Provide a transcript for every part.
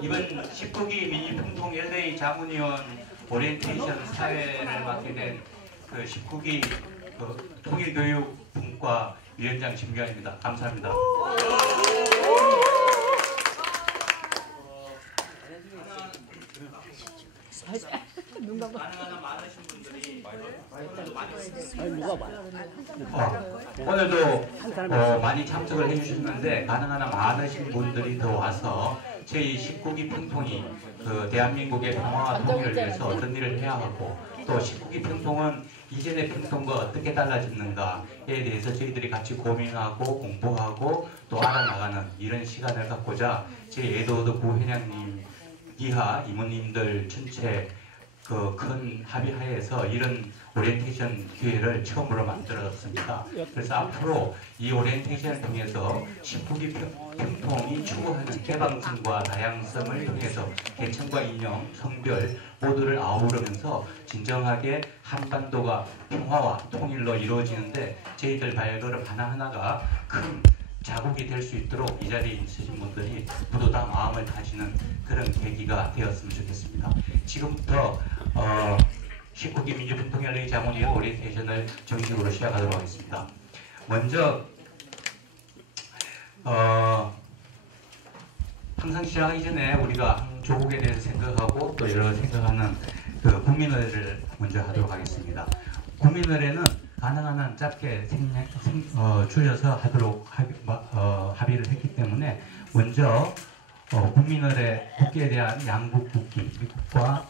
이번 19기 민주평통 LA 자문위원 오리엔테이션 사회를 맡게 된 그 19기 통일교육분과 위원장 김규환입니다. 감사합니다. 가능한 많으신 분들이 오늘도 많이 참석을 해주셨는데 가능한 많으신 분들이 더 와서 저희 19기 평통이 그 대한민국의 평화와 통일을 위해서 어떤 일을 해야 하고 또 19기 평통은 이전의 평통과 어떻게 달라졌는가에 대해서 저희들이 같이 고민하고 공부하고 또 알아나가는 이런 시간을 갖고자 저희 에드워드 부회장님 이하 이모님들 전체 그 큰 합의하에서 이런 오리엔테이션 기회를 처음으로 만들었습니다. 그래서 앞으로 이 오리엔테이션을 통해서 19기 평통이 추구하는 개방성과 다양성을 통해서 계층과 인종, 성별 모두를 아우르면서 진정하게 한반도가 평화와 통일로 이루어지는데 저희들 발걸음 하나하나가 큰 자국이 될 수 있도록 이 자리에 있으신 분들이 모두 다 마음을 다지는 그런 계기가 되었으면 좋겠습니다. 지금부터 19기 민주평통 LA 자문위원 오리엔테이션을 정식으로 시작하도록 하겠습니다. 먼저 항상 시작하기 전에 우리가 조국에 대해서 생각하고 또 여러 생각하는 그 국민의례를 먼저 하도록 하겠습니다. 국민의례는 가능한 한 짧게 줄여서 하도록 합의를 했기 때문에 먼저 국민의례 국기에 대한 양국 국기, 미국과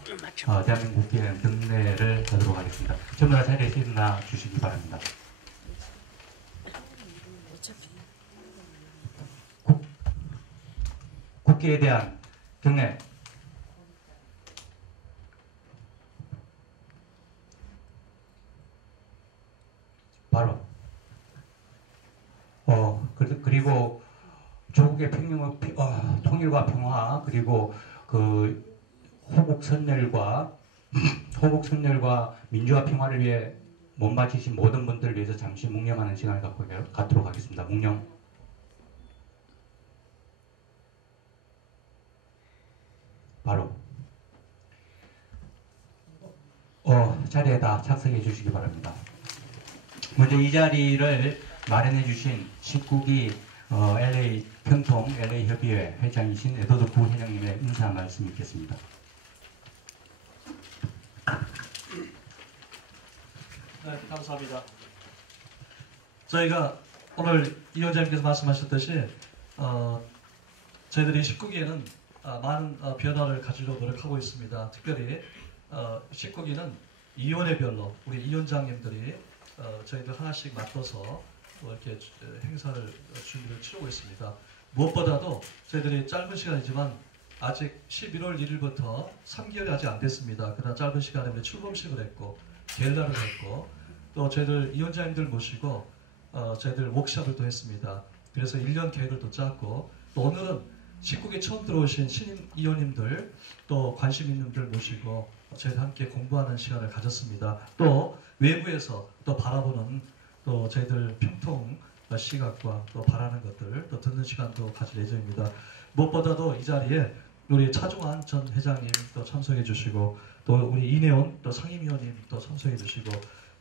대한민국 국기에 대한 경례를 하도록 하겠습니다. 전부 다 자리에서 일어나 주시기 바랍니다. 국기에 대한 경례. 바로 그리고 조국의 통일과 평화 그리고 그 호국선열과 민주화 평화를 위해 몸바치신 모든 분들을 위해서 잠시 묵념하는 시간을 갖도록 하겠습니다. 묵념. 바로 자리에 다 착석해 주시기 바랍니다. 먼저 이 자리를 마련해 주신 19기 LA 평통 LA 협의회 회장이신 에드워드 부회장님의 인사 말씀 있겠습니다. 네, 감사합니다. 저희가 오늘 이 위원장님께서 말씀하셨듯이 저희들이 19기에는 많은 변화를 가지려고 노력하고 있습니다. 특별히 19기는 위원회별로 우리 위원장님들이 저희들 하나씩 맡아서 이렇게 행사를 준비를 치르고 있습니다. 무엇보다도 저희들이 짧은 시간이지만 아직 11월 1일부터 3개월이 아직 안 됐습니다. 그러나 짧은 시간에 우리 출범식을 했고 갤라를 했고 또 저희들 위원장님들 모시고 저희들 워크숍을 또 했습니다. 그래서 1년 계획을 또 짰고 또 오늘은 19기 처음 들어오신 신임 위원님들 또 관심 있는 분들 모시고 저희들 함께 공부하는 시간을 가졌습니다. 또 외부에서 또 바라보는 또 저희들 평통 시각과 또 바라는 것들 또 듣는 시간도 가질 예정입니다. 무엇보다도 이 자리에 우리 차종환 전 회장님 또 참석해 주시고 또 우리 이내원 또 상임위원님 또 참석해 주시고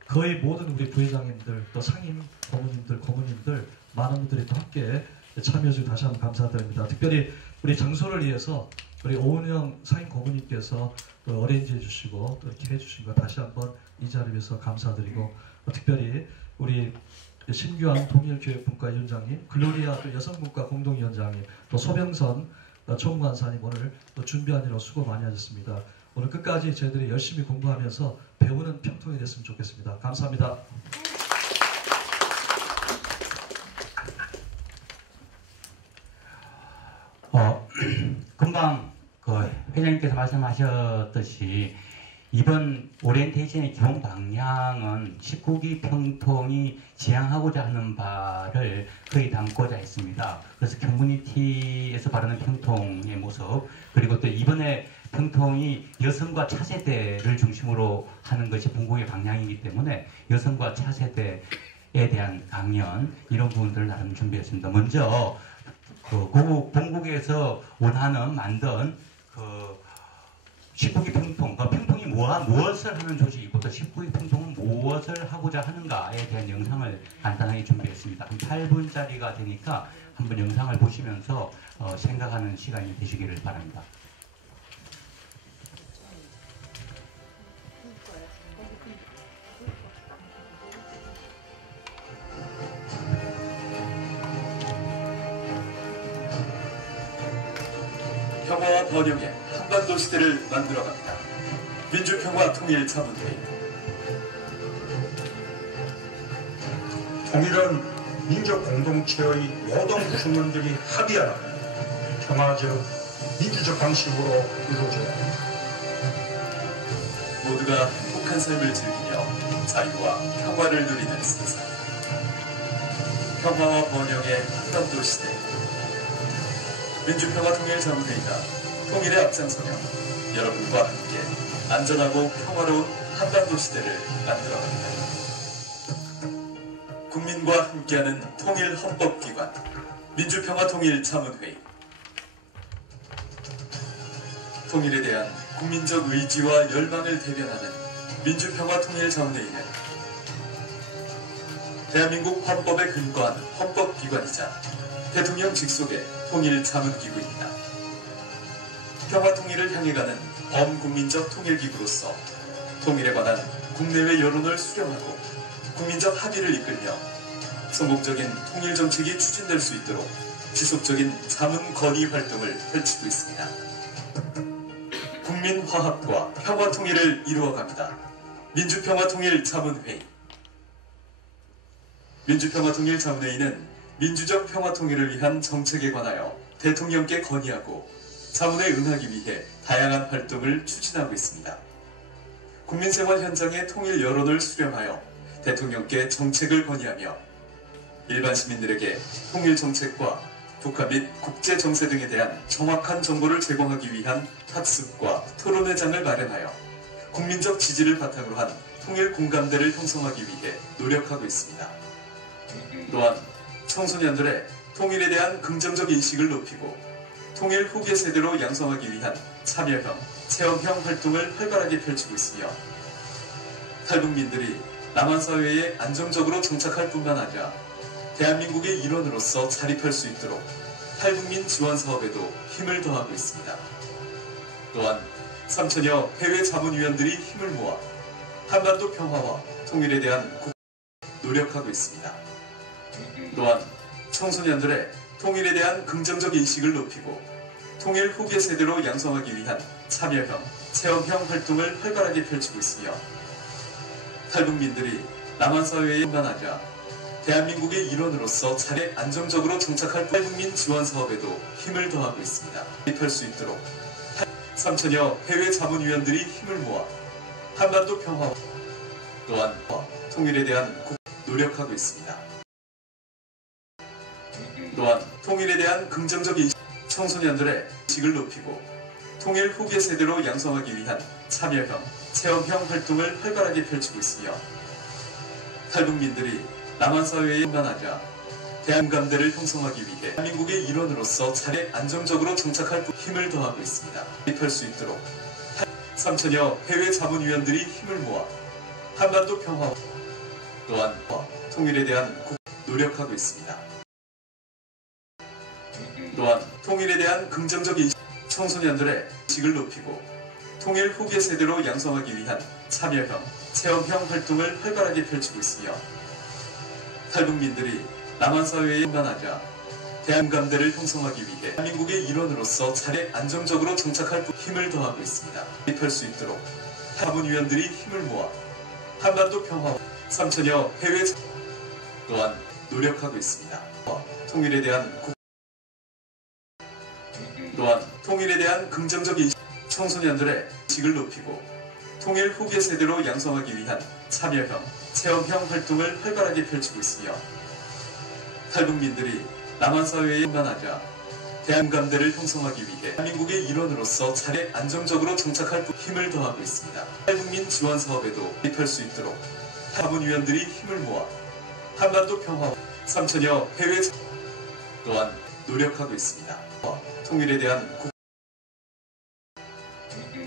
거의 모든 우리 부회장님들 또 상임 고문님들 많은 분들이 또 함께 참여해 주셔서 다시 한번 감사드립니다. 특별히 우리 장소를 위해서 우리 오은영 상임 고문님께서 또 어레인지 해주시고 또 이렇게 해주신 거 다시 한번 이 자리를 위해서 감사드리고 특별히 우리 신규환 통일교육분과 위원장님, 글로리아 또 여성분과 공동위원장님, 또 소병선 총무관사님 오늘 또 준비하느라 수고 많이 하셨습니다. 오늘 끝까지 저희들이 열심히 공부하면서 배우는 평통이 됐으면 좋겠습니다. 감사합니다. 금방 그 회장님께서 말씀하셨듯이 이번 오리엔테이션의 기본 방향은 19기 평통이 지향하고자 하는 바를 거의 담고자 했습니다. 그래서 커뮤니티에서 바르는 평통의 모습 그리고 또 이번에 평통이 여성과 차세대를 중심으로 하는 것이 본국의 방향이기 때문에 여성과 차세대에 대한 강연 이런 부분들을 나름 준비했습니다. 먼저 그 본국에서 원하는 만든 그 19기 평통, 그 평통이 무엇을 하는 조직이고 또 19기 평통은 무엇을 하고자 하는가에 대한 영상을 간단하게 준비했습니다. 한 8분짜리가 되니까 한번 영상을 보시면서 생각하는 시간이 되시기를 바랍니다. 평화와 번영의 한반도 시대를 만들어갑니다. 민주평화통일자문회의. 통일은 민족 공동체의 모든 구성원들이 합의하는 평화적, 민주적 방식으로 이루어져야 합니다. 모두가 행복한 삶을 즐기며 자유와 평화를 누리는 세상. 평화와 번영의 한반도 시대. 민주평화통일자문회의가 통일에 앞장서며 여러분과 함께 안전하고 평화로운 한반도 시대를 만들어갑니다. 국민과 함께하는 통일헌법기관 민주평화통일자문회의. 통일에 대한 국민적 의지와 열망을 대변하는 민주평화통일자문회의는 대한민국 헌법에 근거한 헌법기관이자 대통령 직속의 통일자문기구입니다. 평화통일을 향해 가는 범국민적 통일기구로서 통일에 관한 국내외 여론을 수렴하고 국민적 합의를 이끌며 성공적인 통일정책이 추진될 수 있도록 지속적인 자문 건의 활동을 펼치고 있습니다. 국민화합과 평화통일을 이루어갑니다. 민주평화통일자문회의. 민주평화통일자문회의는 민주적 평화통일을 위한 정책에 관하여 대통령께 건의하고 자문에 응하기 위해 다양한 활동을 추진하고 있습니다. 국민생활 현장의 통일 여론을 수렴하여 대통령께 정책을 건의하며 일반 시민들에게 통일 정책과 북한 및 국제 정세 등에 대한 정확한 정보를 제공하기 위한 학습과 토론회장을 마련하여 국민적 지지를 바탕으로 한 통일 공감대를 형성하기 위해 노력하고 있습니다. 또한 청소년들의 통일에 대한 긍정적 인식을 높이고 통일 후계 세대로 양성하기 위한 참여형, 체험형 활동을 활발하게 펼치고 있으며 탈북민들이 남한사회에 안정적으로 정착할 뿐만 아니라 대한민국의 일원으로서 자립할 수 있도록 탈북민 지원 사업에도 힘을 더하고 있습니다. 또한 3천여 해외 자문위원들이 힘을 모아 한반도 평화와 통일에 대한 노력하고 있습니다. 또한 청소년들의 통일에 대한 긍정적 인식을 높이고 통일 후계 세대로 양성하기 위한 참여형, 체험형 활동을 활발하게 펼치고 있으며 탈북민들이 남한사회에 뿐만 아니라 대한민국의 일원으로서 자립 안정적으로 정착할 탈북민 지원 사업에도 힘을 더하고 있습니다. 자립할 수 있도록 3천여 해외 자문위원들이 힘을 모아 한반도 평화 또한 통일에 대한 노력하고 있습니다. 또한 통일에 대한 긍정적 인식, 청소년들의 인식을 높이고 통일 후계 세대로 양성하기 위한 참여형, 체험형 활동을 활발하게 펼치고 있으며 탈북민들이 남한사회에 뿐만 아니라 대한감대를 형성하기 위해 대한민국의 일원으로서 자립 안정적으로 정착할 힘을 더하고 있습니다. 자립할 수 있도록 3천여 해외 자문위원들이 힘을 모아 한반도 평화 또한 통일에 대한 노력하고 있습니다. 또한 통일에 대한 긍정적 인식, 청소년들의 인식을 높이고 통일 후계 세대로 양성하기 위한 참여형, 체험형 활동을 활발하게 펼치고 있으며 탈북민들이 남한사회에 뿐만 아니라 대한감대를 형성하기 위해 대한민국의 일원으로서 자립 안정적으로 정착할 힘을 더하고 있습니다. 자립할 수 있도록 자문위원들이 힘을 모아 한반도 평화 3천여 해외 또한 노력하고 있습니다. 통일에 대한 또한 통일에 대한 긍정적 인식, 청소년들의 인식을 높이고 통일 후계 세대로 양성하기 위한 참여형, 체험형 활동을 활발하게 펼치고 있으며 탈북민들이 남한사회에 뿐만 아니라 대한감대를 형성하기 위해 대한민국의 일원으로서 자립 안정적으로 정착할 힘을 더하고 있습니다. 탈북민 지원 사업에도 가입할 수 있도록 자문위원들이 힘을 모아 한반도 평화 3천여 해외 또한 노력하고 있습니다. 통일에 대한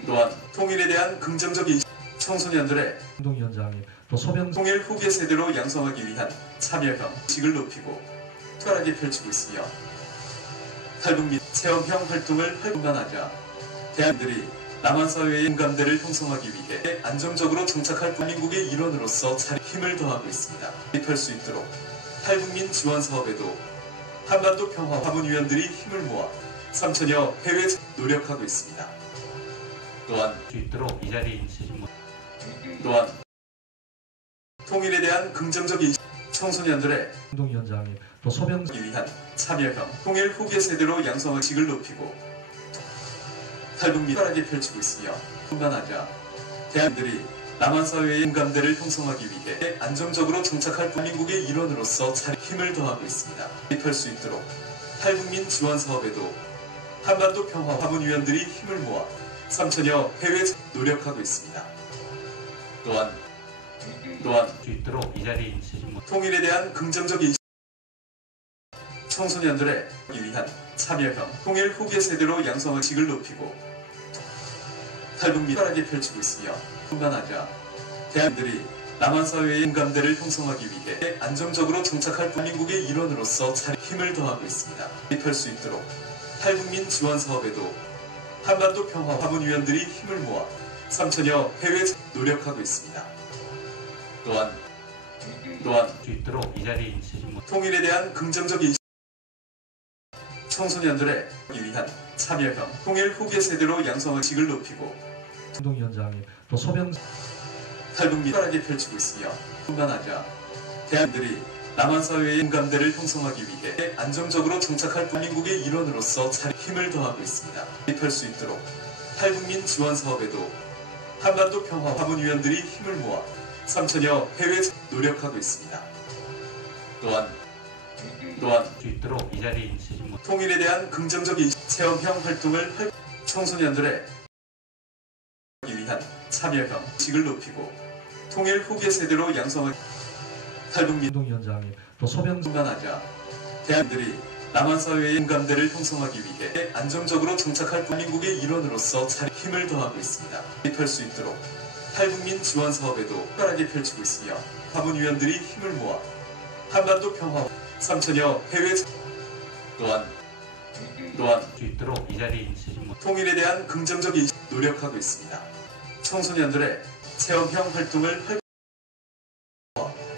또한 통일에 대한 긍정적 인식, 청소년들의 운동위원장님, 또 소병 통일 후계 세대로 양성하기 위한 참여형 식을 높이고 투철하게 펼치고 있으며 탈북 및 체험형 활동을 활발하자 대한민국이 남한사회의 인감대를 형성하기 위해 안정적으로 정착할 대한민국의 일원으로서 힘을 더하고 있습니다. 개입할 수 있도록 탈북민 지원 사업에도 한반도 평화 자문위원들이 힘을 모아 3천여 해외 노력하고 있습니다. 또한 수 있도록 이 자리에 있으신 분 또한 통일에 대한 긍정적 인식, 청소년들의 운동위원장님, 또 소병 위한 참여형 통일 후계 세대로 양성한 식을 높이고 탈북 및 활하게 펼치고 있으며 뿐만하자 대한민국이 남한사회의 인감대를 형성하기 위해 안정적으로 정착할 대한민국의 일원으로서 힘을 더하고 있습니다. 개입할 수 있도록 탈북민 지원 사업에도 한반도 평화 자문위원들이 힘을 모아 3천여 해외 노력하고 있습니다. 또한 수 있도록 이 자리에 있으신 분 통일에 대한 긍정적 인식, 청소년들의 위한 참여형 통일 후계 세대로 양성한 식을 높이고 탈북 및 활하게 펼치고 있으며 뿐만하자 대한민국이 남한사회의 인감대를 형성하기 위해 안정적으로 정착할 대한민국의 일원으로서 힘을 더하고 있습니다. 개입할 수 있도록 탈북민 지원 사업에도 한반도 평화 자문위원들이 힘을 모아 3천여 해외 노력하고 있습니다. 또한 수 있도록 이 자리에 있으신 분 통일에 대한 긍정적 인식, 청소년들의 위한 참여형 통일 후계 세대로 양성한 식을 높이고 운동위원장님, 또 소병 탈북 및 활하게 펼치고 있으며 뿐만하자 대한민국이 남한사회의 인감대를 형성하기 위해 안정적으로 정착할 대한민국의 일원으로서 힘을 더하고 있습니다. 개입할 수 있도록 탈북민 지원 사업에도 한반도 평화 자문위원들이 힘을 모아 3천여 해외 노력하고 있습니다. 또한 수 있도록 이 자리에 있으신 분 통일에 대한 긍정적 인식, 체험형 활동을 청소년들의 위한 참여형 식을 높이고 통일 후계 세대로 양성한 탈북 및 운동위원장님, 또 소병 뿐만하자 대한민국이 남한사회의 인감대를 형성하기 위해 안정적으로 정착할 대한민국의 일원으로서 힘을 더하고 있습니다. 개입할 수 있도록 탈북민 지원 사업에도 활발하게 펼치고 있으며 자문위원들이 힘을 모아 한반도 평화 3천여 해외 또한 수 있도록 이 자리에 있으신 분 통일에 대한 긍정적 인식 노력하고 있습니다. 청소년들의 체험형 활동을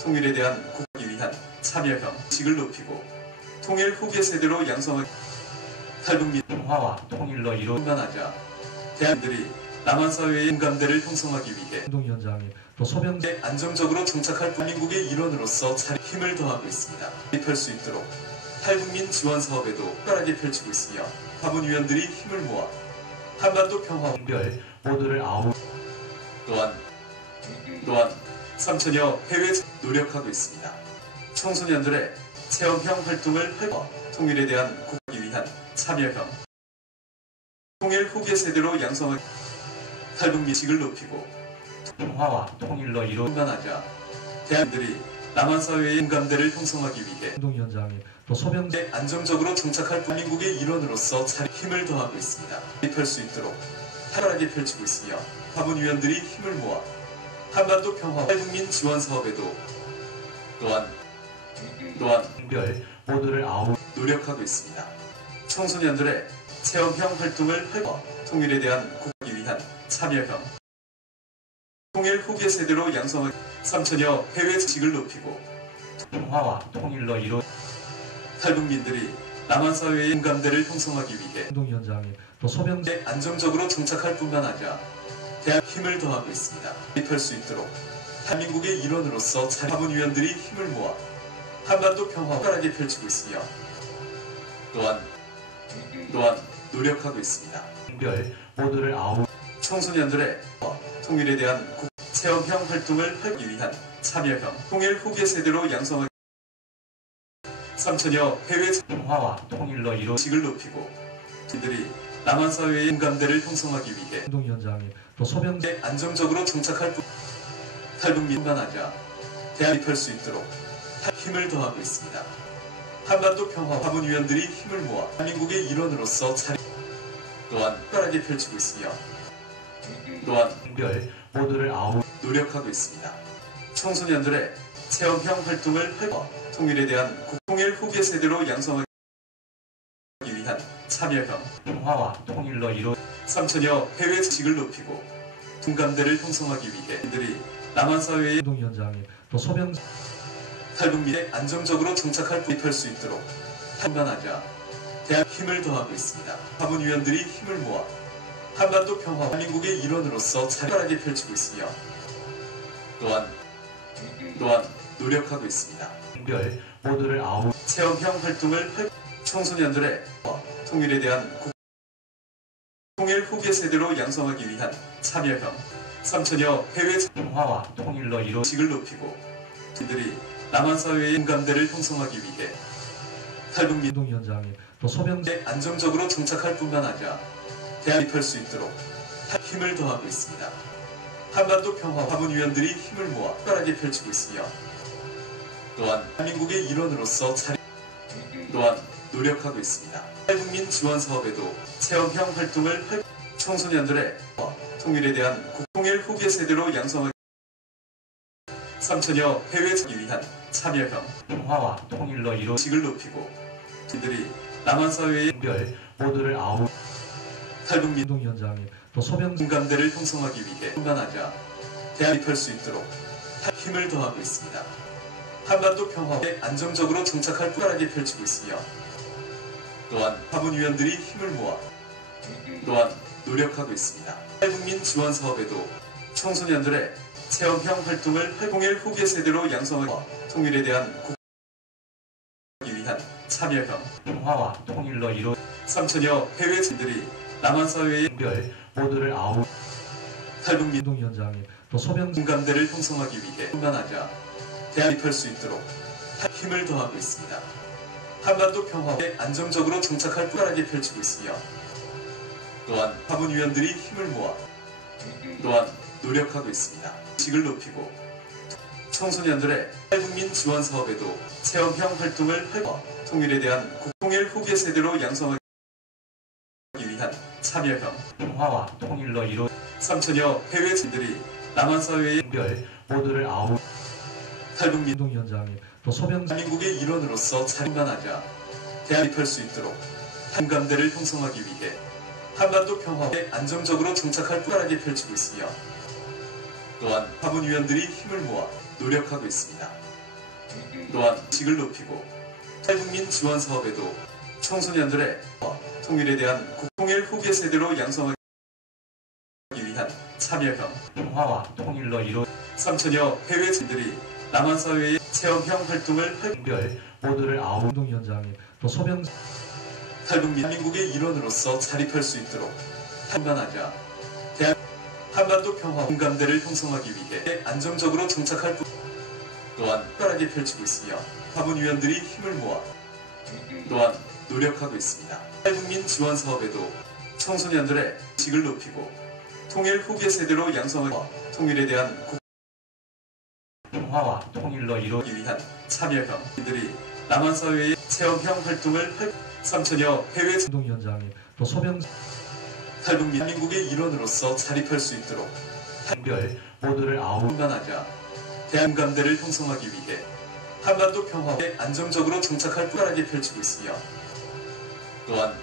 통일에 대한 국기 위한 참여형 식을 높이고 통일 후계 세대로 양성한 탈북 및 평화와 통일로 이루 판단하자 대한민국이 남한사회의 인감대를 형성하기 위해 운동위원장님, 또 소병 안정적으로 정착할 대한민국의 일원으로서 힘을 더하고 있습니다. 개입할 수 있도록 탈북민 지원 사업에도 활발하게 펼치고 있으며 자문위원들이 힘을 모아 한반도 평화 별 모두를 아우 또한 3천여 해외 노력하고 있습니다. 청소년들의 체험형 활동을 통일에 대한 국기 위한 참여형 통일 후계 세대로 양성한 탈북 및 식을 높이고 평화와 통일로 이루 판단하자 대한민국이 남한사회의 인감대를 형성하기 위해 운동위원장님, 또 소병 안정적으로 정착할 대한민국의 일원으로서 힘을 더하고 있습니다. 개입할 수 있도록 활발하게 펼치고 있으며 자문위원들이 힘을 모아 한반도 평화 탈북민 지원 사업에도 또한 별 모두를 아우 노력하고 있습니다. 청소년들의 체험형 활동을 통일에 대한 국기 위한 참여형 통일 후계 세대로 양성한 3천여 해외 식을 높이고 평화와 통일로 이루 탈북민들이 남한사회의 인감대를 형성하기 위해 운동위원장님, 또 소병 안정적으로 정착할 뿐만하자 대한 힘을 더하고 있습니다. 개입할 수 있도록 대한민국의 일원으로서 자문위원들이 힘을 모아 한반도 평화 활발하게 펼치고 있으며 또한 노력하고 있습니다. 별 모두를 아우 청소년들의 통일에 대한 체험형 활동을 하기 위한 참여형 통일 후계 세대로 양성한 3천여 해외 평화와 통일로 이루 식을 높이고 그들이 남한사회의 인감대를 형성하기 위해 운동위원장님, 또 소병 안정적으로 정착할 탈북 및 판단하자 대한민국할 수 있도록 힘을 더하고 있습니다. 한반도 평화 자문위원들이 힘을 모아 대한민국의 일원으로서 자리 또한 특별하게 펼치고 있으며 또한 별 모두를 노력하고 있습니다. 청소년들의 체험형 활동을 통일에 대한 통일 후계 세대로 양성하기 위한 참여형 평화와 통일로 이루 3천여 해외 지식을 높이고 동감대를 형성하기 위해 이들이 남한 사회의 운동위원장님 또 소병 탈북 및에 안정적으로 정착할 구입할 수 있도록 판단하자 대한 힘을 더하고 있습니다. 자문위원들이 힘을 모아 한반도 평화 대한민국의 일원으로서 자리하게 펼치고 있으며 또한 노력하고 있습니다. 별 모두를 체험형 활동을 청소년들의 통일에 대한 통일 후계 세대로 양성하기 위한 참여형 3천여 해외 평화와 통일로 이루 지식을 높이고 이들이 남한 사회의 공감대를 형성하기 위해 탈북 및 운동위원장님 또 소병 안정적으로 정착할 뿐만 아니라 대한입할 수 있도록 힘을 더하고 있습니다. 한반도 평화 자문위원들이 힘을 모아 특별하게 펼치고 있으며 또한 대한민국의 일원으로서 노력하고 있습니다. 탈북민 지원 사업에도 체험형 활동을 청소년들의 통일에 대한 통일 후계 세대로 양성하기 3천여 해외 지기 위한 참여형 평화와 통일로 이루 지식을 높이고 이들이 남한 사회의 별 모두를 탈북 및 운동위원장님 또 소병 공감대를 형성하기 위해 판단하자 대한입할 수 있도록 힘을 더하고 있습니다. 한반도 평화에 안정적으로 정착할 특별하게 펼치고 있으며 또한 자문위원들이 힘을 모아 노력하고 있습니다. 탈북민 지원 사업에도 청소년들의 체험형 활동을 통일 후계 세대로 양성하기 통일에 대한 위한 참여형 평화와 통일로 이루 3천여 해외 지들이 남한 사회의 별 모두를 탈북 및 운동위원장님 또 소병 공감대를 형성하기 위해 판단하자 대한입할 수 있도록 힘을 더하고 있습니다. 한반도 평화에 안정적으로 정착할 특별하게 펼치고 있으며 또한 자문위원들이 힘을 모아 노력하고 있습니다. 지식을 높이고 청소년들의 탈북민 지원 사업에도 체험형 활동을 통일에 대한 통일 후계 세대로 양성하기 위한 참여형 평화와 통일로 이루 3천여 해외 지들이 남한 사회의 별 모두를 탈북 및 운동위원장님 또 소병 대한민국의 일원으로서 자립만하자 대한입할 수 있도록 공감대를 형성하기 위해 한반도 평화에 안정적으로 정착할 특별하게 펼치고 있으며 또한 자문위원들이 힘을 모아 노력하고 있습니다. 또한 지식을 높이고 탈북민 지원 사업에도 청소년들의 통일에 대한 통일 후계 세대로 양성하기 위한 참여형 평화와 통일로 이루 3천여 해외 지들이 남한 사회의 체험형 활동을 별 모두를 운동위원장님 또 소병 탈북 및 대한민국의 일원으로서 자립할 수 있도록 판단하자 한반도 평화 공감대를 형성하기 위해 안정적으로 정착할 또한 특별하게 펼치고 있으며 자문위원들이 힘을 모아 노력하고 있습니다. 탈북민 지원 사업에도 청소년들의 지식을 높이고 통일 후계 세대로 양성하기 통일에 대한 평화와 통일로 이루 위한 참여형 이들이 남한 사회의 체험형 활동을 3천여 해외 운동위원장님 또 소병 탈북 및 대한민국의 일원으로서 자립할 수 있도록 별 모두를 판단하자 대한감대를 형성하기 위해 한반도 평화에 안정적으로 정착할 특별하게 펼치고 있으며 또한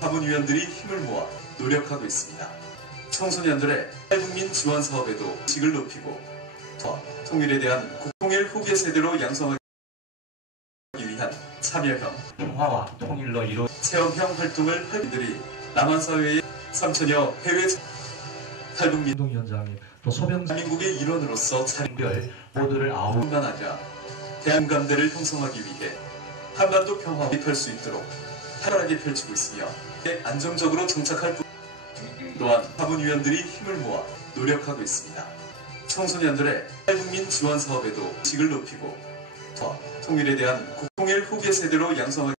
자문위원들이 힘을 모아 노력하고 있습니다. 청소년들의 탈북민 지원 사업에도 지식을 높이고 통일에 대한 통일 후계 세대로 양성하기 위한 참여형 평화와 통일로 이루 체험형 활동을 이들이 남한 사회의 3천여 해외 탈북 및 운동위원장님 또 소병 대한민국의 일원으로서 별 모두를 판단하자 대한감대를 형성하기 위해 한반도 평화에 입할 수 있도록 특별하게 펼치고 있으며 안정적으로 정착할 또한 자문위원들이 힘을 모아 노력하고 있습니다. 청소년들의 탈북민 지원 사업에도 지식을 높이고 통일에 대한 통일 후계 세대로 양성하기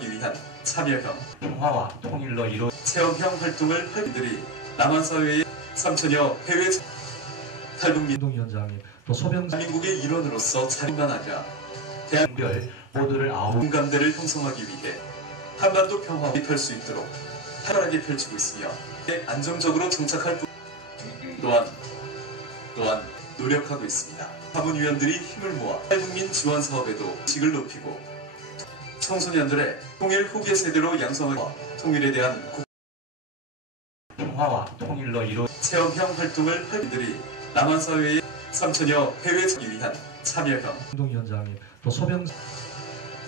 위한 참여형 평화와 통일로 이루 체험형 활동을 이들이 남한 사회의 3천여 해외 탈북 및 운동위원장님 또 소병 대한민국의 일원으로서 자립만하자 대한별 모두를 공감대를 형성하기 위해 한반도 평화에 입할 수 있도록 활발하게 펼치고 있으며 안정적으로 정착할 또한 노력하고 있습니다. 자문위원들이 힘을 모아 탈북민 지원 사업에도 직을 높이고 청소년들의 통일 후계 세대로 양성하고 통일에 대한 평화와 통일로 이루 체험형 활동을 활들이 남한사회의 3천여 해외 참여를 위한 참여형 운동위원장님 또 소병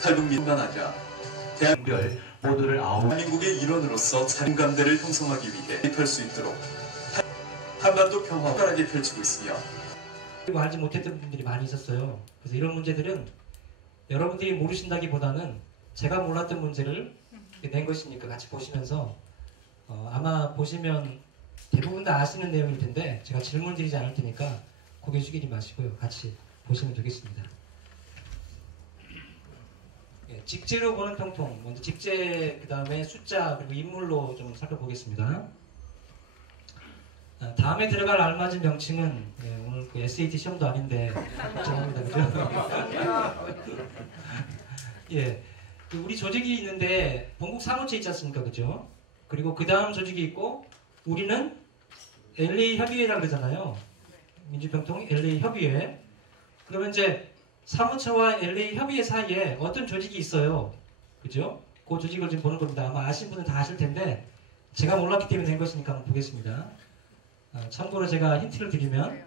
탈북민만 아니라 대한별 모두를 대한민국의 일원으로서 자신감대를 형성하기 위해 입할 수 있도록 한반도 평화 활발하게 펼치고 있으며 그리고 알지 못했던 분들이 많이 있었어요. 그래서 이런 문제들은 여러분들이 모르신다기보다는 제가 몰랐던 문제를 낸 것이니까 같이 보시면서 아마 보시면 대부분 다 아시는 내용일 텐데 제가 질문 드리지 않을 테니까 고개 숙이지 마시고요. 같이 보시면 되겠습니다. 예, 직제로 보는 평통, 먼저 직제, 그 다음에 숫자, 그리고 인물로 좀 살펴보겠습니다. 다음에 들어갈 알맞은 명칭은 오늘 그 SAT 시험도 아닌데 걱정합니다, 그죠? 예, 우리 조직이 있는데 본국 사무처 있지 않습니까, 그죠? 그리고 그 다음 조직이 있고 우리는 LA 협의회라고 그러잖아요. 민주평통 LA 협의회. 그러면 이제 사무처와 LA 협의회 사이에 어떤 조직이 있어요, 그죠? 그 조직을 지금 보는 겁니다. 아마 아시는 분은 다 아실 텐데 제가 몰랐기 때문에 된 것이니까 한번 보겠습니다. 참고로 제가 힌트를 드리면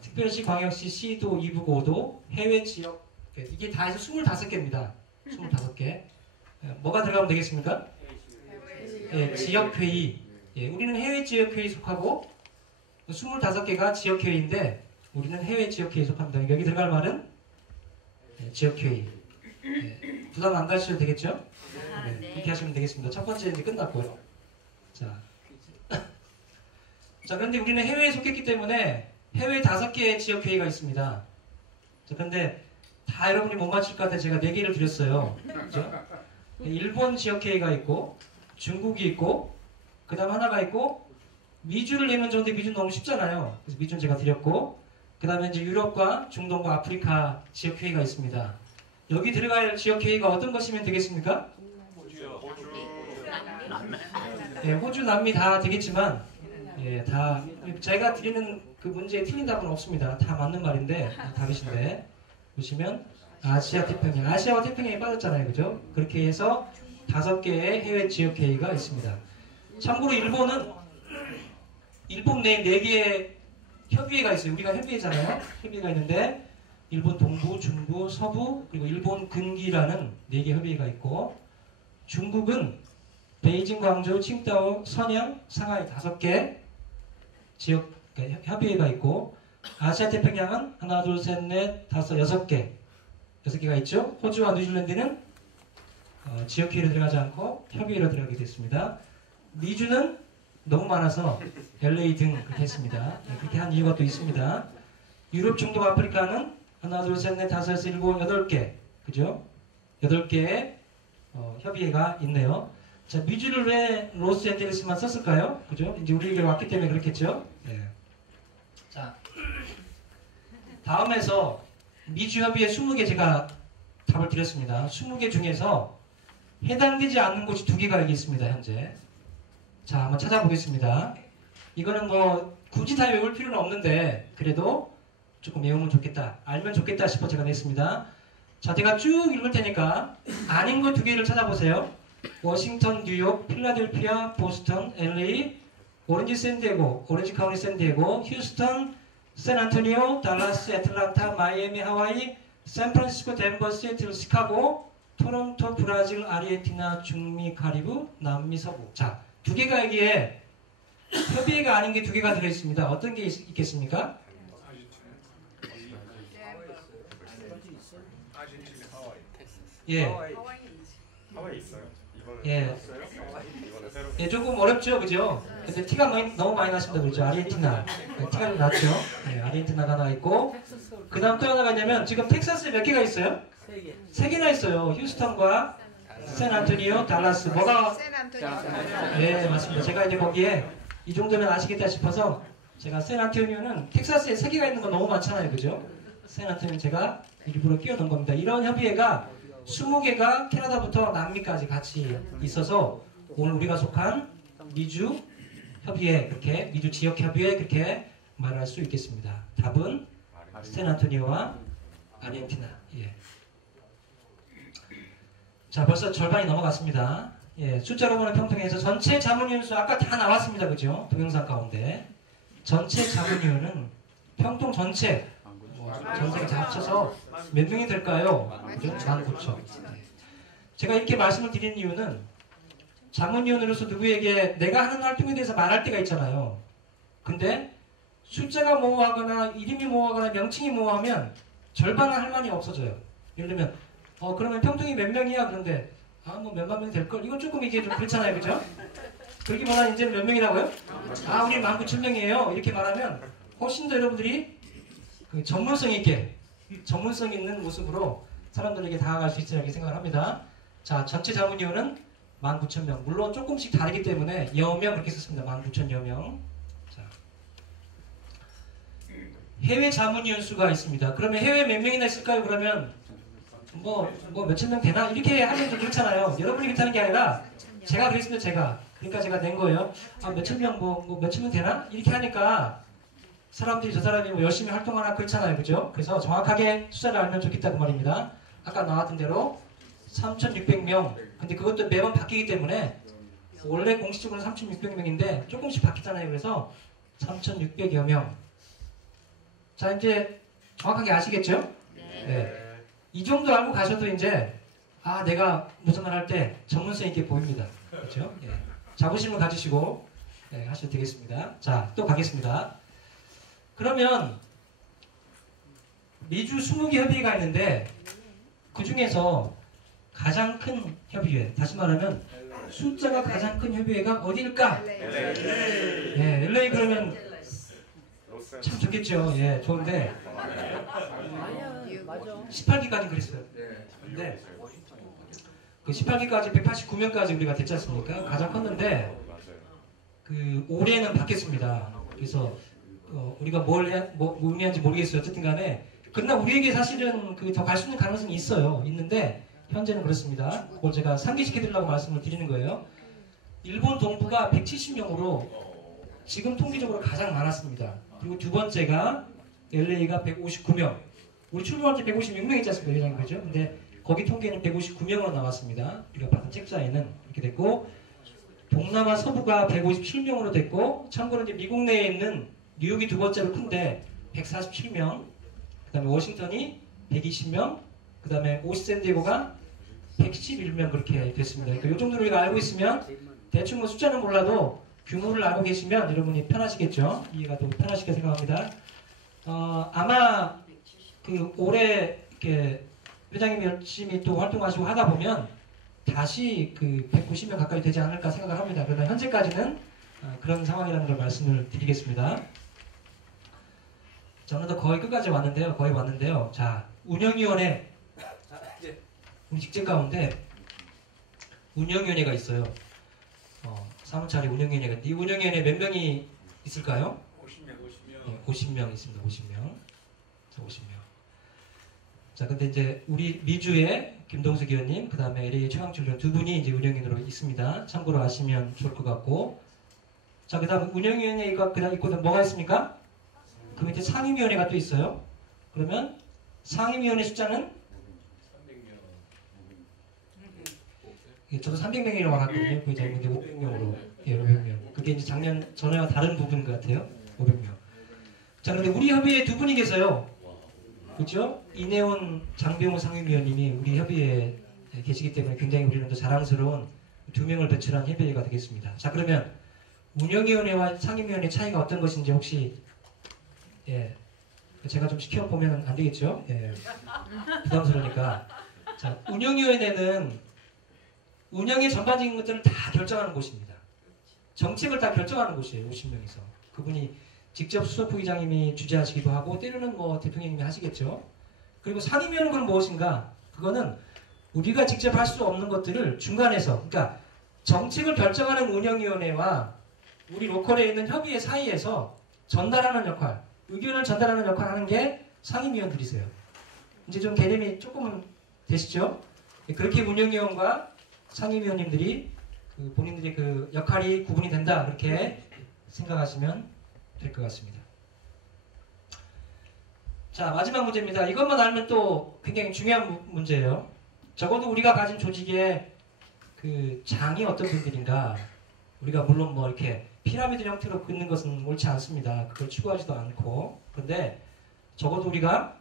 특별시, 광역시, 시도, 이부고도, 해외 지역 이게 다 해서 25개입니다. 25개. 뭐가 들어가면 되겠습니까? 예, 지역회의. 예, 우리는 해외 지역회의에 속하고 25개가 지역회의인데 우리는 해외 지역회의에 속합니다. 여기 들어갈 말은 지역회의. 예, 부담 안 가셔도 되겠죠? 네, 이렇게 하시면 되겠습니다. 첫 번째 이제 끝났고요. 자, 그런데 우리는 해외에 속했기 때문에 해외 5개의 지역회의가 있습니다. 자, 그런데 다 여러분이 못 맞힐 것 같아서 제가 4개를 드렸어요. 그죠? 일본 지역회의가 있고, 중국이 있고, 그 다음 하나가 있고, 미주를 내면 좋은데 미주는 너무 쉽잖아요. 그래서 미주는 제가 드렸고, 그 다음에 이제 유럽과 중동과 아프리카 지역회의가 있습니다. 여기 들어갈 지역회의가 어떤 것이면 되겠습니까? 예, 호주, 남미 다 되겠지만, 예, 다 제가 드리는 그 문제에 틀린 답은 없습니다. 다 맞는 말인데 답이신데 보시면 아시아 태평양, 아시아와 태평양이 빠졌잖아요, 그죠? 그렇게 해서 5개의 해외 지역 회의가 있습니다. 참고로 일본 내에 4개의 협의회가 있어요. 우리가 협의회잖아요. 협의회가 있는데 일본 동부, 중부, 서부 그리고 일본 근기라는 4개 협의회가 있고 중국은 베이징, 광저우, 칭다오, 선양, 상하이 5개 지역 협의회가 있고 아시아 태평양은 하나, 둘, 셋, 넷, 다섯, 6개 6개가 있죠. 호주와 뉴질랜드는 지역회의로 들어가지 않고 협의회로 들어가게 됐습니다. 미주는 너무 많아서 LA 등 그렇게 했습니다. 그렇게 한 이유가 또 있습니다. 유럽, 중동, 아프리카는 하나, 둘, 셋, 넷, 다섯, 여섯, 일곱, 8개 그죠? 8개의 협의회가 있네요. 자, 미주를 왜 로스앤젤레스만 썼을까요? 그죠? 이제 우리에게 왔기 때문에 그렇겠죠? 네. 자, 다음에서 미주 협의회 20개 제가 답을 드렸습니다. 20개 중에서 해당되지 않는 곳이 2개가 여기 있습니다, 현재. 자, 한번 찾아보겠습니다. 이거는 뭐 굳이 다 외울 필요는 없는데 그래도 조금 외우면 좋겠다, 알면 좋겠다 싶어 제가 냈습니다. 자, 제가 쭉 읽을 테니까 아닌 거 2개를 찾아보세요. 워싱턴, 뉴욕, 필라델피아, 보스턴, LA, 오렌지 샌디에고, 오렌지 카운티 샌디에고, 휴스턴, 샌안토니오, 달라스, 애틀란타, 마이애미, 하와이, 샌프란시스코, 덴버, 시애틀, 시카고, 토론토, 브라질, 아르헨티나, 중미, 카리브, 남미, 서부. 자, 2개가 여기에 협의회가 아닌 게 2개가 들어있습니다. 어떤 게 있겠습니까? 예. 하와이 있어요? 예. 예, 조금 어렵죠, 그죠? 근데 티가 너무 많이 나십니다, 그렇죠? 아르헨티나. 네, 티가 좀 났죠? 네, 아르헨티나가 하나 있고, 그 다음 또 하나가 있냐면, 지금 텍사스에 몇 개가 있어요? 3개나 있어요. 휴스턴과 샌안토니오, 달라스. 뭐가? 네, 맞습니다. 제가 이제 거기에 이 정도면 아시겠다 싶어서, 제가 샌안토니오는 텍사스에 3개가 있는 거 너무 많잖아요, 그죠? 샌안토니오 제가 일부러 끼워넣은 겁니다. 이런 협의회가 20개가 캐나다부터 남미까지 같이 있어서 오늘 우리가 속한 미주 협의회, 그렇게 미주 지역 협의회 그렇게 말할 수 있겠습니다. 답은 샌안토니오와 아르헨티나. 예. 자, 벌써 절반이 넘어갔습니다. 예, 숫자로 보는 평통에서 전체 자문위원수 아까 다 나왔습니다. 그죠? 동영상 가운데. 전체 자문위원은 평통 전체 전체가 다 합쳐서 몇 명이 될까요? 그죠? 19,000. 제가 이렇게 말씀을 드리는 이유는 자문위원으로서 누구에게 내가 하는 활동에 대해서 말할 때가 있잖아요. 근데 숫자가 모호하거나 이름이 모호하거나 명칭이 모호하면 절반은 할 말이 없어져요. 예를 들면 그러면 평통이 몇 명이야? 그런데 뭐 몇만 명 될걸? 이건 조금 이게 좀 그렇잖아요. 그죠? 그렇기보다 이제는 몇 명이라고요? 우리 19,000명이에요. 이렇게 말하면 훨씬 더 여러분들이 그 전문성 있게 전문성 있는 모습으로 사람들에게 다가갈 수 있으리라고 생각을 합니다. 자, 전체 자문위원은 19,000명. 물론 조금씩 다르기 때문에 여명 그렇게 썼습니다. 19,000여 명. 자, 해외 자문위원 수가 있습니다. 그러면 해외 몇 명이나 있을까요? 그러면 뭐 몇천 명 되나? 이렇게 하면 좀 그렇잖아요. 여러분이 그렇다는 게 아니라 제가 그랬습니다. 그러니까 제가 낸 거예요. 몇천 명 몇천 명 되나? 이렇게 하니까 사람들이 저 사람이 뭐 열심히 활동하나 그렇잖아요. 그죠? 그래서 정확하게 숫자를 알면 좋겠다고 말입니다. 아까 나왔던 대로 3,600명. 근데 그것도 매번 바뀌기 때문에 원래 공식적으로는 3,600명인데 조금씩 바뀌잖아요. 그래서 3,600여 명. 자, 이제 정확하게 아시겠죠? 네. 이 정도 알고 가셔도 이제 내가 무슨 말 할 때 전문성 있게 보입니다. 그렇죠? 예. 자부심을 가지시고 하셔도 되겠습니다. 자, 또 가겠습니다. 그러면 미주 20개 협의회가 있는데 그 중에서 가장 큰 협의회, 다시 말하면 숫자가 가장 큰 협의회가 어디일까? 네, LA 그러면 참 좋겠죠. 예, 좋은데 18기까지 그랬어요. 근데 그 18기까지 189명까지 우리가 됐지 않습니까? 가장 컸는데 그 올해는 바뀌었습니다. 그래서 우리가 뭘 의미하는지 모르겠어요. 어쨌든 간에 그러나 우리에게 사실은 그 더 갈 수 있는 가능성이 있는데 현재는 그렇습니다. 그걸 제가 상기시켜드리려고 말씀을 드리는 거예요. 일본 동부가 170명으로 지금 통계적으로 가장 많았습니다. 그리고 두 번째가 LA가 159명. 우리 출발할 때 156명 있지 않습니까? 회장님, 그죠? 근데 거기 통계는 159명으로 나왔습니다. 우리가 받은 책자에는 이렇게 됐고, 동남아 서부가 157명으로 됐고, 참고로 이제 미국 내에 있는 뉴욕이 두 번째로 큰데 147명, 그 다음에 워싱턴이 120명, 그 다음에 오스샌디에고가 111명 그렇게 됐습니다. 그러니까 이 정도로 우리가 알고 있으면 대충 뭐 숫자는 몰라도 규모를 알고 계시면 여러분이 편하시겠죠? 이해가 더 편하시게 생각합니다. 아마 그 올해 이렇게 회장님이 열심히 또 활동하시고 하다 보면 다시 그 190명 가까이 되지 않을까 생각을 합니다. 그러나 현재까지는 그런 상황이라는 걸 말씀을 드리겠습니다. 저는 더 거의 끝까지 왔는데요. 자, 운영위원회 우리 직책 가운데 운영위원회가 있어요. 사무차례 운영위원회가 있는데 이 운영위원회 몇 명이 있을까요? 50명 있습니다. 50명. 자, 50명. 자, 근데 이제 우리 미주의 김동숙 의원님, 그 다음에 LA 최강철 의원 두 분이 이제 운영위원으로 있습니다. 참고로 아시면 좋을 것 같고. 자, 그 다음 운영위원회가 그 다음 있고 뭐가 있습니까? 그 밑에 상임위원회가 또 있어요. 그러면 상임위원회 숫자는? 저도 300명이라고 알았거든요. 그 이제 500명으로. 예, 500명. 그게 이제 전에와 다른 부분 같아요. 500명. 자, 그런데 우리 협의회에 두 분이 계세요. 그렇죠? 이내원 장병호 상임위원님이 우리 협의회에 계시기 때문에 굉장히 우리는 더 자랑스러운 두 명을 배출한 협의회가 되겠습니다. 자, 그러면 운영위원회와 상임위원회 차이가 어떤 것인지 혹시 제가 좀 시켜보면 안 되겠죠? 부담스러우니까. 자, 운영위원회는 운영의 전반적인 것들을 다 결정하는 곳입니다. 정책을 다 결정하는 곳이에요. 50명이서. 그분이 직접 수석부의장님이 주재하시기도 하고 때로는 뭐 대통령님이 하시겠죠. 그리고 상임위원회는 그건 무엇인가? 그거는 우리가 직접 할 수 없는 것들을 중간에서, 그러니까 정책을 결정하는 운영위원회와 우리 로컬에 있는 협의회 사이에서 전달하는 역할, 의견을 전달하는 역할을 하는 게 상임위원들이세요. 이제 좀 개념이 조금은 되시죠? 그렇게 운영위원과 상임위원님들이 그 본인들의 그 역할이 구분이 된다 그렇게 생각하시면 될 것 같습니다. 자, 마지막 문제입니다. 이것만 알면 또 굉장히 중요한 문제예요. 적어도 우리가 가진 조직의 그 장이 어떤 분들인가, 우리가 물론 뭐 이렇게 피라미드 형태로 긋는 것은 옳지 않습니다. 그걸 추구하지도 않고. 그런데 적어도 우리가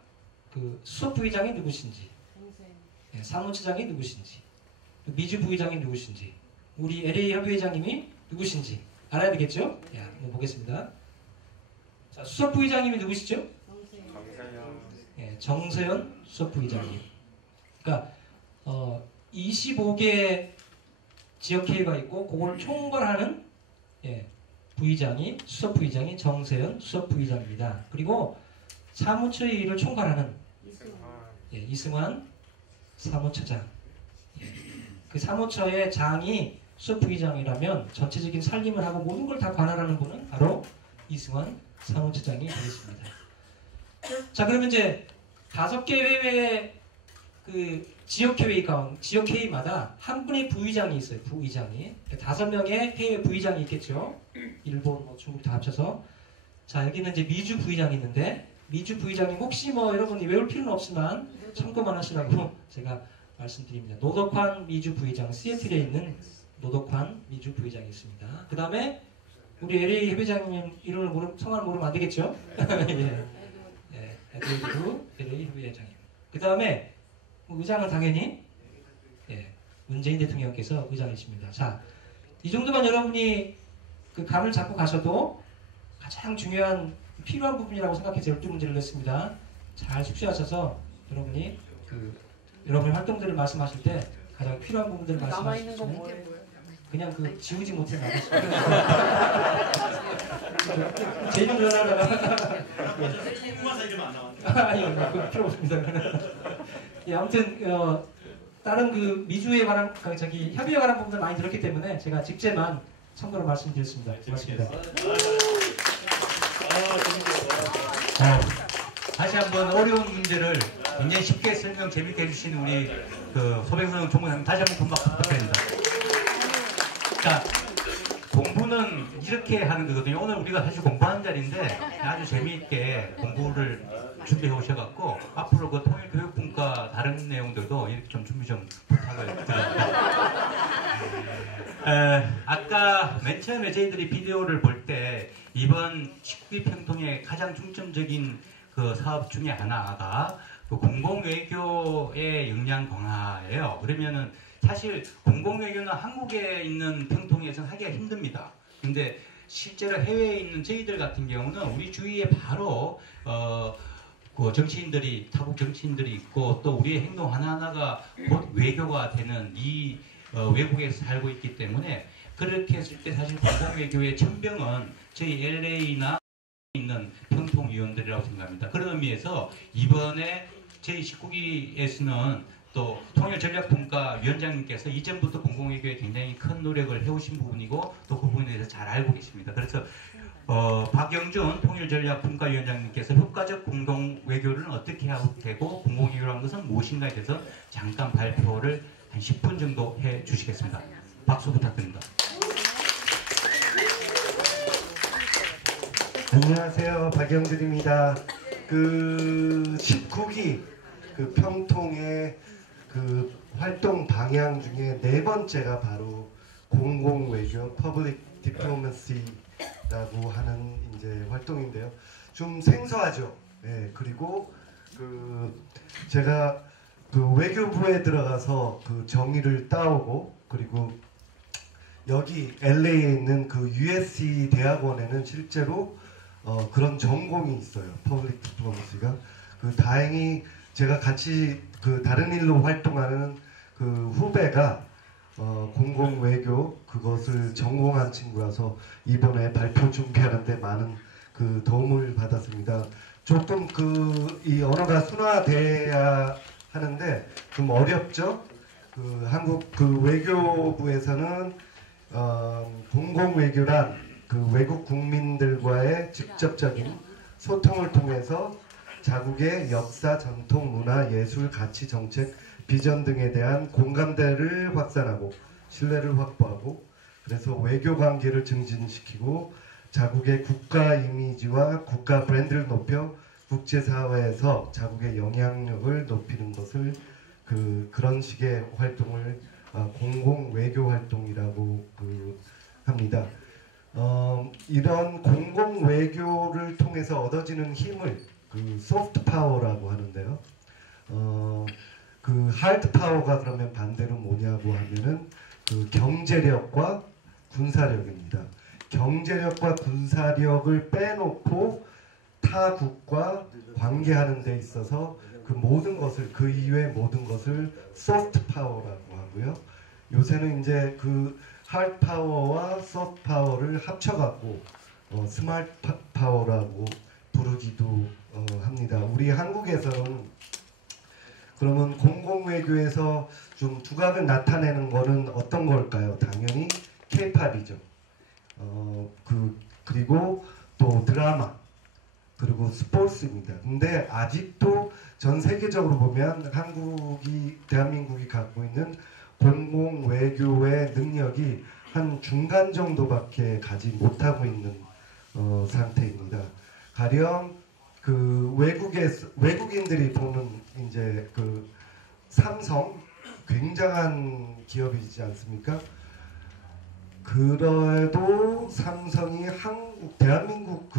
그 수석 부의장이 누구신지, 사무처장이 누구신지, 미주 부의장이 누구신지, 우리 LA 협의회장님이 누구신지 알아야 되겠죠? 야, 한번 보겠습니다. 자, 수석 부의장님이 누구시죠? 예, 정세현 수석 부의장님. 그러니까 25개 지역회의가 있고 그걸 총괄하는 부의장이 수석 부의장이 정세현 수석 부의장입니다. 그리고 사무처회의를 총괄하는 이승환 사무처장. 그 사무처의 장이 수석 부의장이라면 전체적인 살림을 하고 모든 걸 다 관할하는 분은 바로 이승환 사무처장이 되겠습니다. 자, 그러면 이제 5개 회의의 그 지역회의마다 한 분의 부의장이 있어요. 부의장이. 5명의 회의 부의장이 있겠죠. 일본, 중국 다 합쳐서. 자, 여기는 이제 미주 부의장이 있는데, 미주 부의장님 혹시 뭐 여러분이 외울 필요는 없지만 참고만 하시라고 제가 말씀드립니다. 노덕환 미주 부의장, 시애틀에 있는 노덕환 미주 부의장이 있습니다. 그 다음에 우리 LA 협의장님 이름을 성함을 모르면 안 되겠죠? 에드워드 LA 협의장님. 그 다음에 의장은 당연히 문재인 대통령께서 의장이십니다. 자, 이 정도만 여러분이 그 감을 잡고 가셔도 가장 중요한 필요한 부분이라고 생각해서 12문제를 냈습니다. 잘 숙지하셔서 여러분이 여러분의 활동들을 말씀하실 때 가장 필요한 부분들을 말씀하시면 그냥 그 지우지 못해 나가시고 제 이름 전화하다가 궁금해서 이름 안 나왔네. 아니요, 그거 필요 없습니다. 예, 아무튼 다른 그 미주에 관한 협의에 관한 부분들 많이 들었기 때문에 제가 직제만 참고로 말씀드렸습니다. 고맙습니다. 다시 한번 어려운 문제를 굉장히 쉽게 설명 재밌게 해주신 우리 그 소백선 총무장님 다시 한번 금방 부탁드립니다. 자, 공부는 이렇게 하는 거거든요. 오늘 우리가 사실 공부하는 자리인데 아주 재미있게 공부를 준비해 오셔갖고 앞으로 그 통일교육분과 다른 내용들도 이렇게 좀 준비 좀 부탁을 드립니다. 아까 맨 처음에 저희들이 비디오를 볼 때 이번 식비 평통의 가장 중점적인 그 사업 중에 하나가 그 공공외교의 역량 강화예요. 그러면은 사실 공공외교는 한국에 있는 평통에서 하기가 힘듭니다. 근데 실제로 해외에 있는 저희들 같은 경우는 우리 주위에 바로 그 정치인들이, 타국 정치인들이 있고 또 우리의 행동 하나하나가 곧 외교가 되는 이 외국에서 살고 있기 때문에 그렇게 했을 때 사실 공공외교의 천병은 저희 LA나 있는 평통위원들이라고 생각합니다. 그런 의미에서 이번에 저희 19기에서는 또 통일전략분과 위원장님께서 이전부터 공공외교에 굉장히 큰 노력을 해오신 부분이고 또 그 부분에 대해서 잘 알고 계십니다. 그래서 박영준 통일전략분과 위원장님께서 효과적 공동외교를 어떻게 하고 되고 공공외교라는 것은 무엇인가에 대해서 잠깐 발표를 한 10분 정도 해주시겠습니다. 박수 부탁드립니다. 안녕하세요, 박영준입니다. 그 19기 그 평통의 그 활동 방향 중에 4번째가 바로 공공외교 (Public Diplomacy)라고 하는 이제 활동인데요. 좀 생소하죠. 네, 그리고 그 제가 그 외교부에 들어가서 그 정의를 따오고 그리고 여기 LA에 있는 그 USC 대학원에는 실제로 그런 전공이 있어요. 퍼블릭 디플로마시가. 그 다행히 제가 같이 그 다른 일로 활동하는 그 후배가 공공외교 그것을 전공한 친구라서 이번에 발표 준비하는데 많은 그 도움을 받았습니다. 조금 이 언어가 순화돼야 하는데 좀 어렵죠. 그 한국 그 외교부에서는 공공외교란 그 외국 국민들과의 직접적인 소통을 통해서 자국의 역사, 전통, 문화, 예술, 가치, 정책, 비전 등에 대한 공감대를 확산하고 신뢰를 확보하고 그래서 외교 관계를 증진시키고 자국의 국가 이미지와 국가 브랜드를 높여 국제사회에서 자국의 영향력을 높이는 것을 그런 식의 활동을 공공 외교 활동이라고 합니다. 이런 공공 외교를 통해서 얻어지는 힘을 소프트 파워라고 하는데요. 하드 파워가 그러면 반대로 뭐냐고 하면은 경제력과 군사력입니다. 경제력과 군사력을 빼놓고 타국과 관계하는 데 있어서 그 모든 것을 그 이외의 모든 것을 소프트 파워라고 하고요. 요새는 이제 하드 파워와 소프트 파워를 합쳐갖고 스마트 파워라고 부르기도 합니다. 우리 한국에서는 그러면 공공외교에서 좀 두각을 나타내는 거는 어떤 걸까요? 당연히 K-팝이죠. 그리고 또 드라마 그리고 스포츠입니다. 근데 아직도 전 세계적으로 보면 대한민국이 갖고 있는 공공 외교의 능력이 한 중간 정도밖에 가지 못하고 있는 상태입니다. 가령 외국인들이 보는 이제 삼성 굉장한 기업이지 않습니까? 그래도 삼성이 대한민국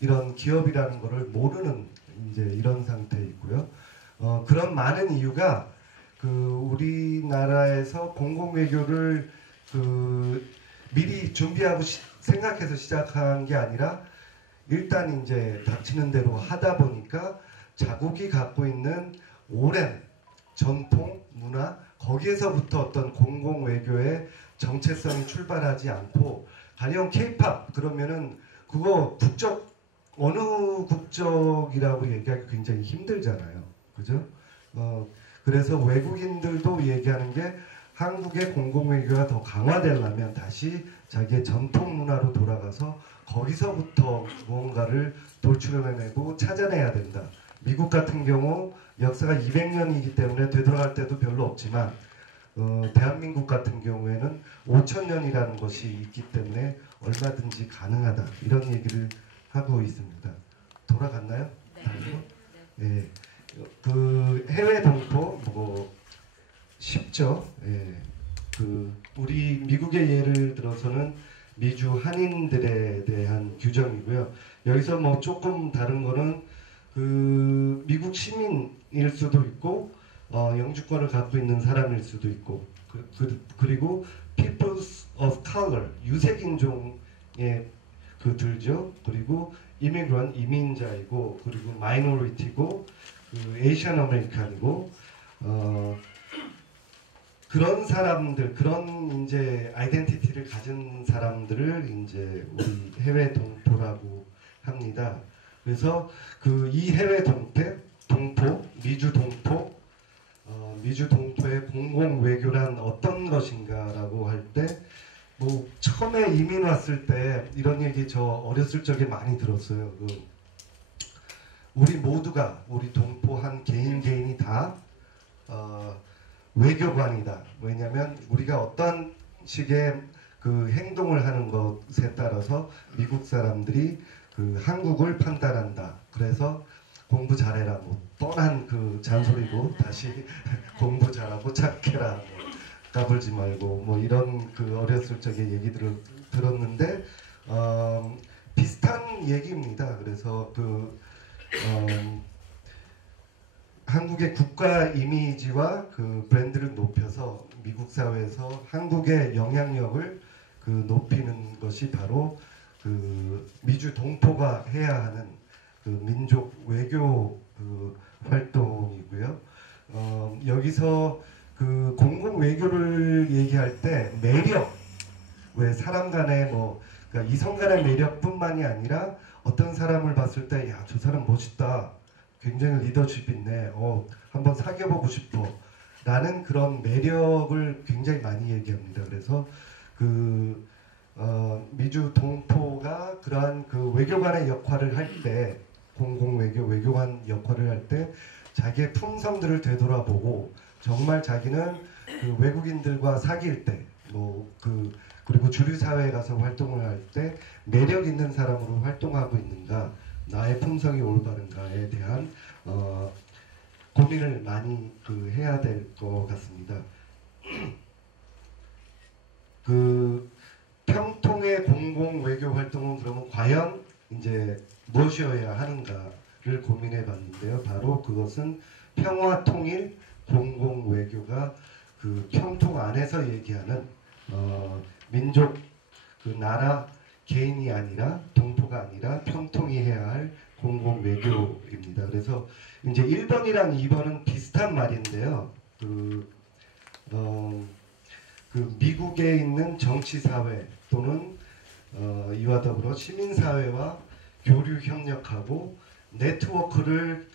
이런 기업이라는 것을 모르는 이제 이런 상태에 있고요. 그런 많은 이유가 우리나라에서 공공외교를 미리 준비하고 생각해서 시작한 게 아니라 일단 이제 닥치는 대로 하다 보니까 자국이 갖고 있는 오랜 전통, 문화 거기에서부터 어떤 공공외교의 정체성이 출발하지 않고 가령 K-팝 그러면은 그거 어느 국적이라고 얘기하기 굉장히 힘들잖아요. 그죠? 그래서 외국인들도 얘기하는 게 한국의 공공외교가 더 강화되려면 다시 자기의 전통 문화로 돌아가서 거기서부터 무언가를 돌출해내고 찾아내야 된다. 미국 같은 경우 역사가 200년이기 때문에 되돌아갈 때도 별로 없지만 대한민국 같은 경우에는 5000년이라는 것이 있기 때문에 얼마든지 가능하다. 이런 얘기를 하고 있습니다. 돌아갔나요? 네. 해외 동포 쉽죠. 예. 우리 미국의 예를 들어서는 미주 한인들에 대한 규정이고요. 여기서 조금 다른 거는 미국 시민일 수도 있고 영주권을 갖고 있는 사람일 수도 있고 그리고 Peoples of Color 유색인종에 들죠. 그리고 이미그런 이민자이고 그리고 마이너리티고 에이시안 아메리칸이고 그런 사람들 그런 이제 아이덴티티를 가진 사람들을 이제 우리 해외 동포라고 합니다. 그래서 이 해외 동포 미주 동포의 공공 외교란 어떤 것인가라고 할 때 처음에 이민 왔을 때 이런 얘기 저 어렸을 적에 많이 들었어요. 우리 모두가 우리 동포 한 개인이 다 외교관이다. 왜냐하면 우리가 어떤 식의 행동을 하는 것에 따라서 미국 사람들이 한국을 판단한다. 그래서 공부 잘해라. 뻔한 잔소리고 다시 공부 잘하고 착해라. 까불지 말고 이런 어렸을 적에 얘기들을 들었는데 비슷한 얘기입니다. 그래서 한국의 국가 이미지와 브랜드를 높여서 미국 사회에서 한국의 영향력을 높이는 것이 바로 미주 동포가 해야 하는 민족 외교 활동이고요. 여기서 공공 외교를 얘기할 때 매력, 왜 사람 간의 그러니까 이성 간의 매력뿐만이 아니라 어떤 사람을 봤을 때 야, 저 사람 멋있다. 굉장히 리더십 있네. 한번 사귀어보고 싶어. 라는 그런 매력을 굉장히 많이 얘기합니다. 그래서 미주 동포가 그러한 외교관의 역할을 할 때 공공외교, 외교관 역할을 할 때 자기의 품성들을 되돌아보고 정말 자기는 그 외국인들과 사귈 때, 그리고 주류 사회에 가서 활동을 할 때 매력 있는 사람으로 활동하고 있는가, 나의 품성이 올바른가에 대한 고민을 많이 해야 될 것 같습니다. 평통의 공공 외교 활동은 그러면 과연 이제 무엇이어야 하는가를 고민해 봤는데요. 바로 그것은 평화 통일 공공 외교가 그 평통 안에서 얘기하는 민족, 나라, 개인이 아니라 동포가 아니라 평통이 해야 할 공공 외교입니다. 그래서 이제 1번이랑 2번은 비슷한 말인데요. 미국에 있는 정치사회 또는 이와 더불어 시민사회와 교류 협력하고 네트워크를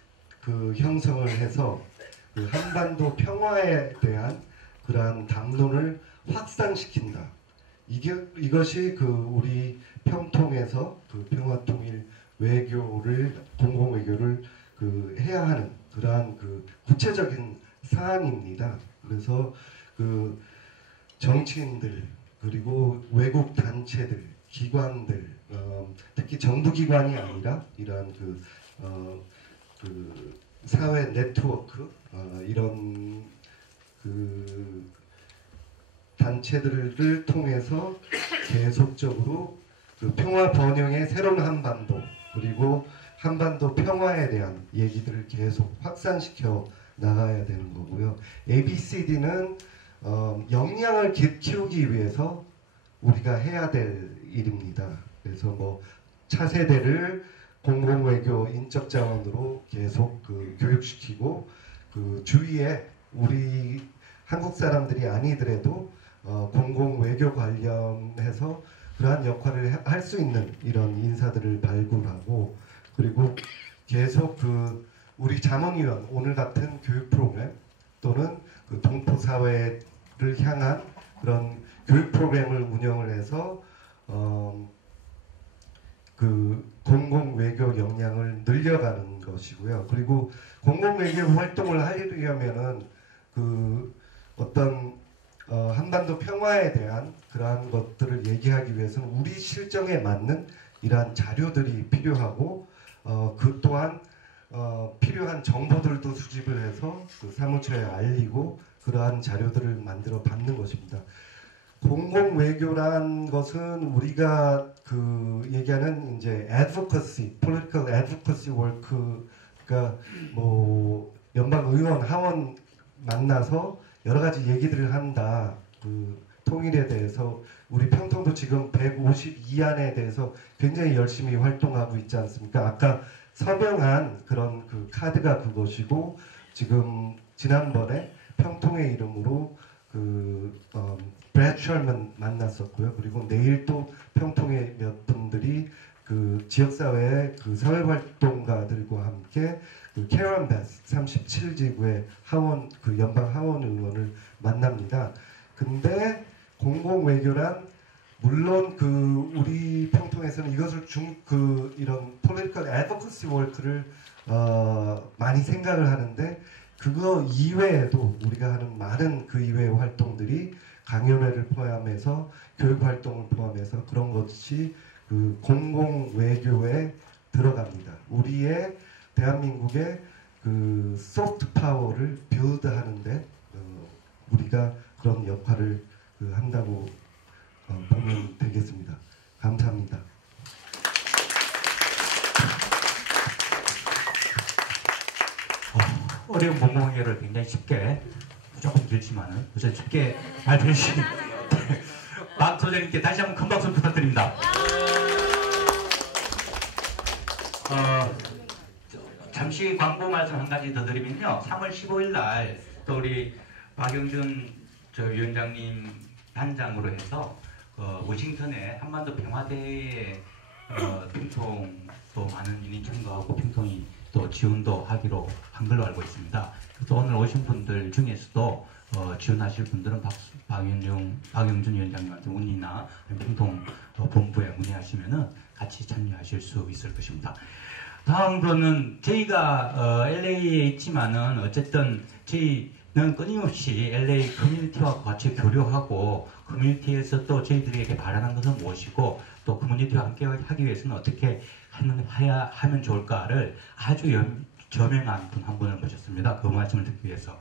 형성을 해서 한반도 평화에 대한 그러한 담론을 확산시킨다. 이것이 우리 평통에서 평화통일 외교를, 공공외교를 해야 하는 그러한 구체적인 사안입니다. 그래서 정치인들, 그리고 외국 단체들, 기관들, 특히 정부기관이 아니라 이러한 사회 네트워크, 이런 단체들을 통해서 계속적으로 평화 번영의 새로운 한반도, 그리고 한반도 평화에 대한 얘기들을 계속 확산시켜 나가야 되는 거고요. ABCD는 역량을 키우기 위해서 우리가 해야 될 일입니다. 그래서 차세대를 공공외교 인적 자원으로 계속 교육시키고 주위에 우리 한국 사람들이 아니더라도 공공외교 관련해서 그러한 역할을 할 수 있는 이런 인사들을 발굴하고, 그리고 계속 우리 자문위원, 오늘 같은 교육 프로그램 또는 동포 사회를 향한 그런 교육 프로그램을 운영을 해서 공공 외교 역량을 늘려가는 것이고요. 그리고 공공 외교 활동을 하려면은 어떤 한반도 평화에 대한 그러한 것들을 얘기하기 위해서는 우리 실정에 맞는 이러한 자료들이 필요하고, 또한 필요한 정보들도 수집을 해서 사무처에 알리고 그러한 자료들을 만들어 받는 것입니다. 공공 외교란 것은 우리가 얘기하는 이제 advocacy, political advocacy work가 연방 의원, 하원 만나서 여러 가지 얘기들을 한다. 통일에 대해서 우리 평통도 지금 152안에 대해서 굉장히 열심히 활동하고 있지 않습니까? 아까 서명한 그런 카드가 그것이고, 지난번에 평통의 이름으로 브래드 셜먼 만났었고요. 그리고 내일 또 평통의 몇 분들이 지역사회의 사회활동가들과 함께 캐런 베스 37지구의 연방 하원 의원을 만납니다. 근데 공공외교란 물론 우리 평통에서는 이것을 이런 political advocacy work를 많이 생각을 하는데, 그거 이외에도 우리가 하는 많은 이외의 활동들이 강연회를 포함해서 교육활동을 포함해서 그런 것이 공공외교에 들어갑니다. 우리의 대한민국의 소프트 파워를 빌드하는데 우리가 그런 역할을 한다고 보면 되겠습니다. 감사합니다. 어려운 공공외교를 굉장히 쉽게, 조금 길지만은 쉽게 발표해 주신 박 소장님께 다시 한번 큰 박수 부탁드립니다. 잠시 광고 말씀 한 가지 더 드리면요. 3월 15일 날 또 우리 박영준 위원장님 단장으로 해서 워싱턴의 한반도 평화대회에 평통도 많은 인이 참가하고 평통이 또 지원도 하기로 한 걸로 알고 있습니다. 그래서 오늘 오신 분들 중에서도 지원하실 분들은 박영준 위원장님한테 문의나 평통 본부에 문의하시면은 같이 참여하실 수 있을 것입니다. 다음으로는 저희가 LA에 있지만은 어쨌든 저희는 끊임없이 LA 커뮤니티와 같이 교류하고 커뮤니티에서 또 저희들에게 바라는 것을 모시고 또 커뮤니티와 함께 하기 위해서는 어떻게 하면 좋을까를 아주 저명한 분 한 분을 모셨습니다. 그 말씀을 듣기 위해서.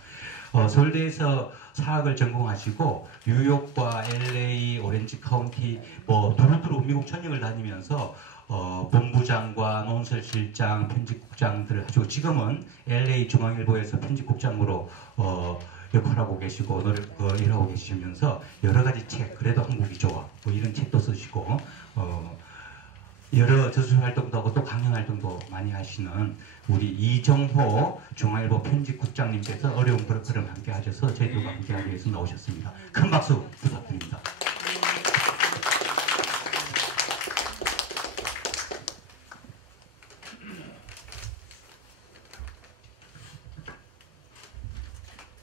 서울대에서 사학을 전공하시고 뉴욕과 LA, 오렌지 카운티 뭐 두루두루 미국 전역을 다니면서 본부장과 논설실장, 편집국장들을 하시고 지금은 LA 중앙일보에서 편집국장으로 역할하고 계시고 일하고 계시면서 여러 가지 책, 그래도 한국이 좋아 뭐 이런 책도 쓰시고 여러 저술 활동도 하고 또 강연 활동도 많이 하시는 우리 이정호 중앙일보 편집국장님께서 어려운 걸음 함께 하셔서 저희들과 함께 하기 위해서 나오셨습니다. 큰 박수 부탁드립니다.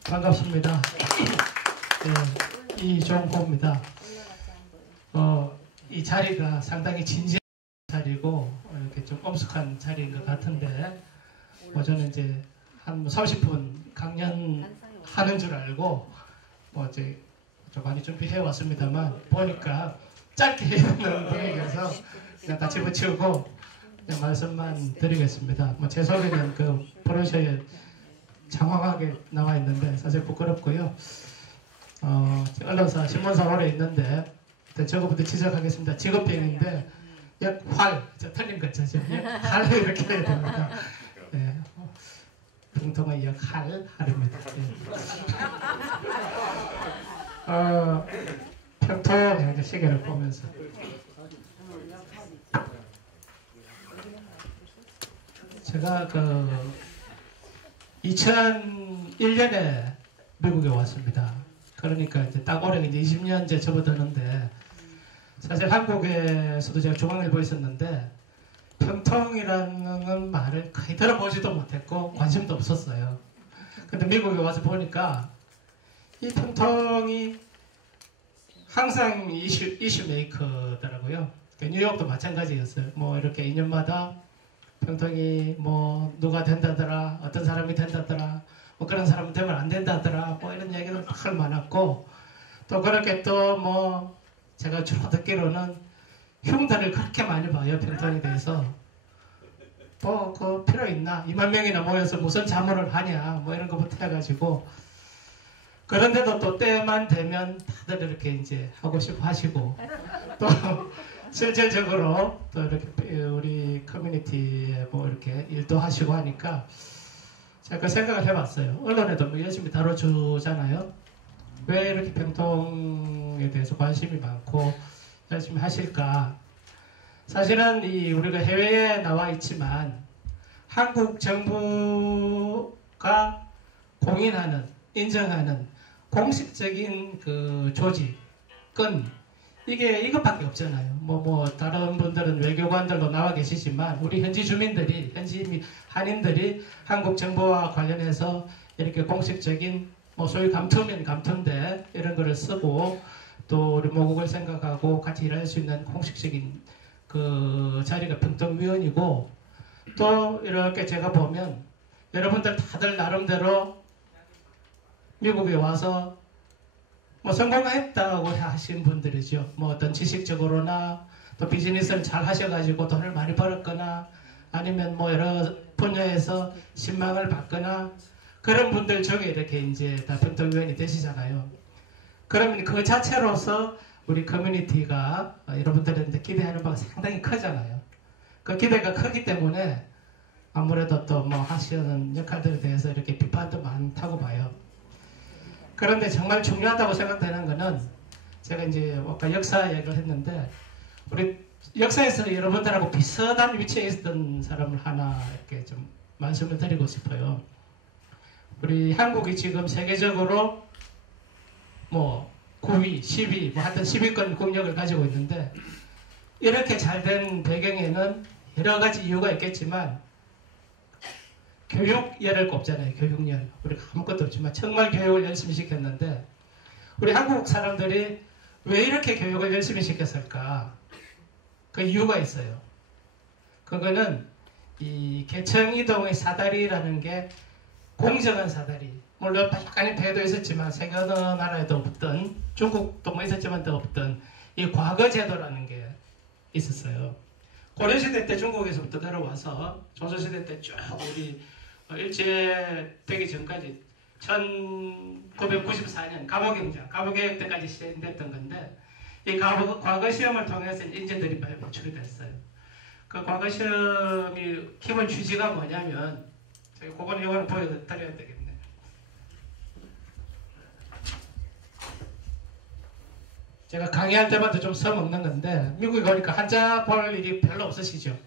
반갑습니다. 네, 이종호입니다. 이 자리가 상당히 진지한 자리고 이렇게 좀 엄숙한 자리인 것 같은데 저는 이제 한 30분 강연하는 줄 알고 이제 좀 많이 준비해 왔습니다만 보니까 짧게 해놓는 분위기여서 그냥 다 집어치우고 그냥 말씀만 드리겠습니다. 제 소리는 그 브로셔에 장황하게 나와 있는데 사실 부끄럽고요. 언론사 신문사 오래 있는데 저거부터 지적하겠습니다. 직업병인데 활, 틀린 거죠. 활 이렇게 해야 됩니다. 네. 평통의 할입니다. 평통 이제 시계를 보면서 제가 2001년에 미국에 왔습니다. 그러니까 이제 딱 올해 이제 20년째 접어드는데 사실 한국에서도 제가 중앙일보에 있었는데 평통이라는 말을 거의 들어보지도 못했고 관심도 없었어요. 근데 미국에 와서 보니까 이 평통이 항상 이슈 메이커더라고요. 뉴욕도 마찬가지였어요. 뭐 이렇게 2년마다 평통이 뭐 누가 된다더라, 어떤 사람이 된다더라, 뭐 그런 사람 되면 안 된다더라, 뭐 이런 얘기는 할 많았고 또 그렇게 또 뭐 제가 주로 듣기로는 흉들을 그렇게 많이 봐요. 평통에 대해서. 뭐 그 필요 있나? 2만 명이나 모여서 무슨 자문을 하냐? 뭐 이런 것부터 해가지고 그런데도 또 때만 되면 다들 이렇게 이제 하고 싶어 하시고 또 실질적으로 또 이렇게 우리 커뮤니티에 뭐 이렇게 일도 하시고 하니까 제가 생각을 해봤어요. 언론에도 뭐 열심히 다뤄주잖아요. 왜 이렇게 평통에 대해서 관심이 많고 열심히 하실까? 사실은 우리가 해외에 나와 있지만 한국 정부가 공인하는, 인정하는 공식적인 그 조직은 이것밖에 없잖아요. 뭐 다른 분들은 외교관들도 나와 계시지만 우리 현지 주민들이, 현지 한인들이 한국 정부와 관련해서 이렇게 공식적인 뭐 소위 감투면 감투인데 이런 거를 쓰고 또 우리 모국을 생각하고 같이 일할 수 있는 공식적인 그 자리가 평통위원이고 또 이렇게 제가 보면 여러분들 다들 나름대로 미국에 와서 뭐 성공했다고 하신 분들이죠. 뭐 어떤 지식적으로나 또 비즈니스를 잘 하셔가지고 돈을 많이 벌었거나 아니면 뭐 여러 분야에서 신망을 받거나 그런 분들 중에 이렇게 이제 다 평통위원이 되시잖아요. 그러면 그 자체로서 우리 커뮤니티가 여러분들한테 기대하는 바가 상당히 크잖아요. 그 기대가 크기 때문에 아무래도 또 뭐 하시는 역할들에 대해서 이렇게 비판도 많다고 봐요. 그런데 정말 중요하다고 생각되는 거는 제가 이제 아까 역사 얘기를 했는데 우리 역사에서 여러분들하고 비슷한 위치에 있었던 사람을 하나 이렇게 좀 말씀을 드리고 싶어요. 우리 한국이 지금 세계적으로 뭐 9위, 10위, 뭐 하여튼 10위권 국력을 가지고 있는데 이렇게 잘 된 배경에는 여러 가지 이유가 있겠지만 교육열을 꼽잖아요. 교육열. 우리가 아무것도 없지만 정말 교육을 열심히 시켰는데 우리 한국 사람들이 왜 이렇게 교육을 열심히 시켰을까? 그 이유가 있어요. 그거는 이 개청 이동의 사다리라는 게 공정한 사다리. 물론 약간의 폐해도 있었지만 세계 어느 나라에도 없던, 중국도 뭐 있었지만 더 없던 이 과거 제도라는 게 있었어요. 고려시대 때 중국에서부터 내려와서 조선시대 때 쭉 우리 일제되기 전까지 1994년 갑오개혁 때까지 시행됐던 건데, 이 과거 시험을 통해서 인재들이 많이 배출이 됐어요. 그 과거 시험이 기본 취지가 뭐냐면, 제가 그거는 이거는 보여드려야 되겠네. 제가 강의할 때마다 좀 써먹는 건데, 미국에 가니까 한자 볼 일이 별로 없으시죠?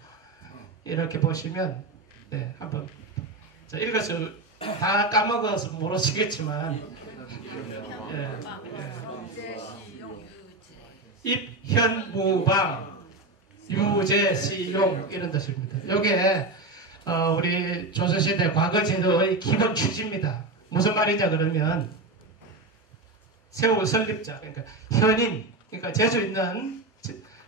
이렇게 보시면, 네, 한번 자, 읽어서 다 까먹어서 모르시겠지만, 입현무방 유제시용 이런 뜻입니다. 이게 우리 조선시대 과거 제도의 기본 취지입니다. 무슨 말이냐 그러면, 세울 설립자, 그러니까 현인, 그러니까 재주 있는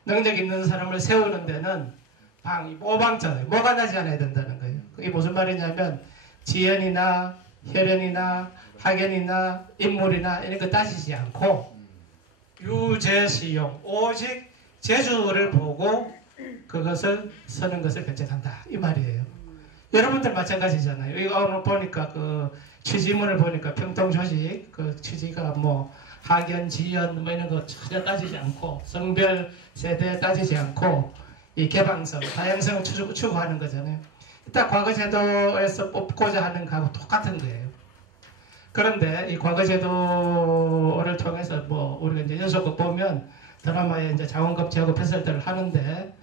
능력 있는 사람을 세우는 데는 방이 모방자예요. 뭐가 나지 않아야 된다는 거예요. 그게 무슨 말이냐면 지연이나 혈연이나 학연이나 인물이나 이런 거 따지지 않고 유재시용, 오직 재주를 보고 그것을 쓰는 것을 결정한다 이 말이에요. 여러분들 마찬가지잖아요. 이거 오늘 보니까 그 취지문을 보니까 평통조직 그 취지가 뭐 학연, 지연 뭐 이런 거 전혀 따지지 않고 성별, 세대 따지지 않고 이 개방성, 다양성을 추구하는 거잖아요. 일단 과거 제도에서 뽑고자 하는 거하고 똑같은 거예요. 그런데 이 과거 제도를 통해서 뭐 우리가 이제 연속극 보면 드라마에 이제 자원급제하고 패설들을 하는데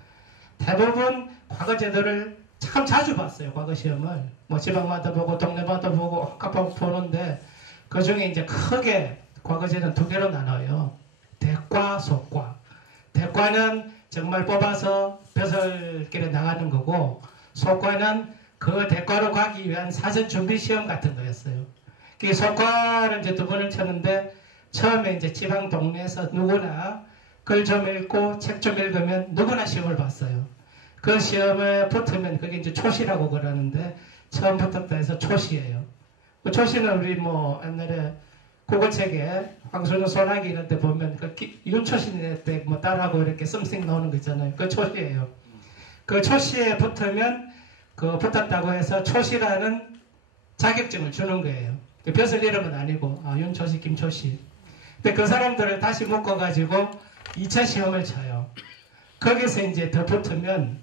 대부분 과거 제도를 참 자주 봤어요. 과거 시험을 뭐 지방마다 보고 동네마다 보고 각각 보는데 그 중에 이제 크게 과거 제도는 두 개로 나눠요. 대과, 속과. 대과는 정말 뽑아서 벼슬길에 나가는 거고, 속과는 그 대과로 가기 위한 사전 준비 시험 같은 거였어요. 그 속과를 이제 두 번을 쳤는데 처음에 이제 지방 동네에서 누구나 글 좀 읽고 책 좀 읽으면 누구나 시험을 봤어요. 그 시험에 붙으면 그게 이제 초시라고 그러는데 처음 붙었다 해서 초시예요. 그 초시는 우리 뭐 옛날에 국어책에 황소년 소나기 이런 데 보면 그 윤초시 때 뭐 딸하고 이렇게 썸씽 나오는 거 있잖아요. 그 초시예요. 그 초시에 붙으면 그 붙었다고 해서 초시라는 자격증을 주는 거예요. 그 벼슬 이름은 아니고 윤초시, 김초시. 근데 그 사람들을 다시 묶어가지고 2차 시험을 쳐요. 거기서 이제 더 붙으면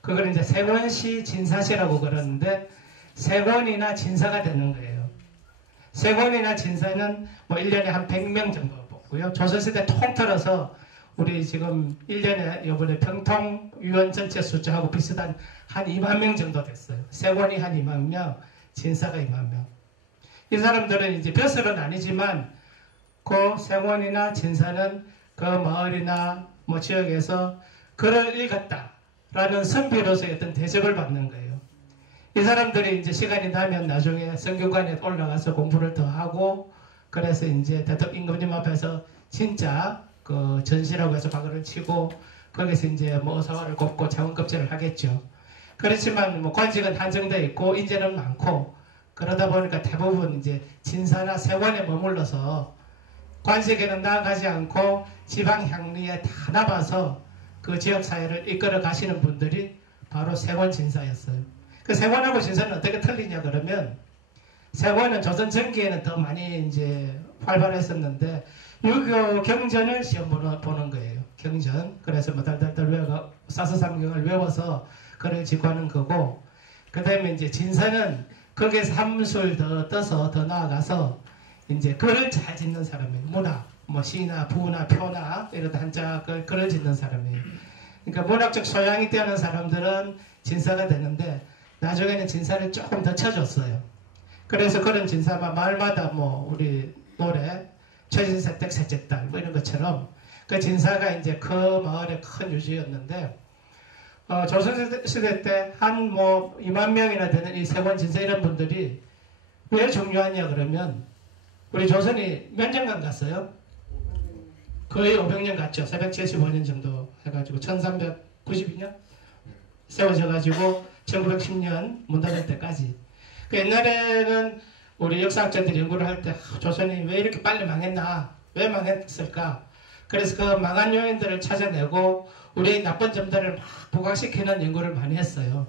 그걸 이제 세권시, 진사시라고 그러는데 세권이나 진사가 되는 거예요. 세권이나 진사는 뭐 1년에 한 100명 정도 뽑고요. 조선시대 통틀어서 우리 지금 1년에 이번에 평통 위원 전체 숫자하고 비슷한 한 2만 명 정도 됐어요. 세권이 한 2만 명, 진사가 2만 명. 이 사람들은 이제 벼슬은 아니지만 그 세권이나 진사는 그 마을이나 뭐 지역에서 글을 읽었다라는 선비로서의 어떤 대접을 받는 거예요. 이 사람들이 이제 시간이 나면 나중에 성균관에 올라가서 공부를 더 하고 그래서 이제 대통령 임금님 앞에서 진짜 그 전시라고 해서 박을을 치고 거기서 이제 뭐 의사화를 꼽고 자원급제를 하겠죠. 그렇지만 뭐 관직은 한정되어 있고 인재는 많고 그러다 보니까 대부분 이제 진사나 세관에 머물러서 관직에는 나아가지 않고 지방 향리에 다 남아서 그 지역 사회를 이끌어 가시는 분들이 바로 세관 진사였어요. 그 세관하고 진사는 어떻게 틀리냐 그러면 세관은 조선 전기에는 더 많이 이제 활발했었는데 유교 경전을 시험 보는 거예요. 경전. 그래서 뭐 달달달 외워 사서삼경을 외워서 글을 직구하는 거고 그 다음에 이제 진사는 거기에서 한술 더 떠서 더 나아가서 이제 글을 잘 짓는 사람이에요. 문학, 뭐 시나 부나 표나 이런 한자 글을 짓는 사람이에요. 그러니까 문학적 소양이 뛰어난 사람들은 진사가 되는데 나중에는 진사를 조금 더 쳐줬어요. 그래서 그런 진사만 마을마다 뭐 우리 노래 최진사댁 셋째 딸 뭐 이런 것처럼 그 진사가 이제 그 마을의 큰 유지였는데 조선시대 때 한 뭐 2만 명이나 되는 이 세관 진사 이런 분들이 왜 중요하냐 그러면 우리 조선이 몇 년간 갔어요? 거의 500년 갔죠. 475년 정도 해가지고 1392년? 세워져가지고 1910년 문 닫을 때까지. 그 옛날에는 우리 역사학자들이 연구를 할 때 조선이 왜 이렇게 빨리 망했나, 왜 망했을까. 그래서 그 망한 요인들을 찾아내고 우리의 나쁜 점들을 막 부각시키는 연구를 많이 했어요.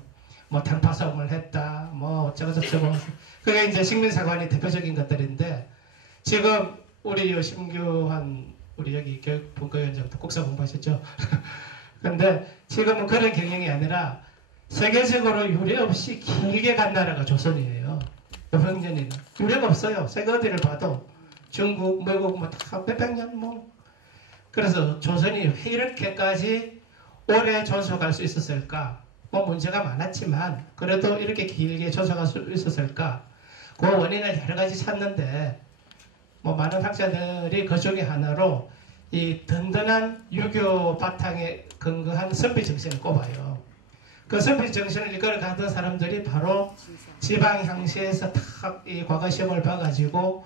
뭐 당파싸움을 했다, 뭐 어쩌고저쩌고. 그게 이제 식민사관이 대표적인 것들인데, 지금 우리 신규한 우리 여기 교육분과위원장도 국사 공부하셨죠? 근데 지금은 그런 경영이 아니라 세계적으로 유례 없이 길게 간 나라가 조선이에요. 평년에는 유례가 없어요. 세계 어디를 봐도 중국, 미국 뭐 다 몇백 년 뭐. 그래서 조선이 왜 이렇게까지 오래 존속할 수 있었을까? 뭐 문제가 많았지만 그래도 이렇게 길게 존속할 수 있었을까? 그 원인을 여러 가지 찾는데, 뭐 많은 학자들이 그 중에 하나로 이 든든한 유교 바탕에 근거한 선비 정신을 꼽아요. 그 선비 정신을 이끌어 가던 사람들이 바로 지방 향시에서 탁 이 과거 시험을 봐가지고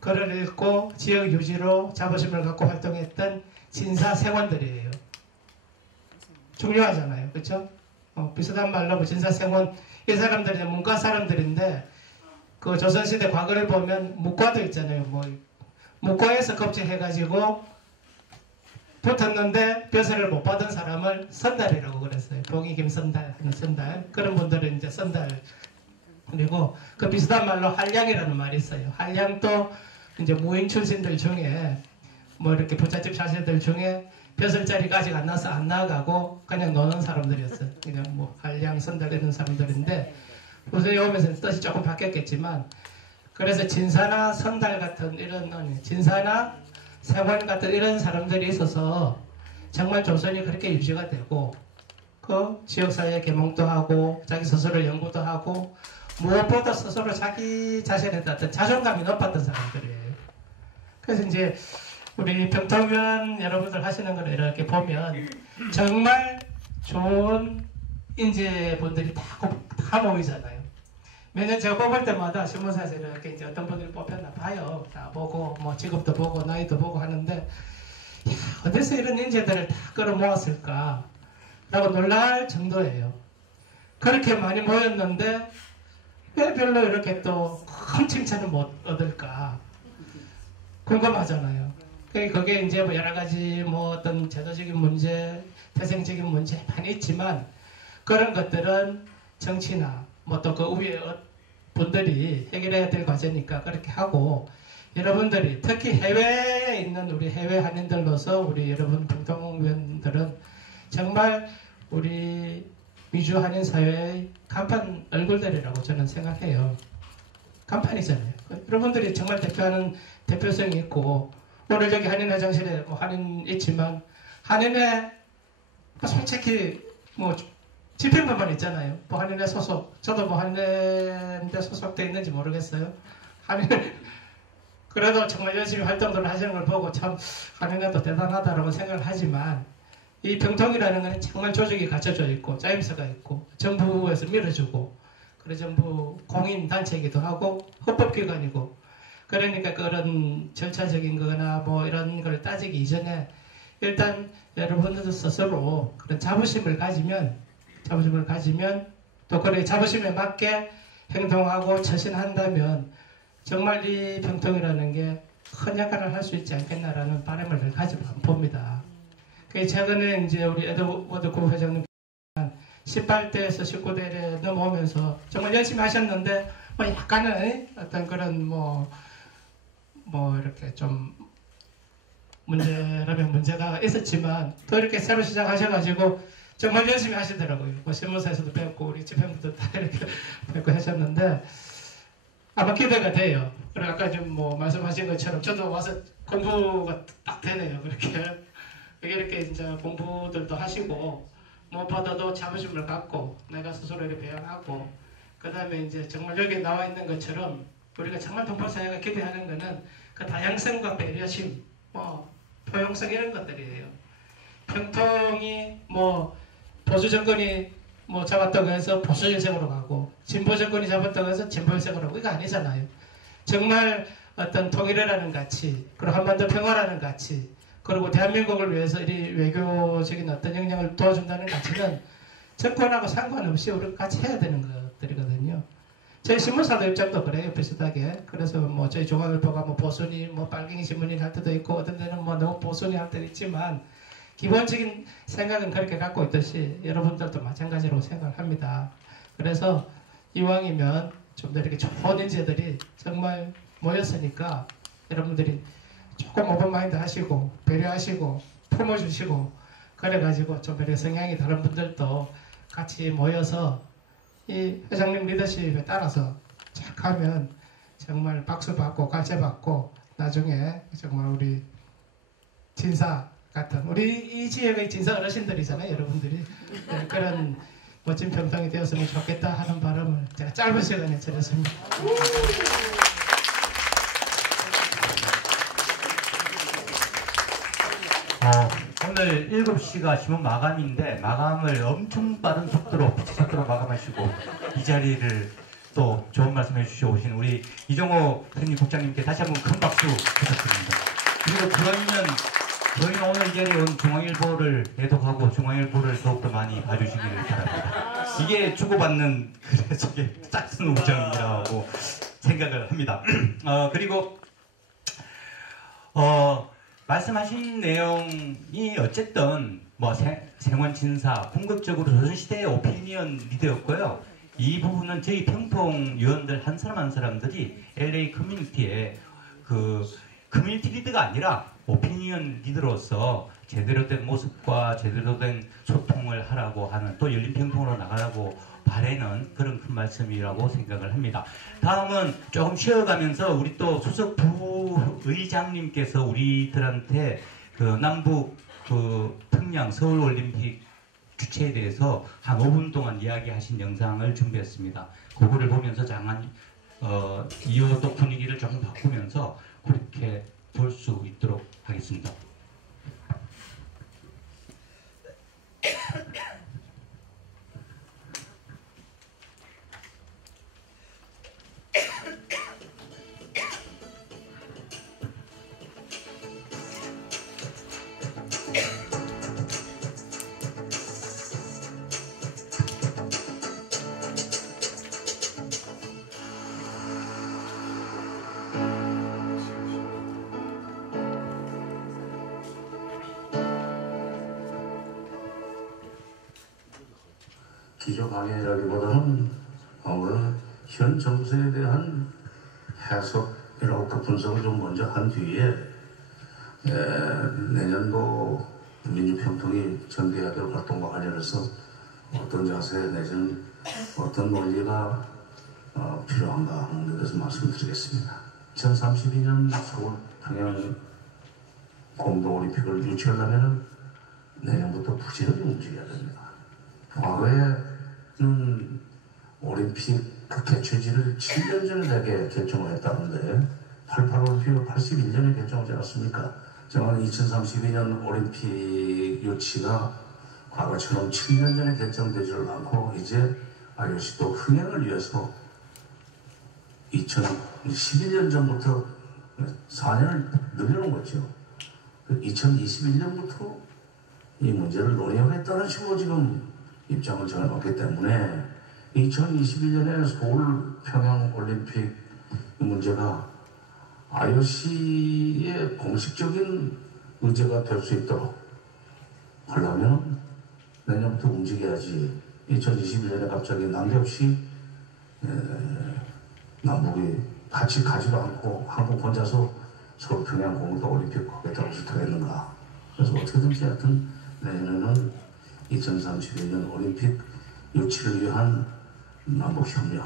글을 읽고 지역 유지로 자부심을 갖고 활동했던 진사 생원들이에요. 중요하잖아요, 그렇죠? 비슷한 말로 뭐 진사 생원, 이 사람들이 문과 사람들인데, 그 조선시대 과거를 보면 문과도 있잖아요. 뭐 문과에서 겁제해가지고 붙었는데 벼슬을 못 받은 사람을 선달이라고 그랬어요. 봉이 김선달 하는 선달. 그런 분들은 이제 선달. 그리고 그 비슷한 말로 한량이라는 말이 있어요. 한량도 이제 무인 출신들 중에 뭐 이렇게 부잣집 자식들 중에 벼슬자리가 아직 안 나서 안 나가고 그냥 노는 사람들이었어요. 그냥 뭐 한량 선달 이런 사람들인데, 요새 오면서 뜻이 조금 바뀌었겠지만, 그래서 진사나 선달 같은 이런, 진사나 세관 같은 이런 사람들이 있어서 정말 조선이 그렇게 유지가 되고, 그 지역사회 개몽도 하고 자기 스스로 연구도 하고 무엇보다 스스로 자기 자신에 대한 자존감이 높았던 사람들이에요. 그래서 이제 우리 평통위원 여러분들 하시는 걸 이렇게 보면 정말 좋은 인재분들이 다 모이잖아요. 매년 제가 뽑을 때마다 신문사에서 이렇게 이제 어떤 분들이 뽑혔나 봐요. 다 보고 뭐 직업도 보고 나이도 보고 하는데, 야, 어디서 이런 인재들을 다 끌어모았을까 라고 놀랄 정도예요. 그렇게 많이 모였는데 왜 별로 이렇게 또 큰 칭찬을 못 얻을까 궁금하잖아요. 그게 이제 뭐 여러 가지 뭐 어떤 제도적인 문제, 태생적인 문제 많이 있지만, 그런 것들은 정치나 뭐 또 그 위에 분들이 해결해야 될 과제니까 그렇게 하고, 여러분들이 특히 해외에 있는 우리 해외 한인들로서 우리 여러분 평통위원들은 정말 우리 미주 한인 사회의 간판 얼굴들이라고 저는 생각해요. 간판이잖아요. 여러분들이 정말 대표하는 대표성이 있고, 오늘 여기 한인회장실에 뭐 한인 있지만 한인회 솔직히 뭐 집행부만 있잖아요. 뭐 한인회 소속, 저도 뭐 한인회 소속돼 있는지 모르겠어요. 한인 그래도 정말 열심히 활동들을 하시는 걸 보고 참 한인회도 대단하다라고 생각을 하지만, 이 병통이라는 건 정말 조직이 갖춰져 있고 짜임새가 있고 정부에서 밀어주고, 그래 정부 공인 단체이기도 하고 헌법기관이고, 그러니까 그런 절차적인 거나 뭐 이런 걸 따지기 이전에 일단 여러분들 스스로 그런 자부심을 가지면 또 그래 자부심에 맞게 행동하고 처신한다면 정말 이 병통이라는 게 큰 역할을 할 수 있지 않겠나라는 바람을 늘 가지고 봅니다. 최근에 이제 우리 에드워드 구 회장님 18대에서 19대에 넘어오면서 정말 열심히 하셨는데, 뭐 약간은 어떤 그런 뭐 이렇게 좀 문제라면 문제가 있었지만, 또 이렇게 새로 시작하셔가지고 정말 열심히 하시더라고요. 뭐 신문사에서도 뵙고 우리 집행부도 다 이렇게 뵙고 하셨는데, 아마 기대가 돼요. 그리고 아까 좀 뭐 말씀하신 것처럼 저도 와서 공부가 딱 되네요. 그렇게 이렇게 이제 공부들도 하시고, 무엇보다도 자부심을 갖고 내가 스스로 이렇게 배양하고, 그 다음에 이제 정말 여기 나와 있는 것처럼 우리가 정말 동포사회가 기대하는 거는 그 다양성과 배려심, 뭐 포용성 이런 것들이에요. 평통이 뭐 보수 정권이 뭐 잡았다고 해서 보수 일색으로 가고, 진보 정권이 잡았다고 해서 진보 일색으로 가고, 이거 아니잖아요. 정말 어떤 통일이라는 가치, 그리고 한반도 평화라는 가치, 그리고 대한민국을 위해서 이 외교적인 어떤 역량을 도와준다는 가치는 정권하고 상관없이 우리가 같이 해야 되는 것들이거든요. 저희 신문사도 입장도 그래요, 비슷하게. 그래서 뭐 저희 중앙일보가 뭐 보수니 뭐 빨갱이 신문이 할 때도 있고 어떤 데는 뭐 너무 보수니 할 때도 있지만 기본적인 생각은 그렇게 갖고 있듯이 여러분들도 마찬가지로 생각을 합니다. 그래서 이왕이면 좀 더 이렇게 좋은 인재들이 정말 모였으니까 여러분들이 조금 오픈마인드 하시고 배려하시고 품어주시고 그래가지고 좀 이렇게 성향이 다른 분들도 같이 모여서 이 회장님 리더십에 따라서 착 하면 정말 박수 받고 갈채 받고 나중에 정말 우리 진사 같은 우리 이 지역의 진사 어르신들이잖아요, 여러분들이. 네, 그런 멋진 평통이 되었으면 좋겠다 하는 바람을 제가 짧은 시간에 전했습니다. 오늘 7시가 신문 마감인데 마감을 엄청 빠른 속도로 마감하시고 이 자리를 또 좋은 말씀 해주시오 오신 우리 이종호 선임 국장님께 다시 한번 큰 박수 부탁드립니다. 그리고 그러면 저희는 오늘 이 자리에 온 중앙일보를 애독하고 중앙일보를 더욱더 많이 봐주시기를 바랍니다. 이게 주고받는 저게 짝퉁 우정이라고 생각을 합니다. 그리고 말씀하신 내용이 어쨌든 뭐 생원 진사 궁극적으로 조선시대의 오피니언 리더였고요. 이 부분은 저희 평통 위원들 한 사람 한 사람들이 LA 커뮤니티에 그 커뮤니티 리더가 아니라 오피니언 리더로서 제대로 된 모습과 제대로 된 소통을 하라고 하는 또 열린 평통으로 나가라고 바라는 그런 큰 말씀이라고 생각을 합니다. 다음은 조금 쉬어가면서 우리 또 수석 부의장님께서 우리들한테 그 남북 그 평양 서울올림픽 주최에 대해서 한 5분 동안 이야기하신 영상을 준비했습니다. 그거를 보면서 장한 이후 또 분위기를 조금 바꾸면서 그렇게 볼 수 있도록 하겠습니다. 기조 강연이라기보다는 오늘 현 정세에 대한 해석이라고 그 분석을 좀 먼저 한 뒤에 내년도 민주평통이 전개해야 될 활동과 관련해서 어떤 자세 내지는 어떤 논리가 필요한가 하는 데 대해서 말씀드리겠습니다. 2032년 서울 평양 공동올림픽을 유치하려면 내년부터 부지런히 움직여야 됩니다. 과거에는 올림픽 그 개최지를 7년 전에 되게 결정을 했다는데 88올림픽을 81년에 결정하지 않았습니까? 저는 2032년 올림픽 유치가 과거처럼 7년 전에 결정되지를 않고 이제 IOC도 흥행을 위해서 2011년 전부터 4년을 늘려놓은 거죠. 2021년부터 이 문제를 논의하겠다는 식으로 지금 입장을 정해놓기 때문에 2021년에 서울 평양 올림픽 문제가 IOC의 공식적인 의제가 될 수 있도록 하려면 내년부터 움직여야지. 2021년에 갑자기 난데없이 남북이 같이 가지도 않고 한국 혼자서 서울 평양 공동 올림픽 하겠다고 주장했는가. 그래서 어떻게든지 하여튼 내년에는 2031년 올림픽 유치를 위한 남북협력,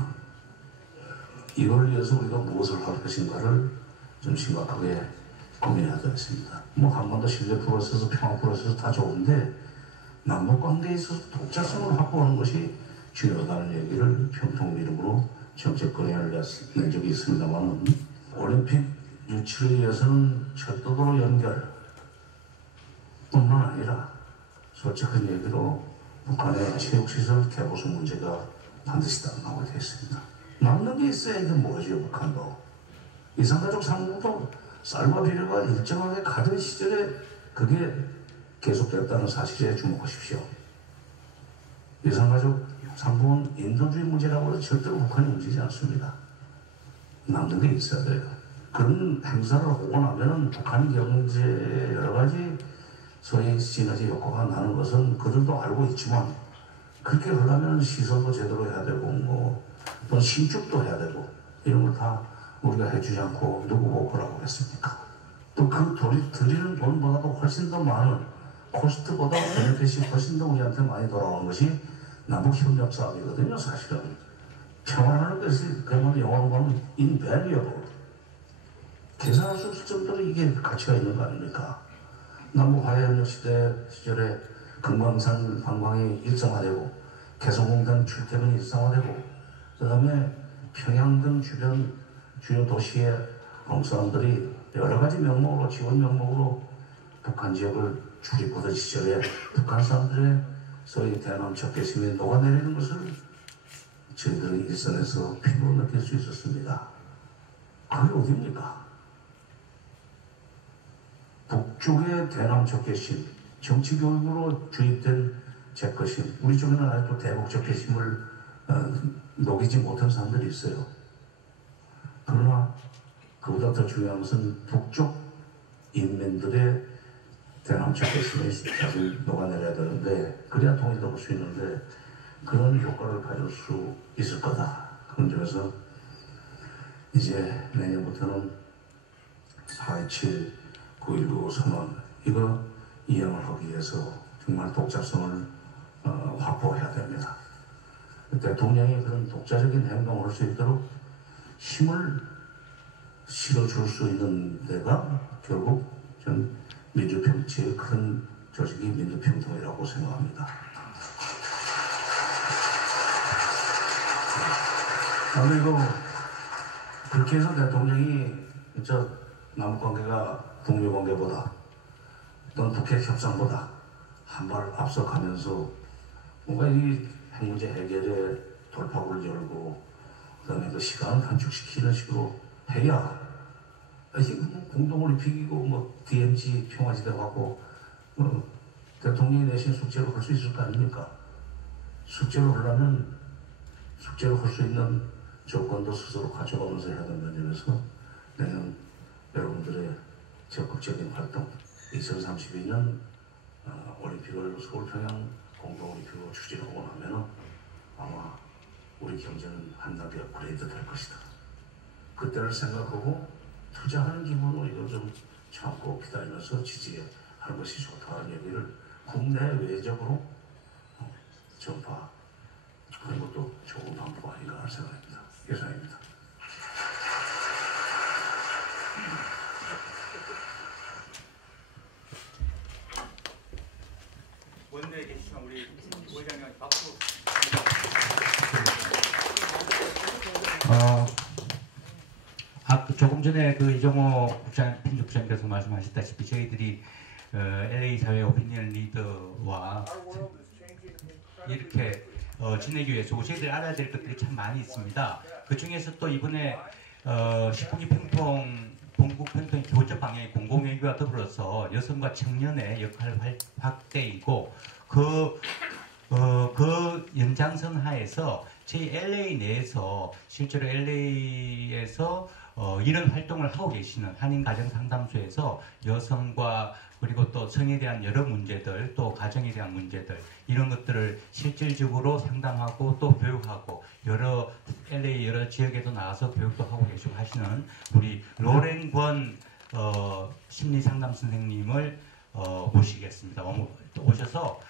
이걸 위해서 우리가 무엇을 할 것인가를 좀 심각하게 고민해야 되겠습니다. 뭐 한반도 신뢰 프로세스, 평화 프로세스 다 좋은데 남북관계에 있어서 독자성을 확보하는 것이 중요하다는 얘기를 평통 이름으로 정책 건의를 낸 적이 있습니다만, 올림픽 유치를 위해서는 철도로 연결 뿐만 아니라 솔직한 얘기로 북한의 체육시설 개보수 문제가 반드시 나오게 되었습니다. 남는 게 있어야 이게 뭐죠, 북한도. 이산가족 상국도 쌀과 비료가 일정하게 가던 시절에 그게 계속됐다는 사실에 주목하십시오. 여성가족 상봉은 인도주의 문제라고 해서 절대로 북한이 움직이지 않습니다. 남는 게 있어야 돼요. 그런 행사를 하고 나면은 북한 경제 여러 가지 소위 시너지 효과가 나는 것은 그들도 알고 있지만 그렇게 하려면 시설도 제대로 해야 되고 또 신축도 해야 되고 이런 걸 다 우리가 해주지 않고 누구 보고라고 했습니까? 또 그 드리는 돈보다도 훨씬 더 많은 코스트보다 베네핏이 훨씬 더 우리한테 많이 돌아오는 것이 남북협력 싸움이거든요. 사실은 평화라는 것이 그러면 영어로 보면 invaluable 계산할 수 없을 정도로 이게 가치가 있는 거 아닙니까? 남북 화해협력 시절에 금강산 관광이 일상화되고 개성공단 출퇴근이 일상화되고 그 다음에 평양 등 주변 주요 도시의 한국 사람들이 여러 가지 명목으로 지원 명목으로 북한 지역을 출입하던 시절에 북한 사람들의 소위 대남적 개심에 녹아내리는 것을 저희들은 일선에서 피부로 느낄 수 있었습니다. 그게 어디입니까? 북쪽의 대남적 개심, 정치교육으로 주입된 제거심, 우리 쪽에는 아직도 대북적 개심을 녹이지 못한 사람들이 있어요. 그러나 그보다 더 중요한 것은 북쪽 인민들의 대남적 개심에 사실 녹아내려야 되는데 그래야 통일도 볼 수 있는데 그런 효과를 가질 수 있을 거다. 그런 점에서 이제 내년부터는 4.27, 9.19 선언 이거 이행을 하기 위해서 정말 독자성을 확보해야 됩니다. 대통령이 그런 독자적인 행동을 할 수 있도록 힘을 실어줄 수 있는 데가 결국 전 제일 큰 조직이 민주평통이라고 생각합니다. 그리고 그렇게 해서 대통령이 남북관계가 북미관계보다 또는 북핵 협상보다 한 발 앞서가면서 뭔가 이 핵 문제 해결에 돌파구를 열고 그다음에 그 시간을 단축시키는 식으로 해야 공동올림픽이고 DMZ 평화지대 갖고 대통령이 내신 숙제를 할 수 있을 거 아닙니까? 숙제를 하려면 숙제를 할 수 있는 조건도 스스로 가져가면서 해야 된다는 점에서 내년 여러분들의 적극적인 활동 2032년 올림픽을 서울평양 공동올림픽으로 추진하고 나면은 아마 우리 경제는 한 단계 업그레이드 될 것이다. 그때를 생각하고 투자하는 기분으로 이걸 좀 참고 기다리면서 지지하는 것이 좋다는 얘기를 국내 외적으로 전파하는 것도 좋은 방법 아닌가 하는 생각입니다. 이상입니다. 원내에 계시면 우리 오 회장님 박수. 조금 전에 그 이정호 편집부장님께서 말씀하셨다시피 저희들이 LA 사회 오피니언 리더와 이렇게 지내기 위해서 저희들이 알아야 될 것들이 참 많이 있습니다. 그 중에서 또 이번에 19기 평통 본국 평통 교적 방향의 공공외교와 더불어서 여성과 청년의 역할 확대이고 그 연장선 하에서 저희 LA 내에서 실제로 LA에서 이런 활동을 하고 계시는 한인가정상담소에서 여성과 그리고 또 성에 대한 여러 문제들 또 가정에 대한 문제들 이런 것들을 실질적으로 상담하고 또 교육하고 여러 LA 여러 지역에도 나와서 교육도 하고 계시고 하시는 우리 로렌권 심리상담 선생님을 모시겠습니다. 오셔서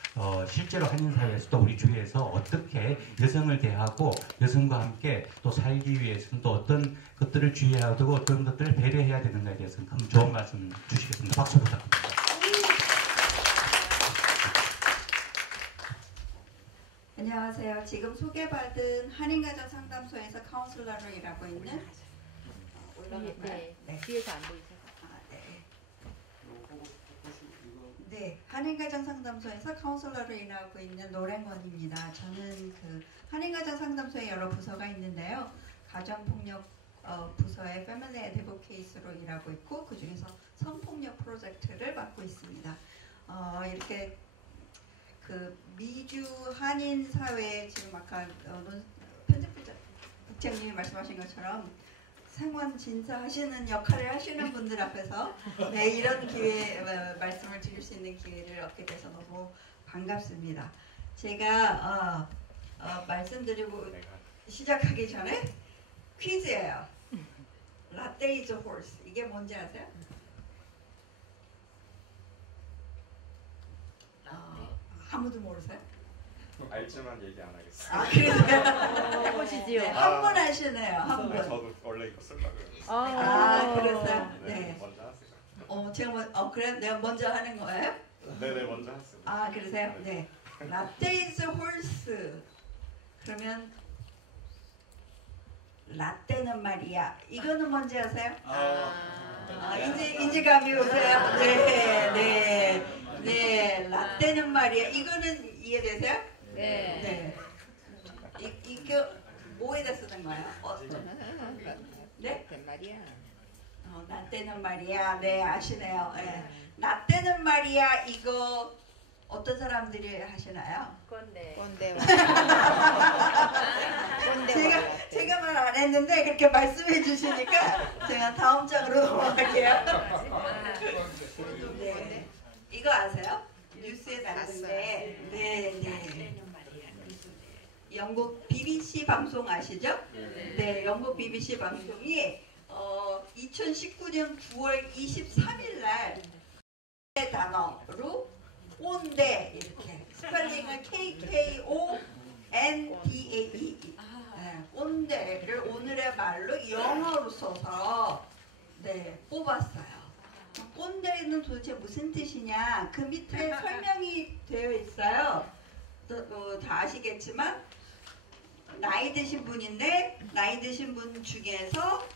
실제로 한인사회에서도 우리 주위에서 어떻게 여성을 대하고 여성과 함께 또 살기 위해서는 또 어떤 것들을 주의해야 되고 어떤 것들을 배려해야 되는가에 대해서 한번 좋은 말씀 주시겠습니다. 박수 부탁드립니다. 안녕하세요. 지금 소개받은 한인가정상담소에서 카운슬러로 일하고 있는 뒤에서 안 보이세요? 네, 한인가정상담소에서 카운슬러로 일하고 있는 노랭원입니다. 저는 그 한인가정상담소에 여러 부서가 있는데요. 가정폭력 부서의 패밀리 애드보케이스로 일하고 있고 그 중에서 성폭력 프로젝트를 맡고 있습니다. 이렇게 그 미주 한인 사회에 지금 아까 편집국장님이 말씀하신 것처럼 생원 진사하시는 역할을 하시는 분들 앞에서 네, 이런 기회 말씀을 드릴 수 있는 기회를 얻게 돼서 너무 반갑습니다. 제가 말씀드리고 시작하기 전에 퀴즈예요. 라떼 is a horse. 이게 뭔지 아세요? 아무도 모르세요? 알지만 얘기 안 하겠어요. 아 그래요? 해보시지요. 네, 한 분 하시네요. 한 분. 저도 원래 이거 쓰려고요. 그러세요? 네. 먼저 하세요. 제가 그래 내가 먼저 하는 거예요? 네네 먼저 하세요. 아 그러세요? 네. 라떼 is a horse. 그러면 라떼는 말이야. 이거는 뭔지 아세요? 인지감이 오세요? 네. 라떼는 말이야. 이거는 이해되세요? 네. 이거 뭐에다 쓰는 거예요? 네? 말이야. 라떼는 말이야. 네, 아시네요. 네. 라떼는 말이야. 이거 어떤 사람들이 하시나요? 꼰대. 제가 말 안 했는데 그렇게 말씀해 주시니까 제가 다음 장으로 넘어갈게요. 네. 이거 아세요? 뉴스에 났는데 네. 영국 BBC 방송 아시죠? 네, 영국 BBC 방송이 2019년 9월 23일 날 단어로 꼰대 이렇게 스펠링을 KKONDAE 꼰대를 오늘의 말로 영어로 써서 뽑았어요. 꼰대는 도대체 무슨 뜻이냐? 그 밑에 설명이 되어 있어요. 다 아시겠지만 나이 드신 분인데 나이 드신 분 중에서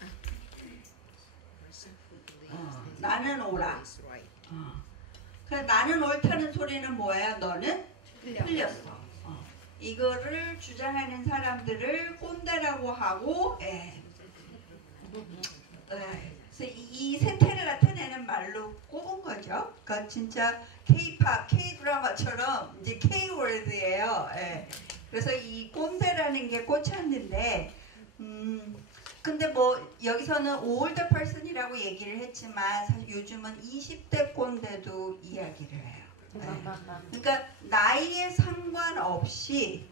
나는 옳아. 그래, 나는 옳다는 소리는 뭐예요? 너는 틀렸어. 이거를 주장하는 사람들을 꼰대라고 하고, 그래서 이 세태를 나타내는 말로 꼽은 거죠. 그러니까 진짜 K-팝, K-드라마처럼 이제 K-월드예요. 그래서 이 꼰대라는 게 꽂혔는데, 근데 뭐 여기서는 older person이라고 얘기를 했지만 사실 요즘은 20대 꼰대도 이야기를 해요. 그러니까 나이에 상관없이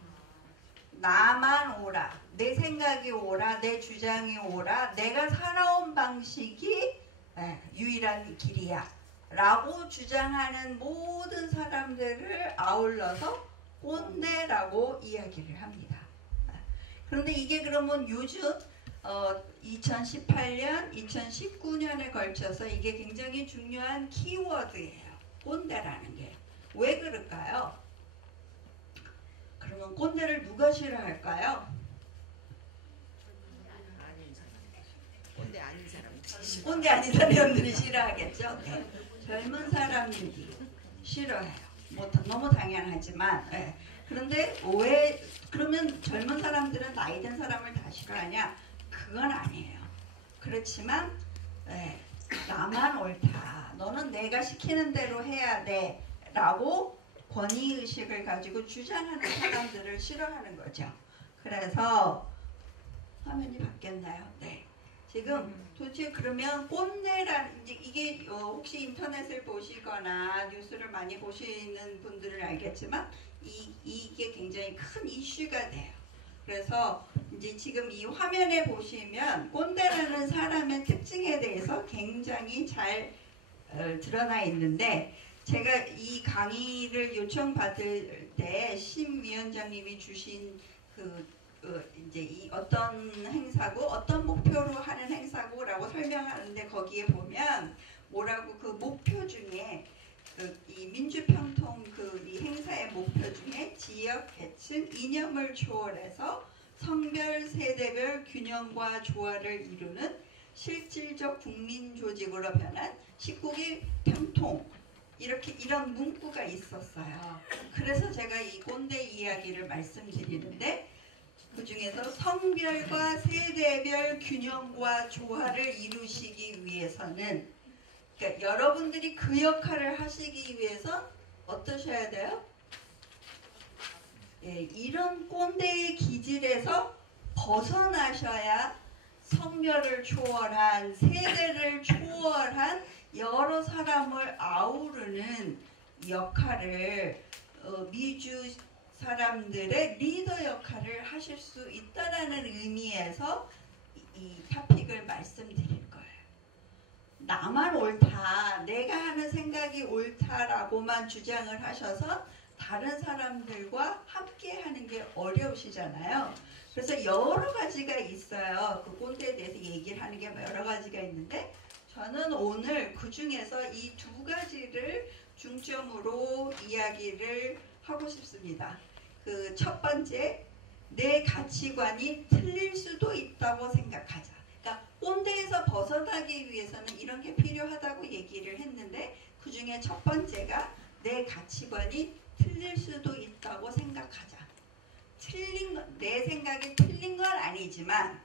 나만 옳아, 내 생각이 옳아, 내 주장이 옳아, 내가 살아온 방식이 유일한 길이야 라고 주장하는 모든 사람들을 아울러서 꼰대라고 이야기를 합니다. 그런데 이게 그러면 요즘 2018년, 2019년에 걸쳐서 이게 굉장히 중요한 키워드예요. 꼰대라는 게. 왜 그럴까요? 그러면 꼰대를 누가 싫어할까요? 꼰대 아닌 사람. 꼰대 아닌 사람들이 싫어하겠죠. 네. 젊은 사람들이 싫어해요. 뭐 너무 당연하지만. 그런데 왜 그러면 젊은 사람들은 나이 든 사람을 다 싫어하냐? 그건 아니에요. 그렇지만 나만 옳다. 너는 내가 시키는 대로 해야 돼. 라고 권위의식을 가지고 주장하는 사람들을 싫어하는 거죠. 그래서 화면이 바뀌었나요? 네. 지금 도대체 그러면 꼰대란 이게 혹시 인터넷을 보시거나 뉴스를 많이 보시는 분들은 알겠지만 이게 굉장히 큰 이슈가 돼요. 그래서 이제 지금 이 화면에 보시면 꼰대라는 사람의 특징에 대해서 굉장히 잘 드러나 있는데 제가 이 강의를 요청받을 때 심 위원장님이 주신 이제 이 어떤 행사고 어떤 목표로 하는 행사고라고 설명하는데 거기에 보면 뭐라고 그 목표 중에 이 민주평통 이 행사의 목표 중에 지역, 계층, 이념을 초월해서 성별, 세대별 균형과 조화를 이루는 실질적 국민 조직으로 변한 19기 평통 이런 문구가 있었어요. 그래서 제가 이 꼰대 이야기를 말씀드리는데 그 중에서 성별과 세대별 균형과 조화를 이루시기 위해서는 그러니까 여러분들이 그 역할을 하시기 위해서 어떠셔야 돼요? 이런 꼰대의 기질에서 벗어나셔야 성별을 초월한, 세대를 초월한 여러 사람을 아우르는 역할을 미주 사람들의 리더 역할을 하실 수 있다라는 의미에서 이 토픽을 말씀드릴 거예요. 나만 옳다, 내가 하는 생각이 옳다라고만 주장을 하셔서 다른 사람들과 함께 하는 게 어려우시잖아요. 그래서 여러 가지가 있어요. 그 꼰대에 대해서 얘기를 하는 게 여러 가지가 있는데 저는 오늘 그 중에서 이 두 가지를 중점으로 이야기를 하고 싶습니다. 그 첫 번째, 내 가치관이 틀릴 수도 있다고 생각하자. 그러니까 꼰대에서 벗어나기 위해서는 이런 게 필요하다고 얘기를 했는데 그 중에 첫 번째가 내 가치관이 틀릴 수도 있다고 생각하자. 내 생각이 틀린 건 아니지만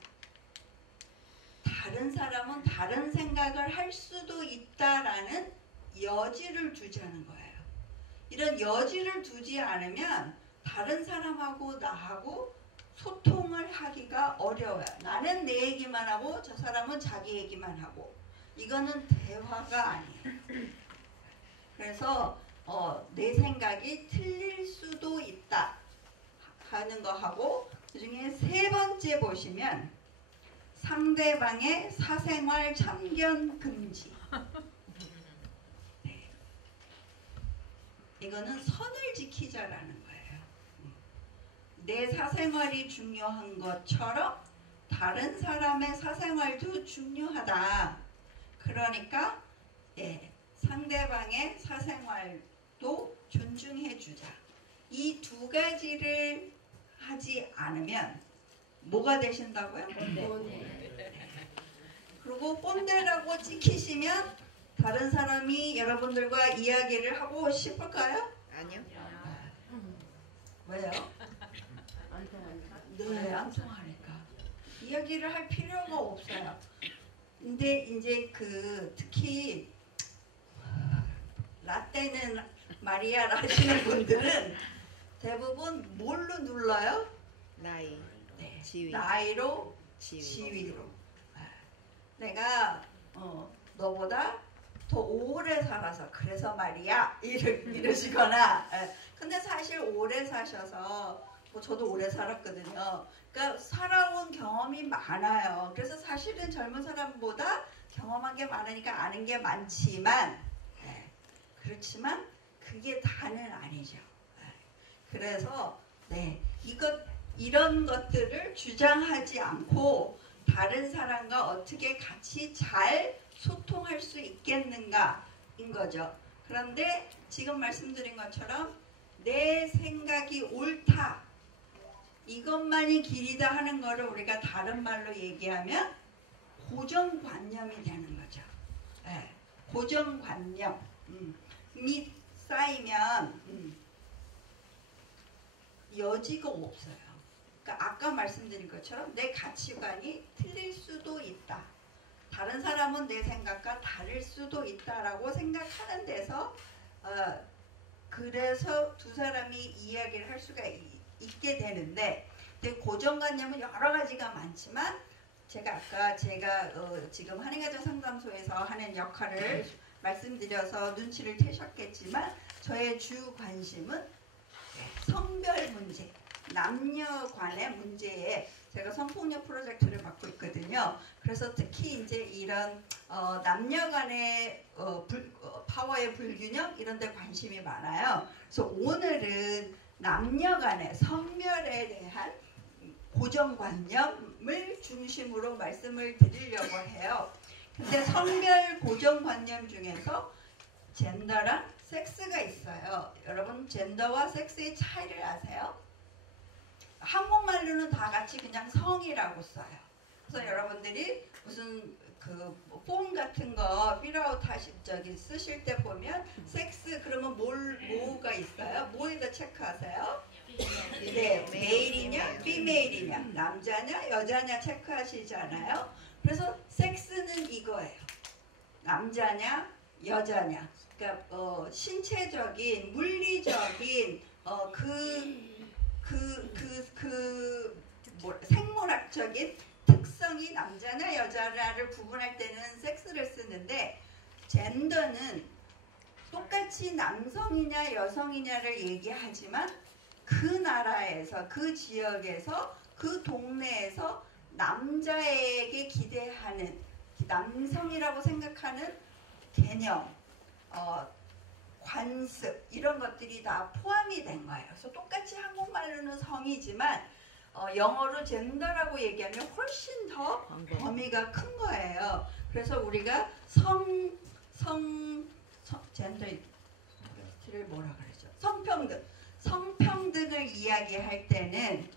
다른 사람은 다른 생각을 할 수도 있다라는 여지를 두자는 거예요. 이런 여지를 두지 않으면 다른 사람하고 나하고 소통을 하기가 어려워요. 나는 내 얘기만 하고 저 사람은 자기 얘기만 하고 이거는 대화가 아니에요. 그래서 내 생각이 틀릴 수도 있다 하는 거 하고 그중에 세 번째 보시면 상대방의 사생활 참견 금지. 네. 이거는 선을 지키자라는 거예요. 내 사생활이 중요한 것처럼 다른 사람의 사생활도 중요하다. 그러니까 상대방의 사생활도 존중해주자. 이 두 가지를 하지 않으면 뭐가 되신다고요? 꼰대. 그리고 꼰대라고 찍히시면 다른 사람이 여러분들과 이야기를 하고 싶을까요? 아니요. 왜요? 안 통하니까. 네, 안 통하니까. 이야기를 할 필요가 없어요. 근데 이제 특히 라떼는 마리아라 하시는 분들은 대부분 뭘로 눌러요? 나이. 네. 지위. 나이로, 지위로. 내가 너보다 더 오래 살아서 그래서 말이야 이러시거나. 근데 사실 오래 사셔서 저도 오래 살았거든요. 그러니까 살아온 경험이 많아요. 그래서 사실은 젊은 사람보다 경험한 게 많으니까 아는 게 많지만 그렇지만 그게 다는 아니죠. 그래서 이런 것들을 주장하지 않고 다른 사람과 어떻게 같이 잘 소통할 수 있겠는가인 거죠. 그런데 지금 말씀드린 것처럼 내 생각이 옳다, 이것만이 길이다 하는 거를 우리가 다른 말로 얘기하면 고정관념이 되는 거죠. 고정관념. 쌓이면 여지가 없어요. 그러니까 아까 말씀드린 것처럼 내 가치관이 틀릴 수도 있다. 다른 사람은 내 생각과 다를 수도 있다라고 생각하는 데서 그래서 두 사람이 이야기를 할 수가 있게 되는데, 근데 고정관념은 여러 가지가 많지만 제가 지금 한인가정 상담소에서 하는 역할을 말씀드려서 눈치를 채셨겠지만 저의 주 관심은 성별 문제, 남녀 간의 문제에 제가 성폭력 프로젝트를 맡고 있거든요. 그래서 특히 이제 이런 남녀 간의 파워의 불균형 이런 데 관심이 많아요. 그래서 오늘은 남녀 간의 성별에 대한 고정관념을 중심으로 말씀을 드리려고 해요. 근데 성별 고정관념 중에서 젠더랑 섹스가 있어요. 여러분 젠더와 섹스의 차이를 아세요? 한국말로는 다 같이 그냥 성이라고 써요. 그래서 여러분들이 무슨 폼 같은 거 필아웃 하실 적이 쓰실 때 보면 섹스 그러면 뭐가 있어요? 뭐에다 체크하세요? 네, 메일이냐, 피메일이냐, 남자냐, 여자냐 체크하시잖아요. 그래서 섹스는 이거예요. 남자냐, 여자냐. 그러니까 신체적인, 물리적인 생물학적인 특성이 남자나 여자를 구분할 때는 섹스를 쓰는데 젠더는 똑같이 남성이냐 여성이냐를 얘기하지만 그 나라에서 그 지역에서 그 동네에서 남자에게 기대하는 남성이라고 생각하는 개념, 관습 이런 것들이 다 포함이 된 거예요. 그래서 똑같이 한국말로는 성이지만 영어로 젠더라고 얘기하면 훨씬 더 범위가 큰 거예요. 그래서 우리가 젠더를 뭐라 그러죠? 성평등을 이야기할 때는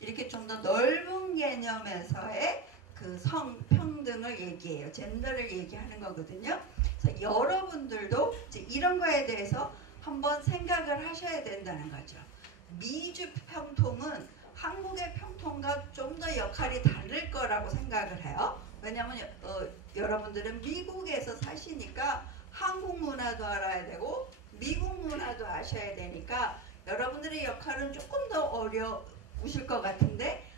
이렇게 좀 더 넓은 개념에서의 그 성평등을 얘기해요. 젠더를 얘기하는 거거든요. 그래서 여러분들도 이제 이런 거에 대해서 한번 생각을 하셔야 된다는 거죠. 미주 평통은 한국의 평통과 좀 더 역할이 다를 거라고 생각을 해요. 왜냐하면 여러분들은 미국에서 사시니까 한국 문화도 알아야 되고 미국 문화도 아셔야 되니까 여러분들의 역할은 조금 더 어려우실 것 같은데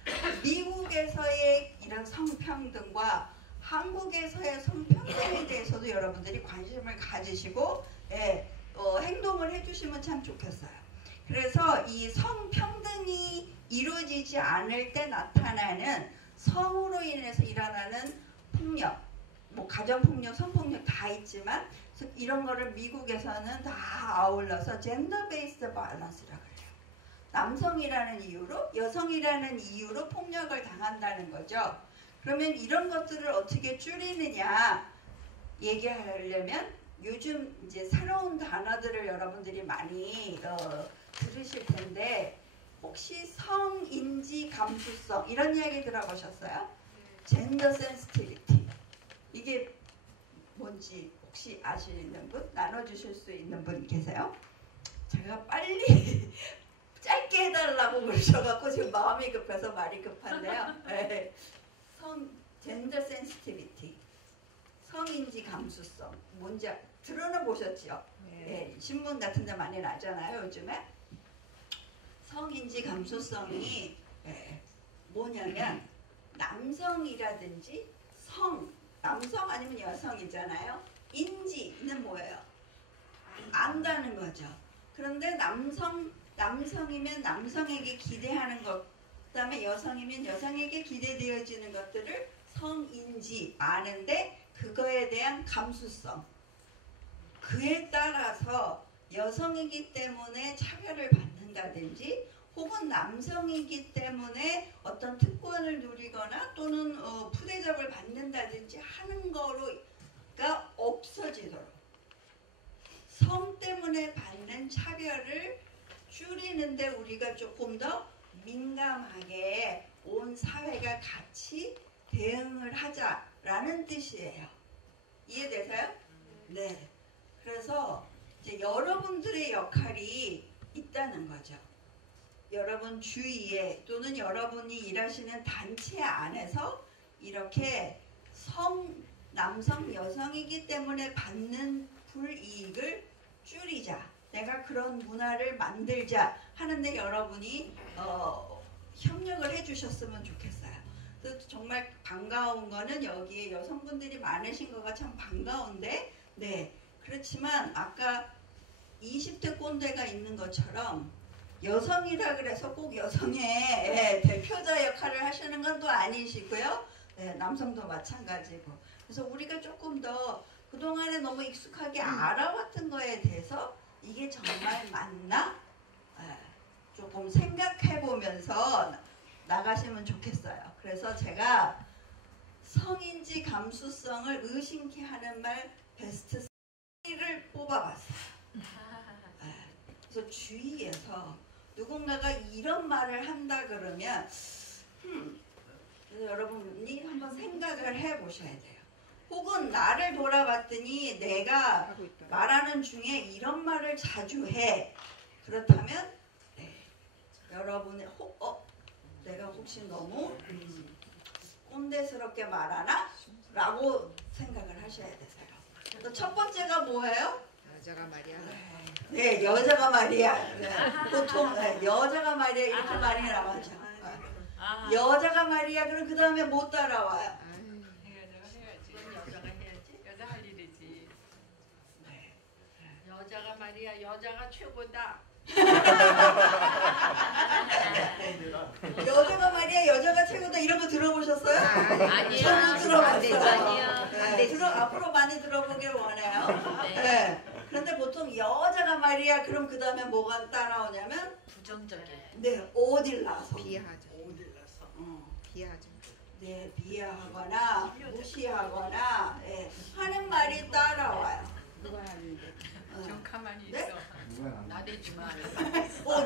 미국에서의 이런 성평등과 한국에서의 성평등에 대해서도 여러분들이 관심을 가지시고 행동을 해주시면 참 좋겠어요. 그래서 이 성평등이 이루어지지 않을 때 나타나는 성으로 인해서 일어나는 폭력, 뭐 가정폭력, 성폭력 다 있지만 이런 거를 미국에서는 다 아울러서 젠더 베이스드 바이런스라고 그래요. 남성이라는 이유로 여성이라는 이유로 폭력을 당한다는 거죠. 그러면 이런 것들을 어떻게 줄이느냐 얘기하려면 요즘 이제 새로운 단어들을 여러분들이 많이 들으실 텐데 혹시 성인지 감수성 이런 이야기 들어보셨어요? 젠더 센시티비티 이게 뭔지 혹시 아시는 분? 나눠주실 수 있는 분 계세요? 제가 빨리 짧게 해달라고 그러셔갖고 지금 마음이 급해서 말이 급한데요. 젠더 센시티비티 성인지 감수성 뭔지 들어는 보셨죠? 신문 같은 데 많이 나잖아요 요즘에. 성인지 감수성이 뭐냐면 남성이라든지 남성 아니면 여성이잖아요. 인지는 뭐예요? 안다는 거죠. 그런데 남성이면 남성에게 기대하는 것, 그 다음에 여성이면 여성에게 기대되어지는 것들을 성인지 아는데 그거에 대한 감수성. 그에 따라서 여성이기 때문에 차별을 받는다든지 혹은 남성이기 때문에 어떤 특권을 누리거나 또는 푸대접을 받는다든지 하는 거가 없어지도록 성 때문에 받는 차별을 줄이는데 우리가 조금 더 민감하게 온 사회가 같이 대응을 하자라는 뜻이에요. 이해되세요? 네. 그래서 이제 여러분들의 역할이 있다는 거죠. 여러분 주위에 또는 여러분이 일하시는 단체 안에서 이렇게 남성, 여성이기 때문에 받는 불이익을 줄이자. 내가 그런 문화를 만들자 하는데 여러분이 협력을 해주셨으면 좋겠어요. 그래서 정말 반가운 거는 여기에 여성분들이 많으신 거가 참 반가운데 그렇지만 아까 20대 꼰대가 있는 것처럼 여성이라 그래서 꼭 여성의 대표자 역할을 하시는 건 또 아니시고요. 남성도 마찬가지고. 그래서 우리가 조금 더 그동안에 너무 익숙하게 알아왔던 거에 대해서 이게 정말 맞나? 조금 생각해보면서 나가시면 좋겠어요. 그래서 제가 성인지 감수성을 의심케 하는 말 베스트 3를 뽑아봤어요. 그래서 주위에서 누군가가 이런 말을 한다 그러면 그래서 여러분이 한번 생각을 해보셔야 돼요. 혹은 나를 돌아봤더니 내가 말하는 중에 이런 말을 자주 해. 그렇다면 여러분의 내가 혹시 너무 꼰대스럽게 말하나? 라고 생각을 하셔야 되세요. 첫 번째가 뭐예요? 여자가 말이야. 네, 여자가 말이야. 네. 보통 네, 여자가 말이야 이렇게 많이 나가죠. 여자가 말이야. 그럼 그 다음에 못 따라와요. 여자가 해야지. 여자 할 일이지. 여자가 말이야. 여자가 최고다. 여자가 말이야. 여자가 최고다. 이런 거 들어보셨어요? 아니요. 저는 들어봤어요. 아니요. 앞으로 많이 들어보길 원해요. 네. 그런데 보통 여자가 말이야. 그럼 그 다음에 뭐가 따라오냐면 부정적이에요. 네, 어딜 나서. 비하하죠. 어딜 나서. 비하하죠. 네, 비하하거나 무시하거나 하는 말이 따라와요. 누가 하는데? 좀 가만히 있어. 네? 나대지 마.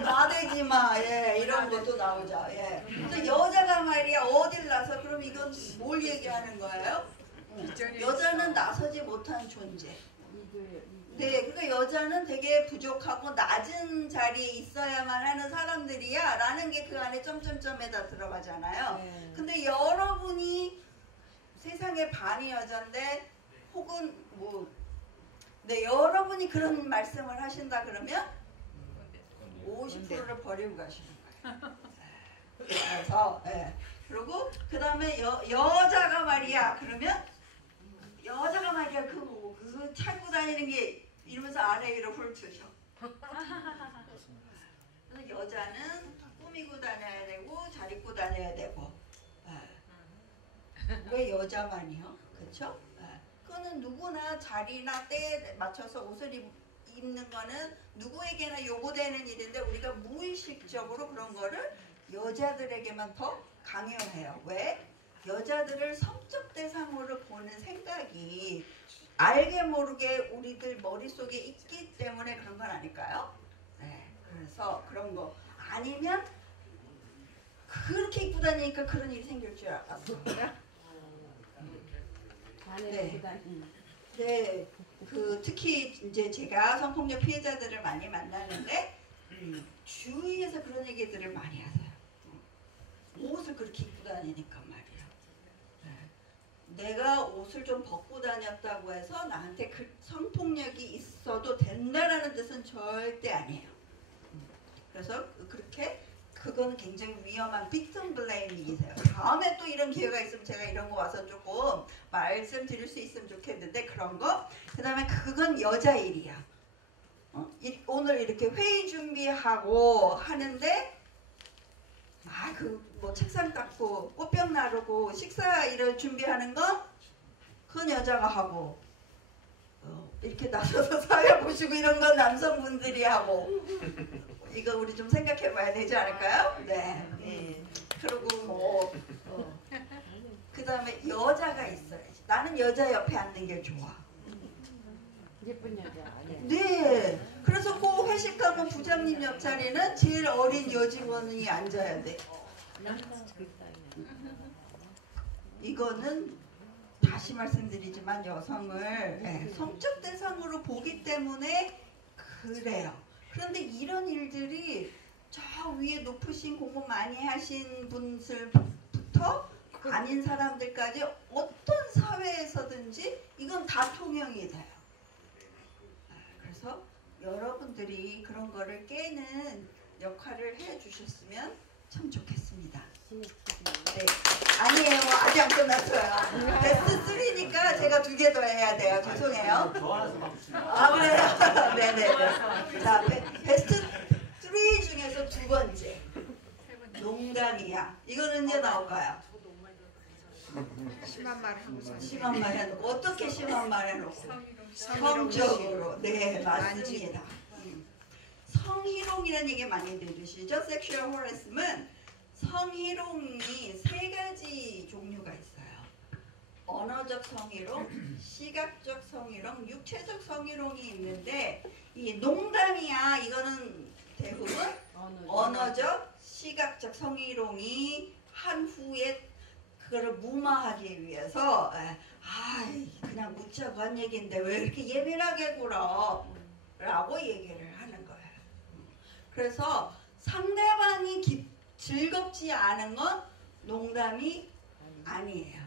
나대지 마. 예, 이런 것도 나오죠. 예. 그래서 여자가 말이야 어딜 나서 그럼 이건 뭘 얘기하는 거예요? 여자는 나서지 못한 존재. 네, 그러니까 여자는 되게 부족하고 낮은 자리에 있어야만 하는 사람들이야 라는 게 그 안에 점점점에다 들어가잖아요. 근데 여러분이 세상의 반이 여잔데 혹은 뭐 네, 여러분이 그런 말씀을 하신다 그러면 50%를 버리고 가시는 거예요. 그래서 그리고 그 다음에 여자가 말이야 그러면 여자가 말이야 그거 찾고 다니는 게 이러면서 아래 위로 훑으셔. 그래서 여자는 꾸미고 다녀야 되고 잘 입고 다녀야 되고 왜 여자만이요? 그렇죠? 그거는 누구나 자리나 때에 맞춰서 옷을 입는 거는 누구에게나 요구되는 일인데 우리가 무의식적으로 그런 거를 여자들에게만 더 강요해요. 왜? 여자들을 성적 대상으로 보는 생각이 알게 모르게 우리들 머릿속에 있기 때문에 그런 건 아닐까요? 네, 그래서 그런 거 아니면 그렇게 입고 다니니까 그런 일이 생길 줄 알았어요. 네, 특히 이제 제가 성폭력 피해자들을 많이 만나는데 주위에서 그런 얘기들을 많이 하세요. 옷을 그렇게 입고 다니니까 말이야. 내가 옷을 좀 벗고 다녔다고 해서 나한테 그 성폭력이 있어도 된다라는 뜻은 절대 아니에요. 그래서 그건 굉장히 위험한 빅tim 블레이밍이세요. 다음에 또 이런 기회가 있으면 제가 이런 거 와서 조금 말씀드릴 수 있으면 좋겠는데 그런 거. 그 다음에 그건 여자 일이야. 오늘 이렇게 회의 준비하고 하는데 뭐 책상 닦고 꽃병 나르고 식사 이런 준비하는 건 그건 여자가 하고 이렇게 나서서 사회 보시고 이런 건 남성분들이 하고 이거 우리 좀 생각해 봐야 되지 않을까요? 네. 그리고 그 다음에 여자가 있어야지. 나는 여자 옆에 앉는 게 좋아. 예쁜 여자. 네. 그래서 꼭 회식하면 부장님 옆자리는 제일 어린 여직원이 앉아야 돼. 이거는 다시 말씀드리지만 여성을 성적 대상으로 보기 때문에 그래요. 그런데 이런 일들이 저 위에 높으신 공부 많이 하신 분들부터 아닌 사람들까지 어떤 사회에서든지 이건 다 통용이 돼요. 그래서 여러분들이 그런 거를 깨는 역할을 해주셨으면 참 좋겠습니다. 네. 아니에요. 아직 안 끝났어요. 베스트 3니까 제가 2개 더 해야 돼요. 죄송해요. 그래요? 네네네. 자, 베스트 3 중에서 2번째. 농담이야. 이거는 이제 나올까요? 심한 말 하고 심한 말 해놓고 어떻게 심한 말 해놓고 성적으로. 네, 맞습니다. 성희롱이라는 얘기 많이 들으시죠? 섹슈얼 허래스먼트. 성희롱이 3가지 종류가 있어요. 언어적 성희롱, 시각적 성희롱, 육체적 성희롱이 있는데 이 농담이야 이거는 대부분 언어적, 시각적 성희롱이 한 후에 그거를 무마하기 위해서 그냥 묻자고 한 얘기인데 왜 이렇게 예민하게 굴어? 라고 얘기를 하는 거예요. 그래서 상대방이 즐겁지 않은 건 농담이 아니에요.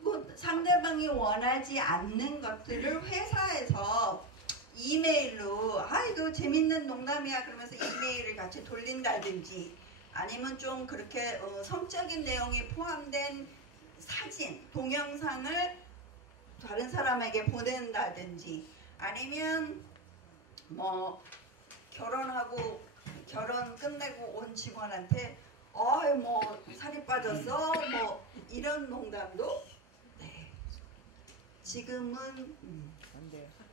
뭐 상대방이 원하지 않는 것들을 회사에서 이메일로 이거 재밌는 농담이야 그러면서 이메일을 같이 돌린다든지 아니면 좀 그렇게 성적인 내용이 포함된 사진, 동영상을 다른 사람에게 보낸다든지 아니면 뭐 결혼하고 결혼 끝내고 온 직원한테 뭐 살이 빠졌어 뭐 이런 농담도 네. 지금은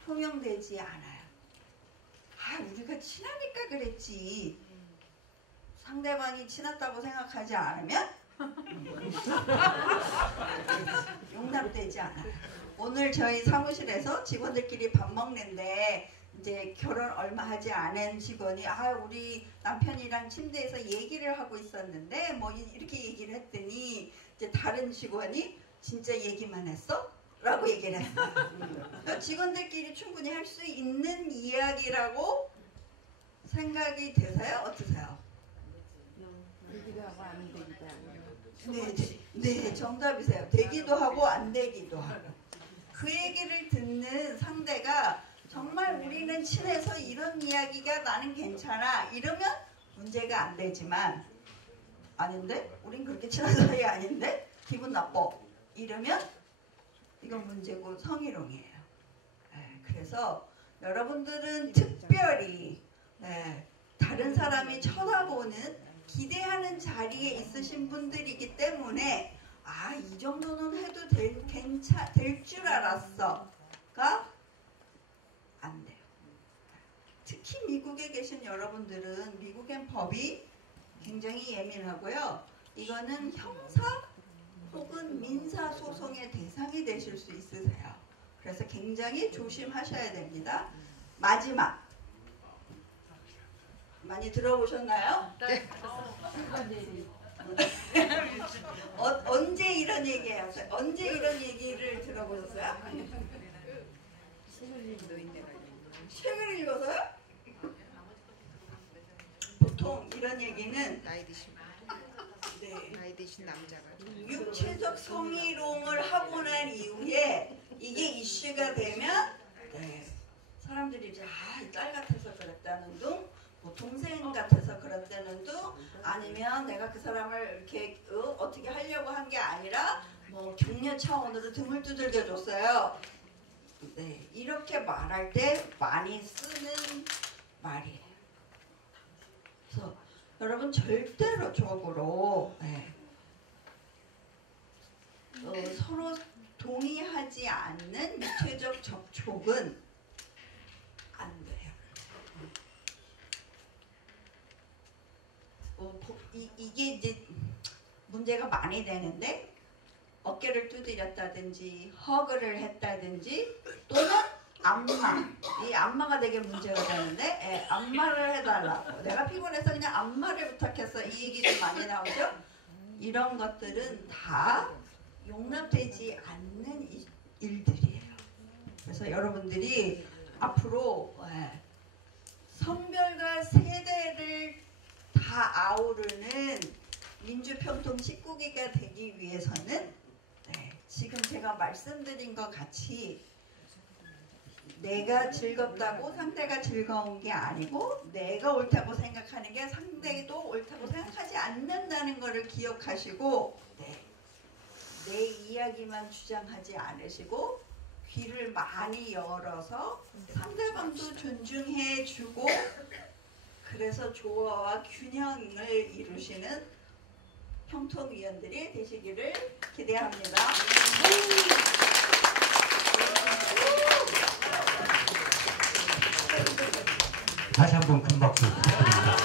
통용되지 않아요. 우리가 친하니까 그랬지. 상대방이 친하다고 생각하지 않으면 용납되지 않아요. 오늘 저희 사무실에서 직원들끼리 밥 먹는데 이제 결혼 얼마 하지 않은 직원이 우리 남편이랑 침대에서 얘기를 하고 있었는데 뭐 이렇게 얘기를 했더니 이제 다른 직원이 진짜 얘기만 했어? 라고 얘기를 했어요. 그러니까 직원들끼리 충분히 할 수 있는 이야기라고 생각이 되세요? 어떠세요? 되기도 하고 안 되기도 하고. 네, 정답이세요. 되기도 하고 안 되기도 하고. 그 얘기를 듣는 상대가 정말 우리는 친해서 이런 이야기가 나는 괜찮아 이러면 문제가 안 되지만 아닌데? 우린 그렇게 친한 사이 아닌데? 기분 나빠 이러면 이건 문제고 성희롱이에요. 네, 그래서 여러분들은 특별히 다른 사람이 쳐다보는 기대하는 자리에 있으신 분들이기 때문에 이 정도는 해도 될 줄 알았어가 안 돼요. 특히 미국에 계신 여러분들은 미국엔 법이 굉장히 예민하고요. 이거는 형사 혹은 민사 소송의 대상이 되실 수 있으세요. 그래서 굉장히 조심하셔야 됩니다. 마지막 많이 들어보셨나요? 네. 언제 이런 얘기해요? 언제 이런 얘기를 들어보셨어요? 책을 읽어서요? 보통 이런 얘기는 나이 드신 남자가 육체적 성희롱을 하고 난 이후에 이게 이슈가 되면 사람들이 이제 이 딸 같아서 그랬다는 둥, 뭐 동생 같아서 그랬다는 둥, 아니면 내가 그 사람을 이렇게 어떻게 하려고 한 게 아니라 뭐 격려 차원으로 등을 두들겨 줬어요. 네, 이렇게 말할 때 많이 쓰는 말이에요. 그래서 여러분 절대로적으로 서로 동의하지 않는 육체적 접촉은 안 돼요. 이게 이제 문제가 많이 되는데 어깨를 두드렸다든지 허그를 했다든지 또는 안마, 이 안마가 되게 문제가 되는데 안마를 해달라고 내가 피곤해서 그냥 안마를 부탁했어 이 얘기도 많이 나오죠. 이런 것들은 다 용납되지 않는 일들이에요. 그래서 여러분들이 앞으로 성별과 세대를 다 아우르는 민주평통 19기가 되기 위해서는 지금 제가 말씀드린 것 같이 내가 즐겁다고 상대가 즐거운 게 아니고 내가 옳다고 생각하는 게 상대도 옳다고 생각하지 않는다는 것을 기억하시고 내 이야기만 주장하지 않으시고 귀를 많이 열어서 상대방도 존중해주고 그래서 조화와 균형을 이루시는 평통위원들이 되시기를 기대합니다. 다시 한번 큰 박수 부탁드립니다.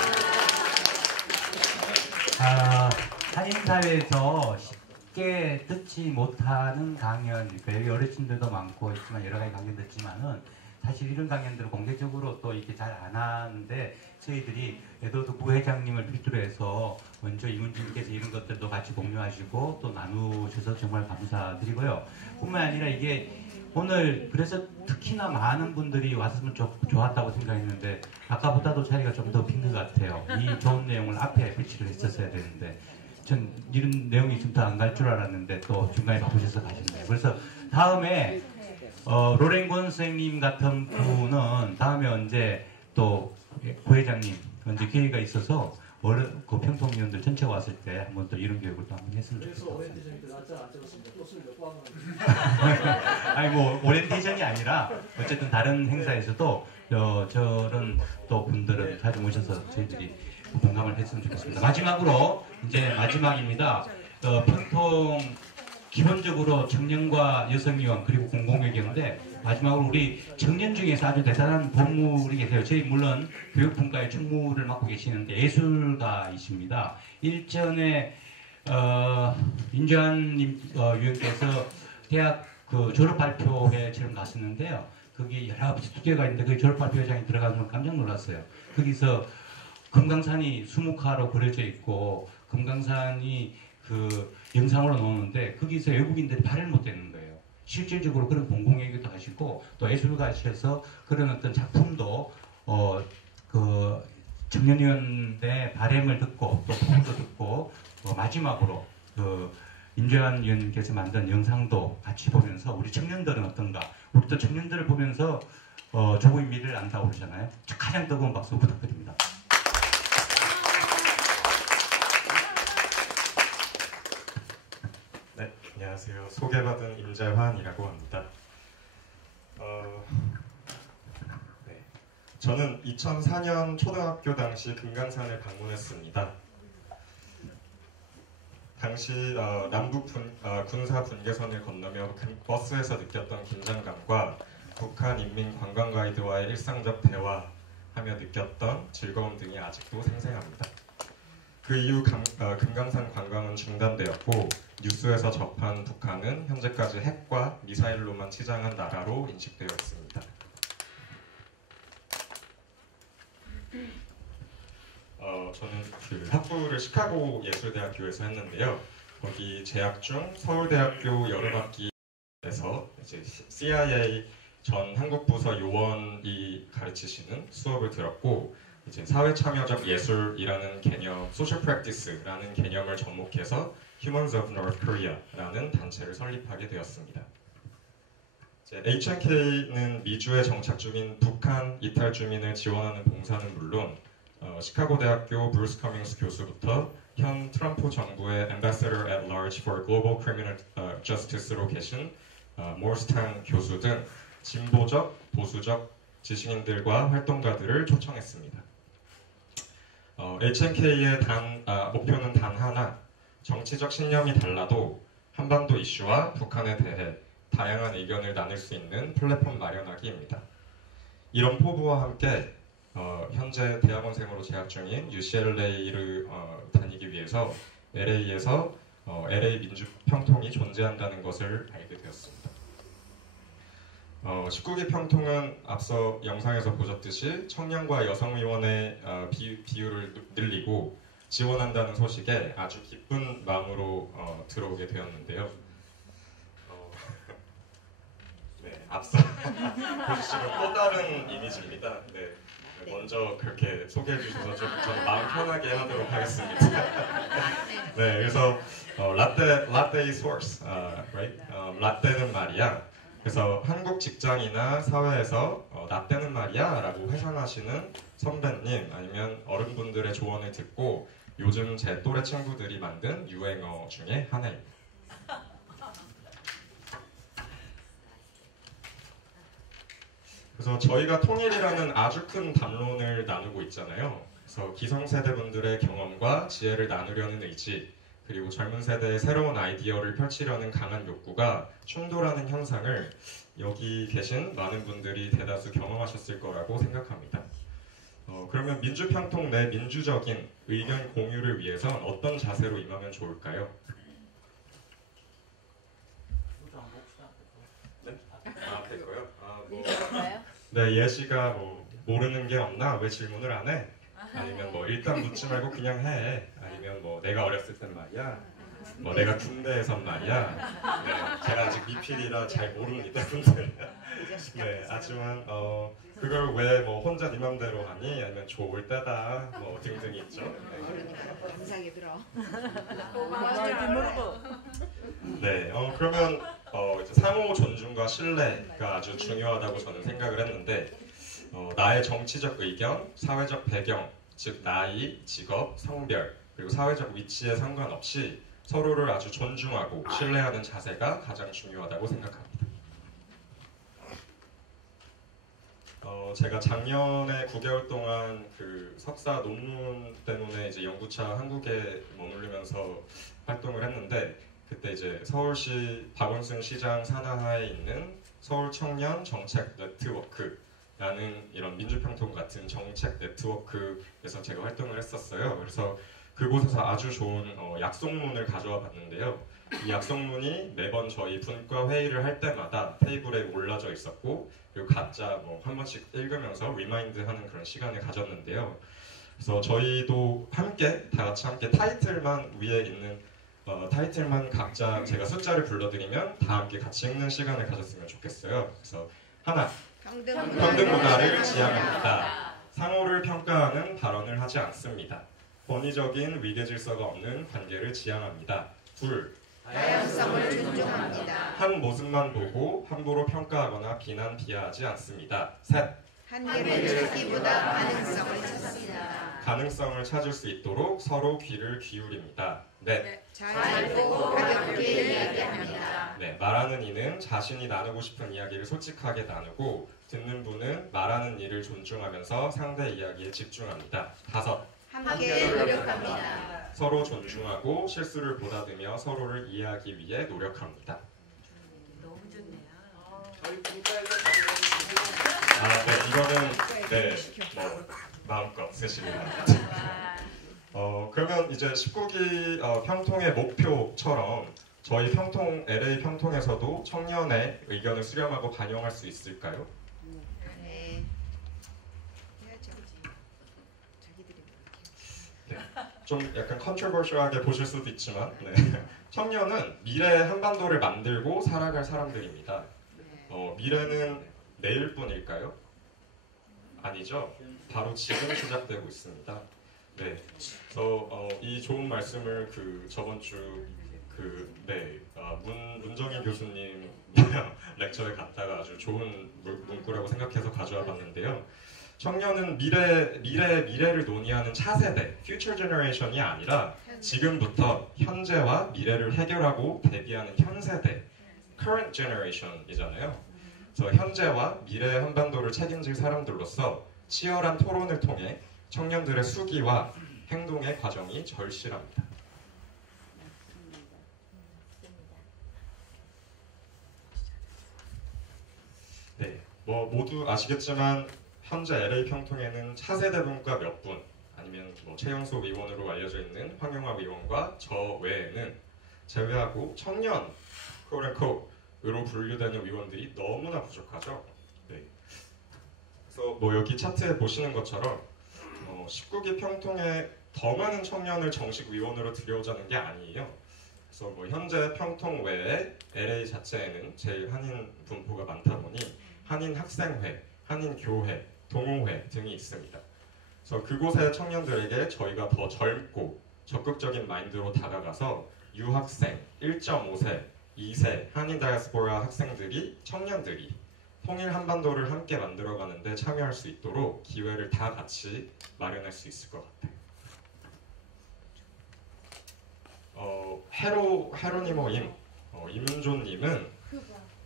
한인사회에서 쉽게 듣지 못하는 강연, 여기 어르신들도 많고 있지만 여러 가지 강연 듣지만은 사실 이런 강연들을 공개적으로 또 이렇게 잘 안 하는데 저희들이 에드워드 부회장님을 필두로 해서 먼저 이문진께서 이런 것들도 같이 공유하시고 또 나누셔서 정말 감사드리고요. 뿐만 아니라 이게 오늘 그래서 특히나 많은 분들이 왔으면 좋았다고 생각했는데 아까보다도 자리가 좀 더 빈 것 같아요. 이 좋은 내용을 앞에 배치를 했었어야 되는데 전 이런 내용이 좀 더 안 갈 줄 알았는데 또 중간에 바쁘셔서 가시네요. 그래서 다음에 로렌곤 선생님 같은 분은 다음에 언제 또 부회장님 언제 기회가 있어서 그 평통위원들 전체가 왔을 때 한번 또 이런 교육을 또 한번 했으면 좋겠어요. 오리엔테이션이 안 찍었습니다. 또 술을 몇번 하면 아니 뭐 오리엔테이션이 아니라 어쨌든 다른 행사에서도 저런 또 분들은 자주 모셔서 저희들이 공감을 했으면 좋겠습니다. 마지막으로 이제 마지막입니다. 평통 기본적으로 청년과 여성위원 그리고 공공외교인데 마지막으로 우리 청년 중에서 아주 대단한 본물이 계세요. 저희 물론 교육분과의 총무를 맡고 계시는데 예술가이십니다. 일전에 인주한 위원께서 대학 그 졸업 발표회처럼 갔었는데요. 거기 여러 스튜디오가 있는데 그 졸업 발표회장에 들어가서 깜짝 놀랐어요. 거기서 금강산이 수묵화로 그려져 있고 금강산이 그 영상으로 나오는데 거기서 외국인들이 발을 못 대는 거예요. 실질적으로 그런 공공얘기도 하시고 또 예술가셔서 그런 어떤 작품도 그 청년위원회 바램을 듣고 또 포부도 듣고 마지막으로 그 인재환 위원님께서 만든 영상도 같이 보면서 우리 청년들은 어떤가, 우리 또 청년들을 보면서 조국의 미래를 안다고 그러잖아요. 가장 뜨거운 박수 부탁드립니다. 네, 안녕하세요. 소개받은 임재환이라고 합니다. 네, 저는 2004년 초등학교 당시 금강산을 방문했습니다. 당시 남북 군사 분계선을 건너며 버스에서 느꼈던 긴장감과 북한 인민 관광 가이드와의 일상적 대화하며 느꼈던 즐거움 등이 아직도 생생합니다. 그 이후 금강산 관광은 중단되었고 뉴스에서 접한 북한은 현재까지 핵과 미사일로만 치장한 나라로 인식되어 있습니다. 저는 그 학부를 시카고 예술대학교에서 했는데요. 거기 재학 중 서울대학교 여름학기에서 이제 CIA 전 한국부서 요원이 가르치시는 수업을 들었고 이제 사회참여적 예술이라는 개념, Social Practice라는 개념을 접목해서 Humans of North Korea라는 단체를 설립하게 되었습니다. HNK는 미주에 정착 중인 북한 이탈 주민을 지원하는 봉사는 물론 시카고 대학교 브루스 커밍스 교수부터 현 트럼프 정부의 Ambassador at Large for Global Criminal Justice로 계신 모스탄 교수 등 진보적, 보수적 지식인들과 활동가들을 초청했습니다. HNK의 목표는 단 하나, 정치적 신념이 달라도 한반도 이슈와 북한에 대해 다양한 의견을 나눌 수 있는 플랫폼 마련하기입니다. 이런 포부와 함께 현재 대학원생으로 재학 중인 UCLA를 다니기 위해서 LA에서 LA 민주평통이 존재한다는 것을 알게 되었습니다. 19기 평통은 앞서 영상에서 보셨듯이 청년과 여성위원회 비율을 늘리고 지원한다는 소식에 아주 기쁜 마음으로 들어오게 되었는데요. 네, 앞서 보시면 또 다른 이미지입니다. 네, 먼저 그렇게 소개해 주셔서 저는 마음 편하게 하도록 하겠습니다. 네, 그래서 라떼 is horse, right? 라떼는 말이야. 그래서 한국 직장이나 사회에서 라떼는 말이야 라고 회상하시는 선배님 아니면 어른분들의 조언을 듣고 요즘 제 또래 친구들이 만든 유행어 중에 하나입니다. 그래서 저희가 통일이라는 아주 큰 담론을 나누고 있잖아요. 그래서 기성세대분들의 경험과 지혜를 나누려는 의지, 그리고 젊은 세대의 새로운 아이디어를 펼치려는 강한 욕구가 충돌하는 현상을 여기 계신 많은 분들이 대다수 경험하셨을 거라고 생각합니다. 그러면 민주평통 내 민주적인 의견 공유를 위해선 어떤 자세로 임하면 좋을까요? 네? 됐고요. 네, 예시가 모르는 게 없나? 왜 질문을 안 해? 아니면 일단 묻지 말고 그냥 해. 아니면 내가 어렸을 땐 말이야. 뭐 내가 군대에선 말이야. 네, 제가 아직 미필이라 잘 모릅니다. 군대. 네, 하지만 그걸 왜 뭐 혼자 네 맘대로 하니? 아니면 좋을 때다 뭐 등등이 있죠. 감상이 들어. 네, 그러면 이제 상호 존중과 신뢰가 아주 중요하다고 저는 생각을 했는데 나의 정치적 의견, 사회적 배경, 즉 나이, 직업, 성별 그리고 사회적 위치에 상관없이 서로를 아주 존중하고 신뢰하는 자세가 가장 중요하다고 생각합니다. 제가 작년에 9개월 동안 그 석사 논문 때문에 이제 연구차 한국에 머무르면서 활동을 했는데 그때 이제 서울시 박원순 시장 산하에 있는 서울 청년 정책 네트워크라는 이런 민주평통 같은 정책 네트워크에서 제가 활동을 했었어요. 그래서 그곳에서 아주 좋은 약속문을 가져와 봤는데요. 이 약속문이 매번 저희 분과 회의를 할 때마다 테이블에 올라져 있었고 그리고 각자 뭐 한 번씩 읽으면서 리마인드하는 그런 시간을 가졌는데요. 그래서 저희도 함께 다 같이 함께 타이틀만 위에 있는 타이틀만 각자 제가 숫자를 불러드리면 다 함께 같이 읽는 시간을 가졌으면 좋겠어요. 그래서 하나, 평등 문화를 지향합니다. 상호를 평가하는 발언을 하지 않습니다. 권위적인 위계 질서가 없는 관계를 지향합니다. 둘, 다양성을 존중합니다. 한 모습만 보고 함부로 평가하거나 비난 비하하지 않습니다. 셋, 한계를 찾기보다 가능성을 찾습니다. 가능성을 찾을 수 있도록 서로 귀를 기울입니다. 넷, 잘 보고 가볍게 이야기합니다. 네, 말하는 이는 자신이 나누고 싶은 이야기를 솔직하게 나누고 듣는 분은 말하는 이를 존중하면서 상대 이야기에 집중합니다. 다섯, 함께 노력합니다. 서로 존중하고 실수를 보다듬며 서로를 이해하기 위해 노력합니다. 너무 좋네요. 네, 이거는 뭐 마음껏 쓰시면 됩니다. 그러면 이제 19기 평통의 목표처럼 저희 평통 LA 평통에서도 청년의 의견을 수렴하고 반영할 수 있을까요? 네. 좀 약간 컨트로버셜하게 보실 수도 있지만 청년은 미래 한반도를 만들고 살아갈 사람들입니다. 미래는 내일뿐일까요? 아니죠. 바로 지금 시작되고 있습니다. 네, 그래서 이 좋은 말씀을 저번 주 문정인 교수님 렉처에 갔다가 아주 좋은 문구라고 생각해서 가져와 봤는데요. 청년은 미래를 논의하는 차세대, future generation이 아니라 지금부터 현재와 미래를 해결하고 대비하는 현세대, current generation이잖아요. 그래서 현재와 미래의 한반도를 책임질 사람들로서 치열한 토론을 통해 청년들의 수기와 행동의 과정이 절실합니다. 네, 뭐 모두 아시겠지만 현재 LA 평통에는 차세대 분과 몇 분, 아니면 뭐 최영수 의원으로 알려져 있는 황영화 의원과 저 외에는 제외하고 청년 코렌코으로 분류되는 의원들이 너무나 부족하죠. 네. 그래서 뭐 여기 차트에 보시는 것처럼 19기 평통에 더 많은 청년을 정식 의원으로 들여오자는 게 아니에요. 그래서 뭐 현재 평통 외에 LA 자체에는 제일 한인 분포가 많다 보니 한인 학생회, 한인 교회, 동호회 등이 있습니다. 그래서 그곳의 청년들에게 저희가 더 젊고 적극적인 마인드로 다가가서 유학생, 1.5세, 2세 한인 다이아스포라 청년들이 통일 한반도를 함께 만들어가는데 참여할 수 있도록 기회를 다 같이 마련할 수 있을 것 같아요. 헤로니모임 이문조님은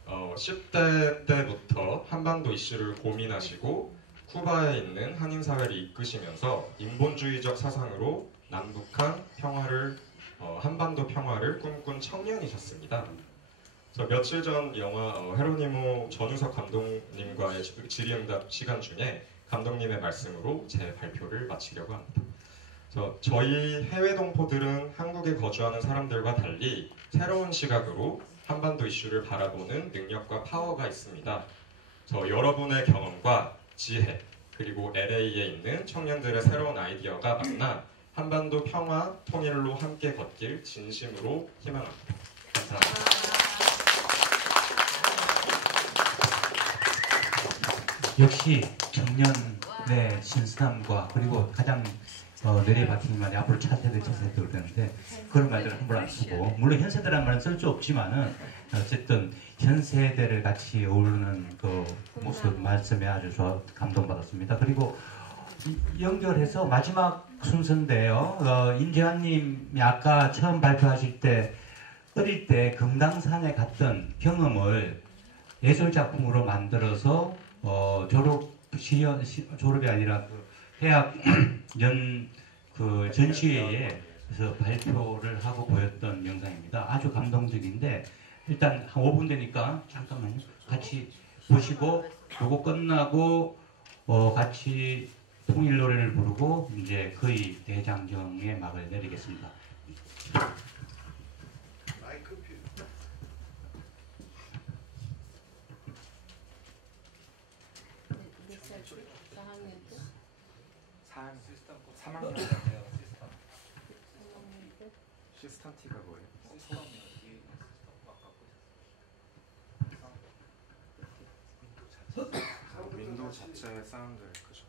10대 때부터 한반도 이슈를 고민하시고 쿠바에 있는 한인 사회를 이끄시면서 인본주의적 사상으로 남북한 평화를 한반도 평화를 꿈꾼 청년이셨습니다. 저 며칠 전 영화 헤로니모 전우석 감독님과의 질의응답 시간 중에 감독님의 말씀으로 제 발표를 마치려고 합니다. 저희 해외 동포들은 한국에 거주하는 사람들과 달리 새로운 시각으로 한반도 이슈를 바라보는 능력과 파워가 있습니다. 여러분의 경험과 지혜 그리고 LA에 있는 청년들의 새로운 아이디어가 만나 한반도 평화 통일로 함께 걷길 진심으로 희망합니다. 감사합니다. 역시 청년의 신선함과 그리고 가장 내려박힌 말이 앞으로 차세대 그러는데 그런 말들을 함부로 안 쓰고, 물론 현 세대라는 말은 쓸 수 없지만은 어쨌든 현 세대를 같이 어우르는 그 모습 말씀에 아주 감동받았습니다. 그리고 연결해서 마지막 순서인데요. 임재환님이 아까 처음 발표하실 때 어릴 때 금강산에 갔던 경험을 예술 작품으로 만들어서 졸업이 아니라 그 대학 그 전시회에서 발표를 하고 보였던 영상입니다. 아주 감동적인데 일단 한 5분 되니까 잠깐만요. 같이 보시고 요거 끝나고 같이 통일 노래를 부르고 이제 거의 대장정의 막을 내리겠습니다. 시스템 T가 뭐예요? 윈도우 자체의 사운드를 그죠?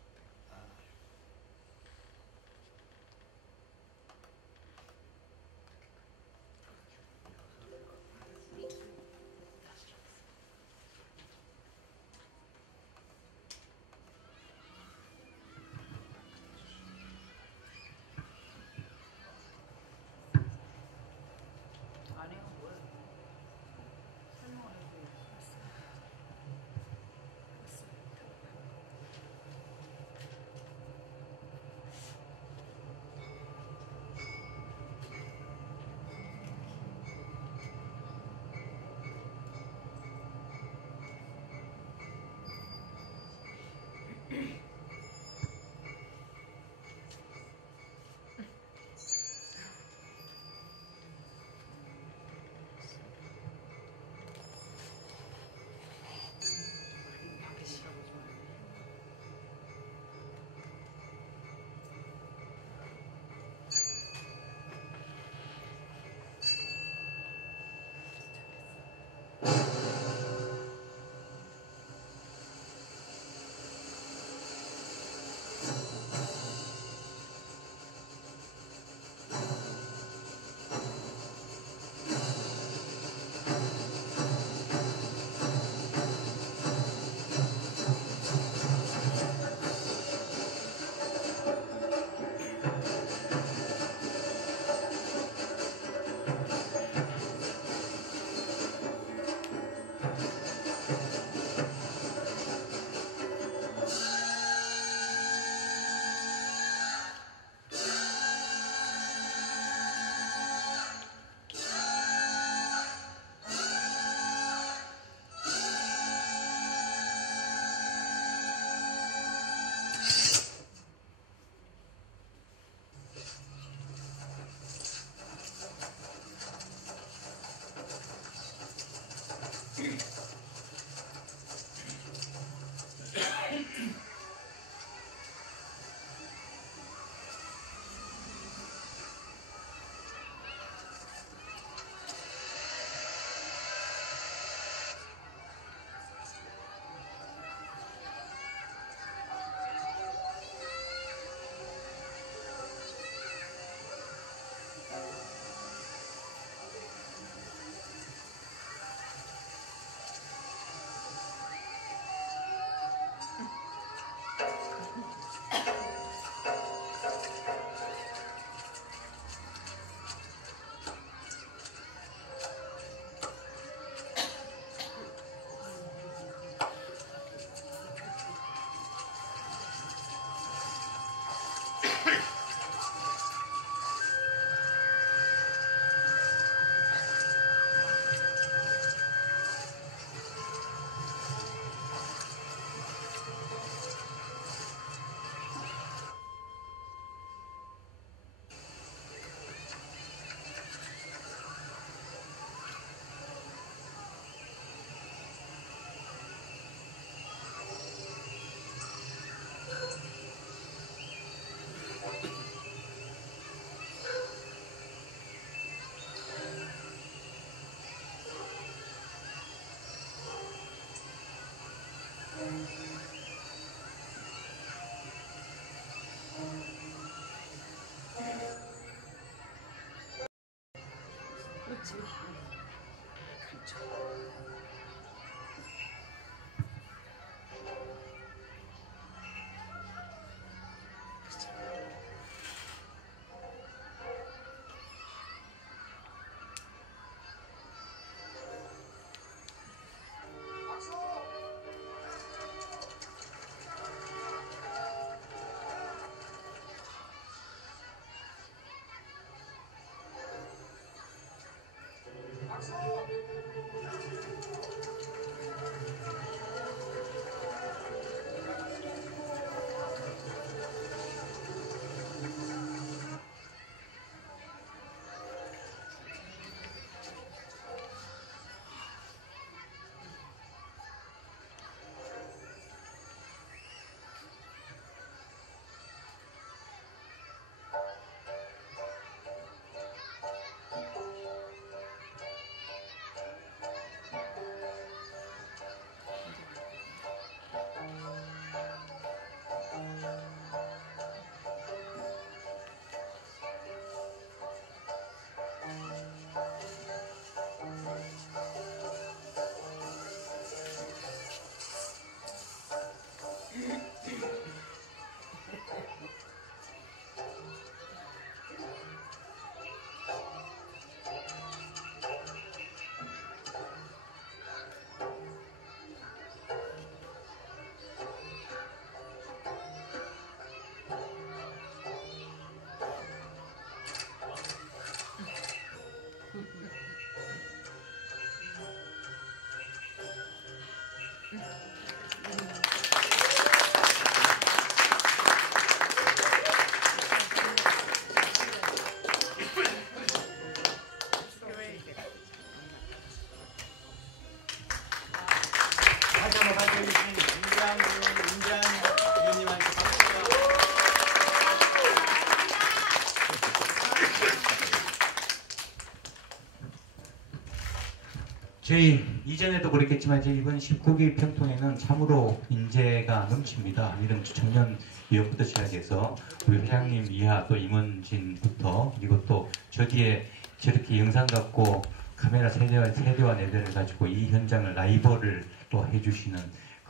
저희 이전에도 그랬겠지만 저희 이번 19기 평통에는 참으로 인재가 넘칩니다. 이런 청년 위원부터 시작해서 우리 회장님 이하 또 임원진부터 그리고 또 저 뒤에 저렇게 영상 갖고 카메라 세대와 4대를 가지고 이 현장을 라이브를 또 해주시는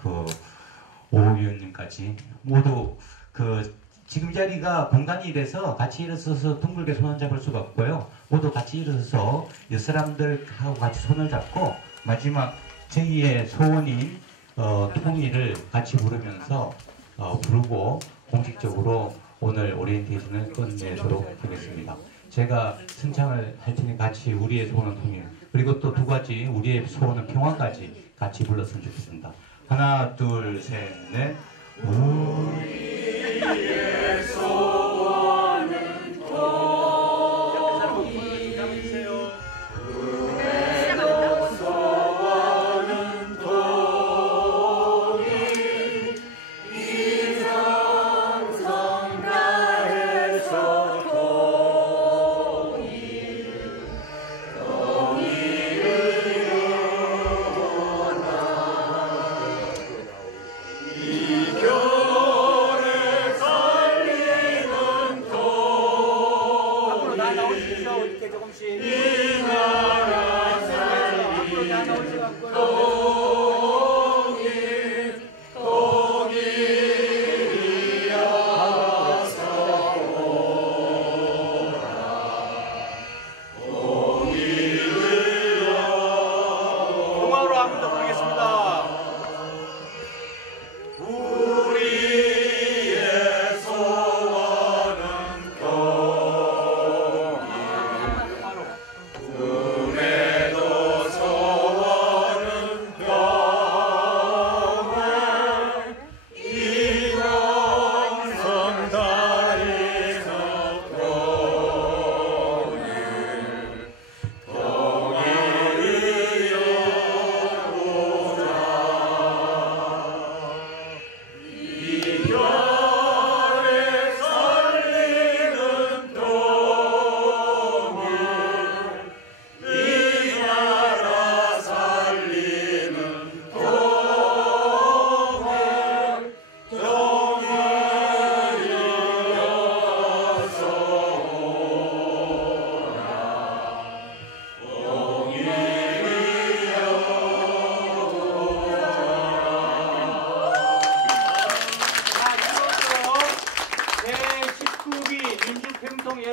그 오 위원님까지 모두 지금 자리가 공간이 돼서 같이 일어서서 둥글게 손을 잡을 수가 없고요. 모두 같이 일어서서 이 사람들하고 같이 손을 잡고 마지막 저희의 소원인 통일을 같이 부르면서 부르고 공식적으로 오늘 오리엔테이션을 끝내도록 하겠습니다. 제가 승창을 할 테니 같이 우리의 소원은 통일 그리고 또 2가지 우리의 소원은 평화까지 같이 불렀으면 좋겠습니다. 하나 둘 셋 넷 우리의 소원은 통일 우리의 소원은 통일 이성성가에서 통일을 영원한 이 교를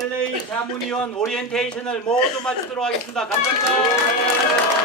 LA 자문위원 오리엔테이션을 모두 마치도록 하겠습니다. 감사합니다.